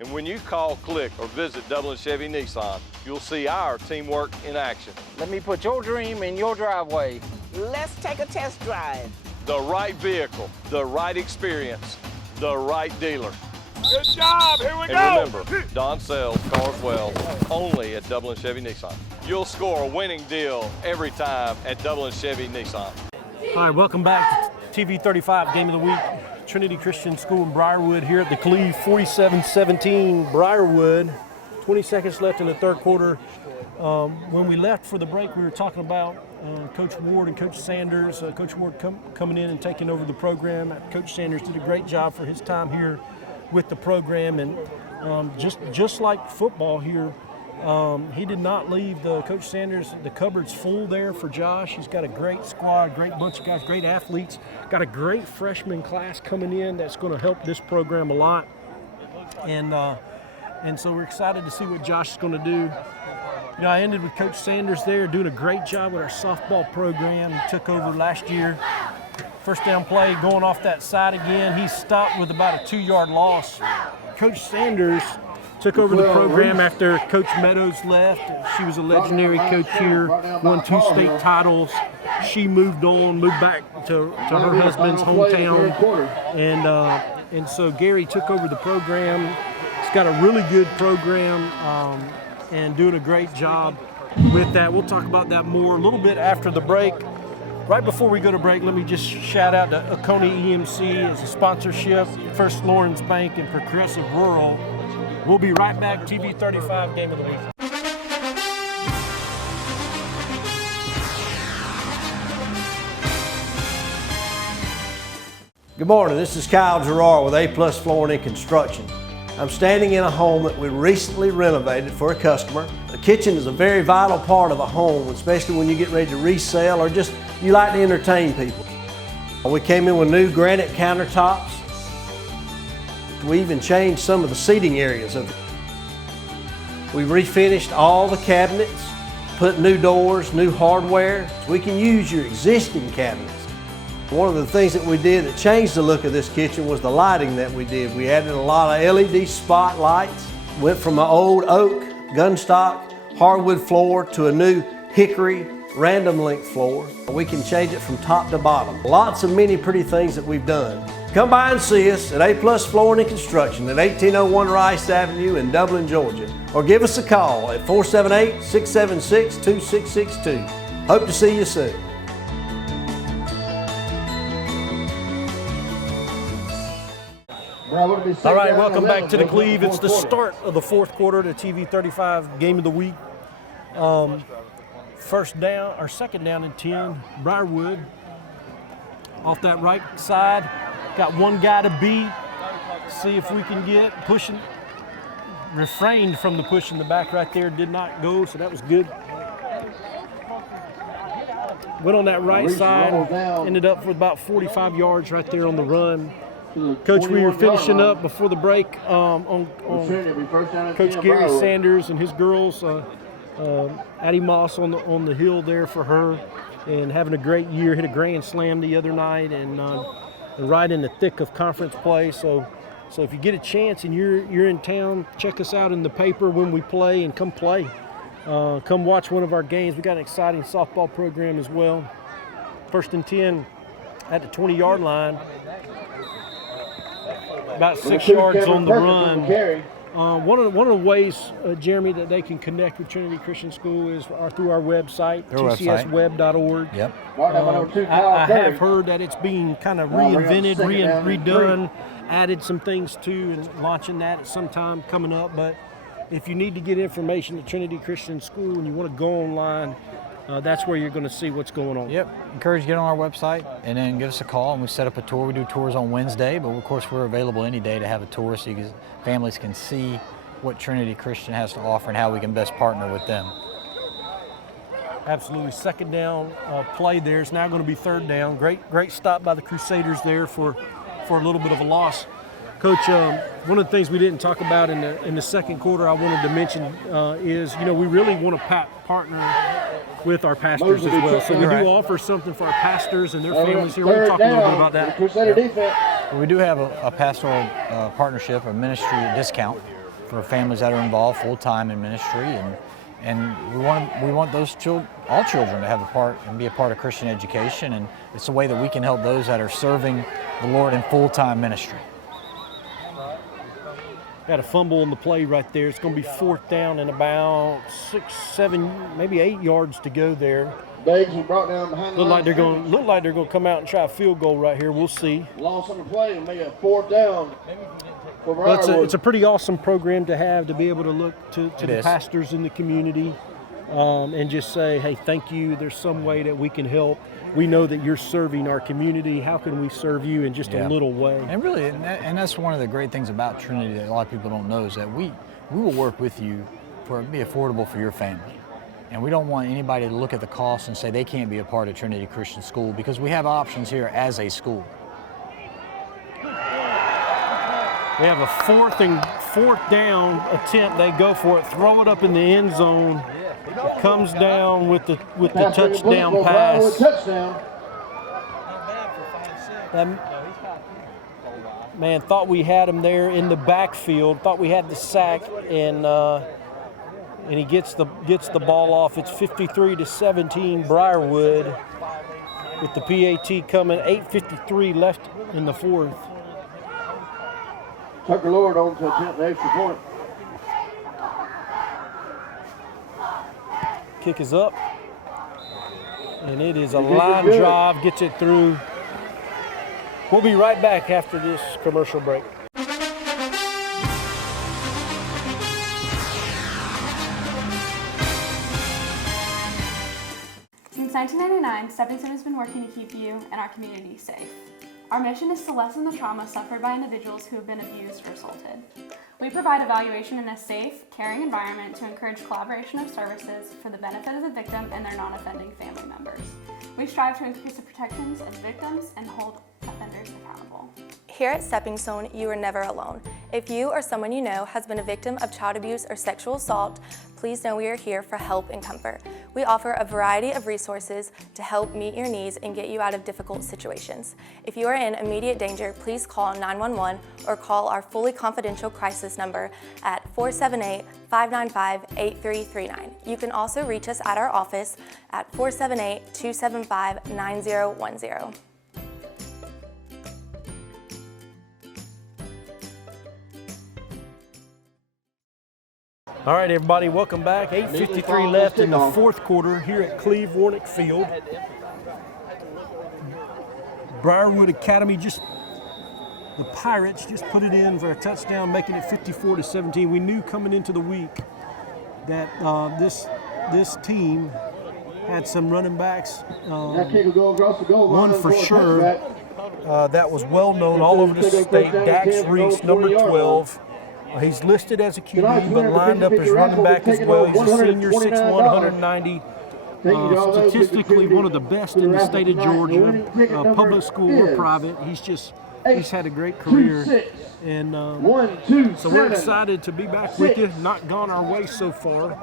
And when you call, click, or visit Dublin Chevy Nissan, you'll see our teamwork in action. Let me put your dream in your driveway. Let's take a test drive. The right vehicle, the right experience, the right dealer. Good job, here we go! And remember, Don sells cars well, only at Dublin Chevy Nissan. You'll score a winning deal every time at Dublin Chevy Nissan. All right, welcome back to TV 35 Game of the Week. Trinity Christian School in Briarwood here at the Cleve, 47-17 Briarwood. 20 seconds left in the third quarter. When we left for the break, we were talking about Coach Ward and Coach Sanders. Coach Ward coming in and taking over the program. Coach Sanders did a great job for his time here with the program, and just like football here, he did not leave Coach Sanders, the cupboard's full there for Josh. He's got a great squad, great bunch of guys, great athletes. Got a great freshman class coming in that's going to help this program a lot. And so we're excited to see what Josh is going to do. You know, I ended with Coach Sanders there doing a great job with our softball program. He took over last year. First down play, going off that side again. He stopped with about a 2-yard loss. Coach Sanders took over the program after Coach Meadows left. She was a legendary coach here, won 2 state titles. She moved back to her husband's hometown. And so Gary took over the program. He's got a really good program and doing a great job with that. We'll talk about that more a little bit after the break. Right before we go to break, let me just shout out to Oconee EMC as a sponsorship, First Lawrence Bank, and Progressive Rural. We'll be right back. TV 35 Game of the Week. Good morning, this is Kyle Gerard with A+ Flooring and Construction. I'm standing in a home that we recently renovated for a customer. The kitchen is a very vital part of a home, especially when you get ready to resell or just you like to entertain people. We came in with new granite countertops. We even changed some of the seating areas of it. We refinished all the cabinets, put new doors, new hardware, so we can use your existing cabinets. One of the things that we did that changed the look of this kitchen was the lighting that we did. We added a lot of LED spotlights, went from an old oak, gunstock, hardwood floor to a new hickory, random length floor. We can change it from top to bottom. Lots of many pretty things that we've done. Come by and see us at A+ Flooring and Construction at 1801 Rice Avenue in Dublin, Georgia. Or give us a call at 478-676-2662. Hope to see you soon. All right, welcome back to the Cleve. It's the start of the fourth quarter, the TV 35 Game of the Week. Second down and 10, Briarwood. Off that right side, got one guy to beat. See if we can get pushing. Refrained from the push in the back right there, did not go, so that was good. went on that right side, ended up with about 45 yards right there on the run. Coach, we were finishing up before the break on Coach Gary Sanders and his girls, Addie Moss on the hill there for her, and having a great year. Hit a grand slam the other night, and right in the thick of conference play. So if you get a chance and you're in town, check us out in the paper when we play, and come play. Come watch one of our games. We got an exciting softball program as well. 1st and 10 at the 20-yard line. About 6 yards on the run. One of the ways, Jeremy, that they can connect with Trinity Christian School is through our website, tcsweb.org. Yep. I have heard that it's being kind of reinvented, redone, added some things to, and launching that at some time coming up. But if you need to get information at Trinity Christian School and you want to go online, that's where you're going to see what's going on. Yep. Encourage you to get on our website and then give us a call, and we set up a tour. We do tours on Wednesday, but of course we're available any day to have a tour so families can see what Trinity Christian has to offer and how we can best partner with them. Absolutely. 2nd down play there. It's now going to be 3rd down. Great stop by the Crusaders there for a little bit of a loss. Coach, one of the things we didn't talk about in the 2nd quarter I wanted to mention is, we really want to partner with our pastors as well. So we do offer something for our pastors and their families here. We'll talk a little bit about that. We do have a pastoral partnership, a ministry discount for families that are involved full-time in ministry, and we want those all children to have a part and be a part of Christian education, and it's a way that we can help those that are serving the Lord in full-time ministry. Got a fumble on the play right there. It's going to be 4th down and about 6, 7, maybe 8 yards to go there. Bags was brought down behind the look like they're going to come out and try a field goal right here. We'll see. Loss on the play and make a 4th down. Well, it's a pretty awesome program to have, to be able to look to the pastors in the community and just say, hey, thank you. There's some way that we can help. We know that you're serving our community. How can we serve you in just a little way? And really, and that's one of the great things about Trinity that a lot of people don't know, is that we will work with you for it to be affordable for your family. And we don't want anybody to look at the cost and say they can't be a part of Trinity Christian School, because we have options here as a school. We have a 4th down attempt. They go for it, throw it up in the end zone. Comes down with the touchdown pass. That man thought we had him there in the backfield. Thought we had the sack, and he gets the ball off. It's 53-17 Briarwood, with the PAT coming. 8:53 left in the 4th. Tucker Lord on to attempt the extra point. Kick is up, and it is a line drive, gets it through. We'll be right back after this commercial break. Since 1999, Stepping Stone has been working to keep you and our community safe. Our mission is to lessen the trauma suffered by individuals who have been abused or assaulted. We provide evaluation in a safe, caring environment to encourage collaboration of services for the benefit of the victim and their non-offending family members. We strive to increase the protections of victims and hold offenders accountable. Here at Stepping Stone, you are never alone. If you or someone you know has been a victim of child abuse or sexual assault, please know we are here for help and comfort. We offer a variety of resources to help meet your needs and get you out of difficult situations. If you are in immediate danger, please call 911 or call our fully confidential crisis number at 478-595-8339. You can also reach us at our office at 478-275-9010. All right, everybody, welcome back. 8:53 left in the 4th quarter here at Cleve Warnick Field. Briarwood Academy the Pirates just put it in for a touchdown, making it 54-17. We knew coming into the week that this team had some running backs. One for sure that was well known all over the state, Dax Reese, number 12. He's listed as a QB, but lined up as running back as well. He's a senior, 6'1", 190. statistically one of the best in the state of Georgia, public school or private. He's had a great career. And so we're excited to be back with you. Not gone our way so far,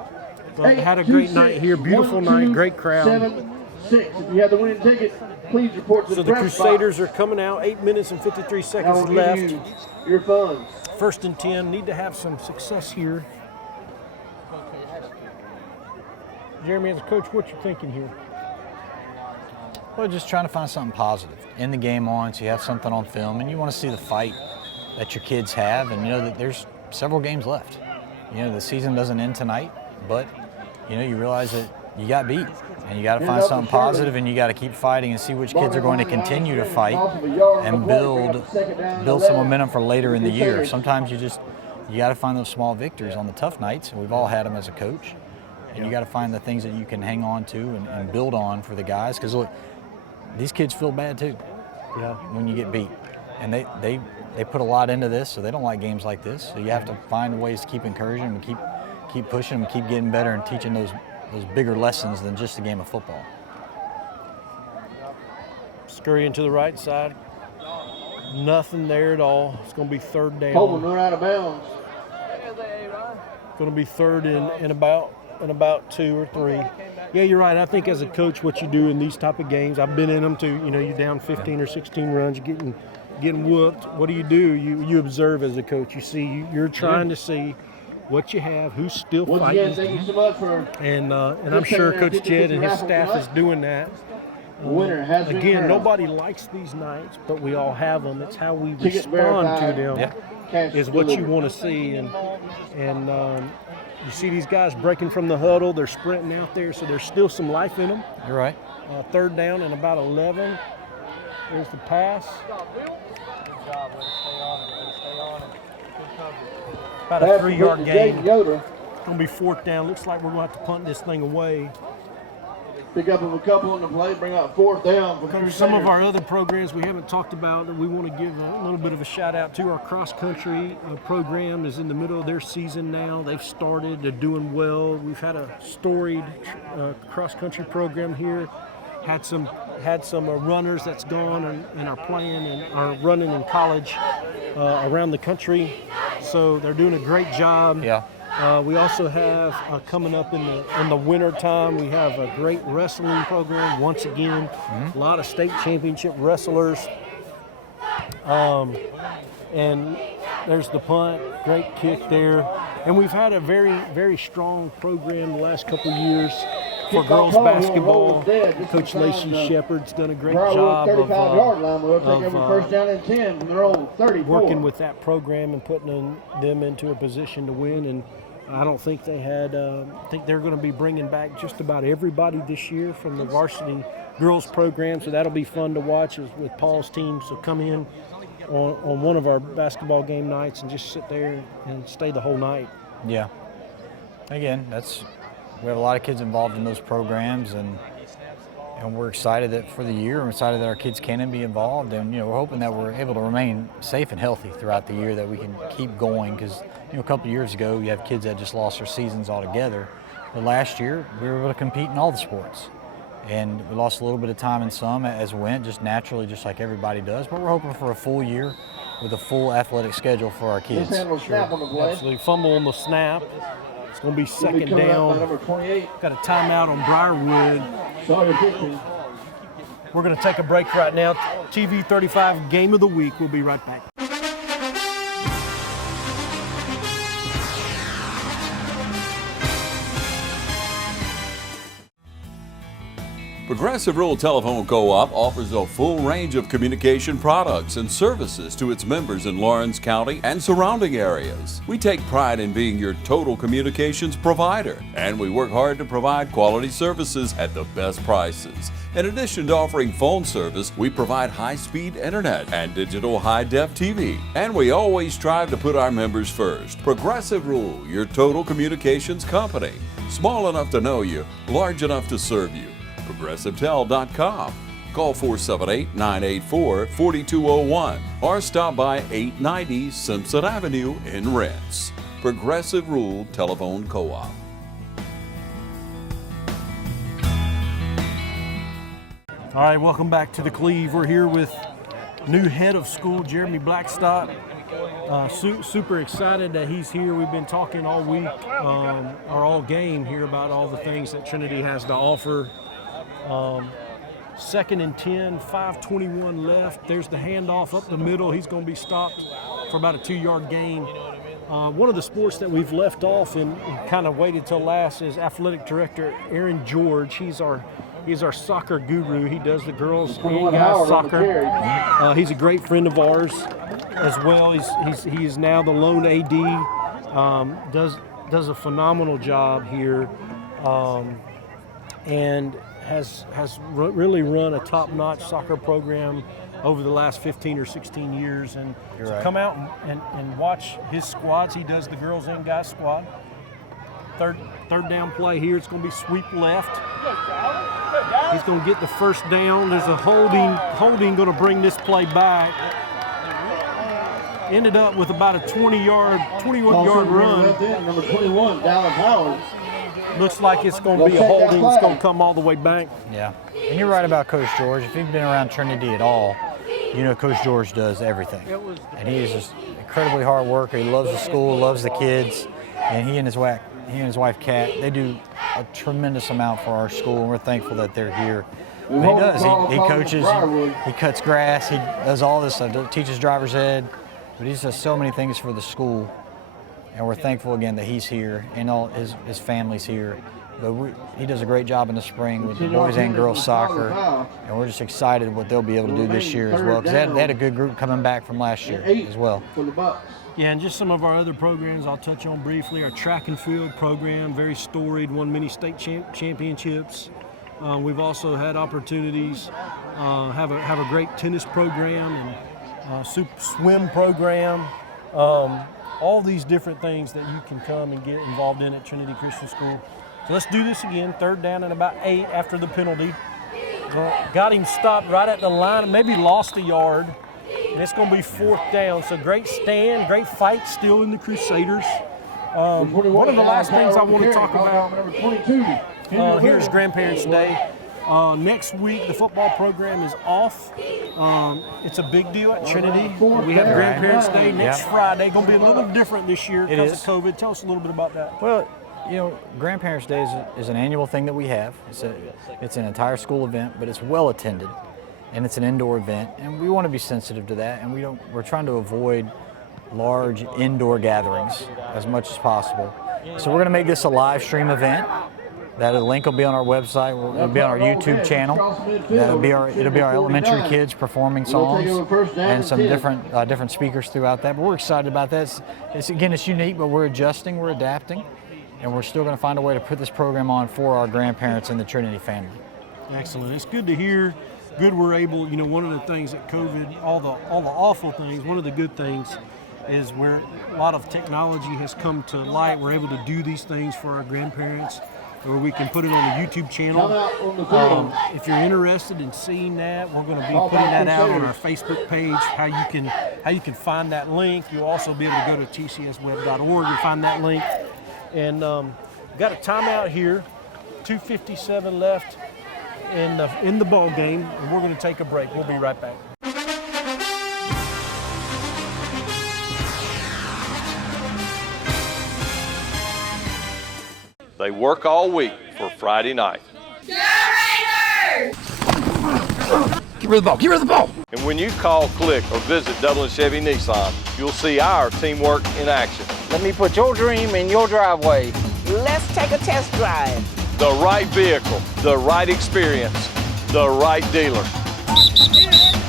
but had a great night here. Beautiful night, great crowd. 7-6. If you have the winning ticket, please report to So the the Crusaders are coming out. 8 minutes and 53 seconds left. Your funds. 1st and 10. Need to have some success here. Jeremy, as a coach, what you thinking here? Well, just trying to find something positive in the game on, so you have something on film, and you want to see the fight that your kids have, and you know that there's several games left. You know, the season doesn't end tonight, but you know, you realize that you got beat, and you got to find something positive, and you got to keep fighting and see which kids are going to continue to fight and build some momentum for later in the year. Sometimes you got to find those small victories on the tough nights, and we've all had them as a coach. And you got to find the things that you can hang on to and build on for the guys, because look, these kids feel bad too. Yeah, when you get beat, and they put a lot into this, so they don't like games like this. So you have to find ways to keep encouraging them, and keep pushing them, keep getting better, and teaching those bigger lessons than just a game of football. Scurrying to the right side. Nothing there at all. It's going to be 3rd down. Coleman run out of bounds. Going to be 3rd and about 2 or 3. Yeah, you're right. I think as a coach, what you do in these type of games, I've been in them too. You know, you're down 15 or 16 runs, you're getting whooped. What do? You observe as a coach. You see, you're trying to see what you have, who's still fighting. Thank you so much for and I'm sure Coach Jed and his staff is doing that. Winner has been Again, crowned. Nobody likes these nights, but we all have them. It's how we respond to them is what you want to see. And you see these guys breaking from the huddle. They're sprinting out there, so there's still some life in them. You're right. 3rd down and about 11. There's the pass. About a 3-yard gain. It's going to be 4th down. Looks like we're going to have to punt this thing away. Pick up a couple on the play, bring out 4th down. For some of our other programs we haven't talked about that we want to give a little bit of a shout out to. Our cross country program is in the middle of their season now. They've started, they're doing well. We've had a storied cross country program here. Had some runners that's gone and are playing and are running in college around the country. So they're doing a great job. Yeah. We also have coming up in the winter time, we have a great wrestling program once again. A lot of state championship wrestlers. And there's the punt, great kick there. And we've had a very, very strong program the last couple of years for girls basketball. Coach Lacey Shepard's done a great job first down and 10 from their own 34. Working with that program and putting them into a position to win. And I don't think they had, I think they're going to be bringing back just about everybody this year from the varsity girls program. So that'll be fun to watch with Paul's team. So come in on one of our basketball game nights and just sit there and stay the whole night. Yeah. Again, we have a lot of kids involved in those programs, and we're excited that for the year. We're excited that our kids can be involved, and we're hoping that we're able to remain safe and healthy throughout the year, that we can keep going, because a couple of years ago you have kids that just lost their seasons altogether. But last year we were able to compete in all the sports, and we lost a little bit of time in some as we went, just naturally, just like everybody does. But we're hoping for a full year with a full athletic schedule for our kids. Absolutely. Fumble on the snap. It's going to be 2nd down. Got a timeout on Briarwood. We're going to take a break right now. TV 35 Game of the Week. We'll be right back. Progressive Rural Telephone Co-op offers a full range of communication products and services to its members in Lawrence County and surrounding areas. We take pride in being your total communications provider, and we work hard to provide quality services at the best prices. In addition to offering phone service, we provide high-speed internet and digital high-def TV. And we always strive to put our members first. Progressive Rural, your total communications company. Small enough to know you, large enough to serve you. ProgressiveTel.com. Call 478-984-4201 or stop by 890 Simpson Avenue in Rents. Progressive Rural Telephone Co-op. All right, welcome back to the Cleve. We're here with new head of school, Jeremy Blackstock. Super excited that he's here. We've been talking all week, or all game here, about all the things that Trinity has to offer. 2nd and 10, 5:21 left. There's the handoff up the middle. He's going to be stopped for about a 2-yard gain. One of the sports that we've left off and kind of waited till last is athletic director Aaron George. He's our soccer guru. He does the girls and guys soccer. He's a great friend of ours as well. He is now the lone AD. Does a phenomenal job here, and has really run a top-notch soccer program over the last 15 or 16 years. And to come out and watch his squads. He does the girls and guys squad. Third down play here. It's going to be sweep left. He's going to get the first down. There's a holding going to bring this play back. Ended up with about a 21-yard run. Number 21, Dallin Howard. Looks like it's going to be a holding. It's going to come all the way back. Yeah, and you're right about Coach George. If you've been around Trinity at all, you know Coach George does everything. And he is just incredibly hard worker. He loves the school, loves the kids, and he and his wife Kat, they do a tremendous amount for our school, and we're thankful that they're here. And he does. He coaches, he cuts grass, he does all this stuff, teaches driver's ed, but he does so many things for the school. And we're thankful again that he's here and all his family's here. But he does a great job in the spring with the boys and girls soccer, and we're just excited what they'll be able to do this year as well, because they had a good group coming back from last year as well. Yeah, and just some of our other programs I'll touch on briefly. Our track and field program, very storied, won many state championships. We've also had opportunities, have a great tennis program and swim program. All these different things that you can come and get involved in at Trinity Christian School. So let's do this again. 3rd down and about 8 after the penalty. Got him stopped right at the line, maybe lost a yard. And it's going to be 4th down. So great stand, great fight still in the Crusaders. One of the last things I want to talk about, here's Grandparents' Day. Next week, the football program is off. It's a big deal at Trinity. We have Grandparents' Day next Friday. Going to be a little different this year because of COVID. Tell us a little bit about that. Well, you know, Grandparents' Day is an annual thing that we have. It's an entire school event, but it's well attended, and it's an indoor event, and we want to be sensitive to that. And we're trying to avoid large indoor gatherings as much as possible. So we're going to make this a live stream event. That link will be on our website. It'll be on our YouTube channel. It'll be our elementary kids performing songs and some different speakers throughout that. But we're excited about that. It's unique, but we're adjusting, we're adapting, and we're still going to find a way to put this program on for our grandparents and the Trinity family. Excellent. It's good to hear. Good we're able. You know, one of the things that COVID, all the awful things. One of the good things is where a lot of technology has come to light. We're able to do these things for our grandparents, or we can put it on the YouTube channel. If you're interested in seeing that, we're going to be putting that out on our Facebook page, how you can find that link. You'll also be able to go to tcsweb.org and find that link. And got a timeout here, 2:57 left in the ball game, and we're going to take a break. We'll be right back. They work all week for Friday night. Give her the ball, give her the ball. And when you call, click, or visit Dublin Chevy Nissan, you'll see our teamwork in action. Let me put your dream in your driveway. Let's take a test drive. The right vehicle, the right experience, the right dealer.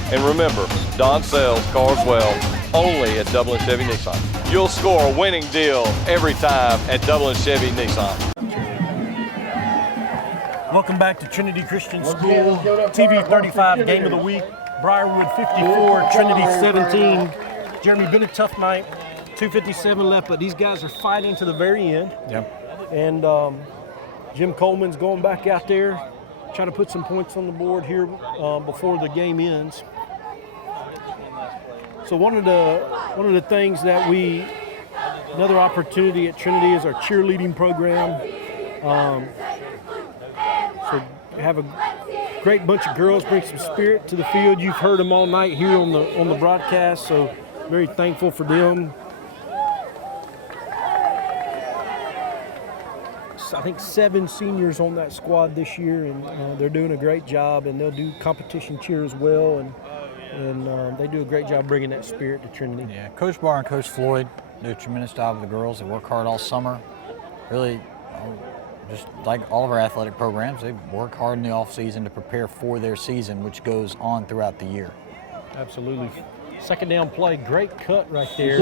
And remember, Don sells cars well, only at Dublin Chevy Nissan. You'll score a winning deal every time at Dublin Chevy Nissan. Welcome back to Trinity Christian School, TV 35 Game of the Week. Briarwood 54, Trinity 17. Jeremy, been a tough night. 2:57 left, but these guys are fighting to the very end. Yep. And Jim Coleman's going back out there, trying to put some points on the board here before the game ends. So one of the things that another opportunity at Trinity is our cheerleading program. So have great bunch of girls, bring some spirit to the field. You've heard them all night here on the broadcast, so very thankful for them. I think 7 seniors on that squad this year, and they're doing a great job, and they'll do competition cheer as well, and they do a great job bringing that spirit to Trinity. Yeah, Coach Barr and Coach Floyd do a tremendous job with the girls. They work hard all summer. Really, just like all of our athletic programs, they work hard in the off season to prepare for their season, which goes on throughout the year. Absolutely. Second down play, great cut right there.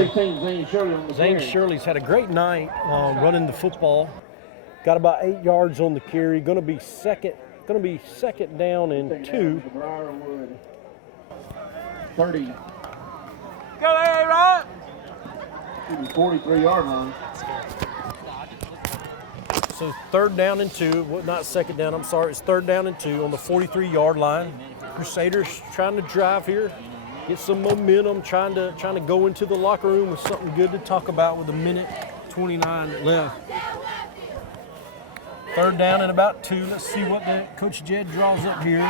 Zane Shirley's had a great night running the football. Got about 8 yards on the carry. Going to be second down and 2. 30. Go ahead, Rod. 43-yard line. So 3rd down and 2, well, not second down, I'm sorry, it's 3rd down and 2 on the 43-yard line. Crusaders trying to drive here, get some momentum, trying to go into the locker room with something good to talk about with 1:29 left. 3rd down and about 2. Let's see what Coach Jed draws up here.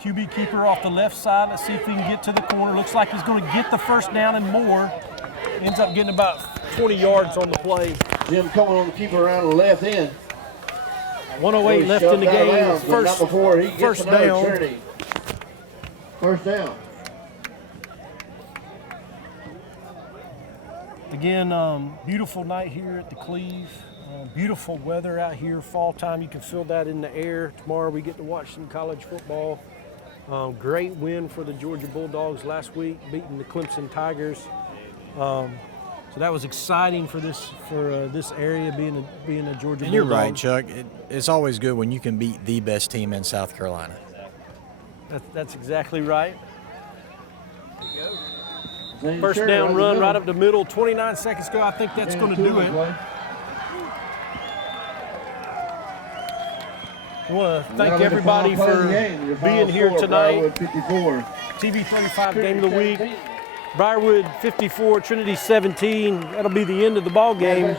QB keeper off the left side. Let's see if he can get to the corner. Looks like he's going to get the first down and more. Ends up getting about 20 yards on the play. Jim coming on the keeper around the left end. 108 left in the game. First down. Trinity. First down. Again, beautiful night here at the Cleve. Beautiful weather out here, fall time. You can feel that in the air. Tomorrow we get to watch some college football. Great win for the Georgia Bulldogs last week, beating the Clemson Tigers. So that was exciting for this area, being a Georgia Bulldog. And you're right, Chuck. It's always good when you can beat the best team in South Carolina. That's exactly right. First down run right up the middle. 29 seconds ago. I think that's going to do it. I want to thank everybody for being here tonight. TV 35 game of the week. Briarwood 54, Trinity 17. That'll be the end of the ball game.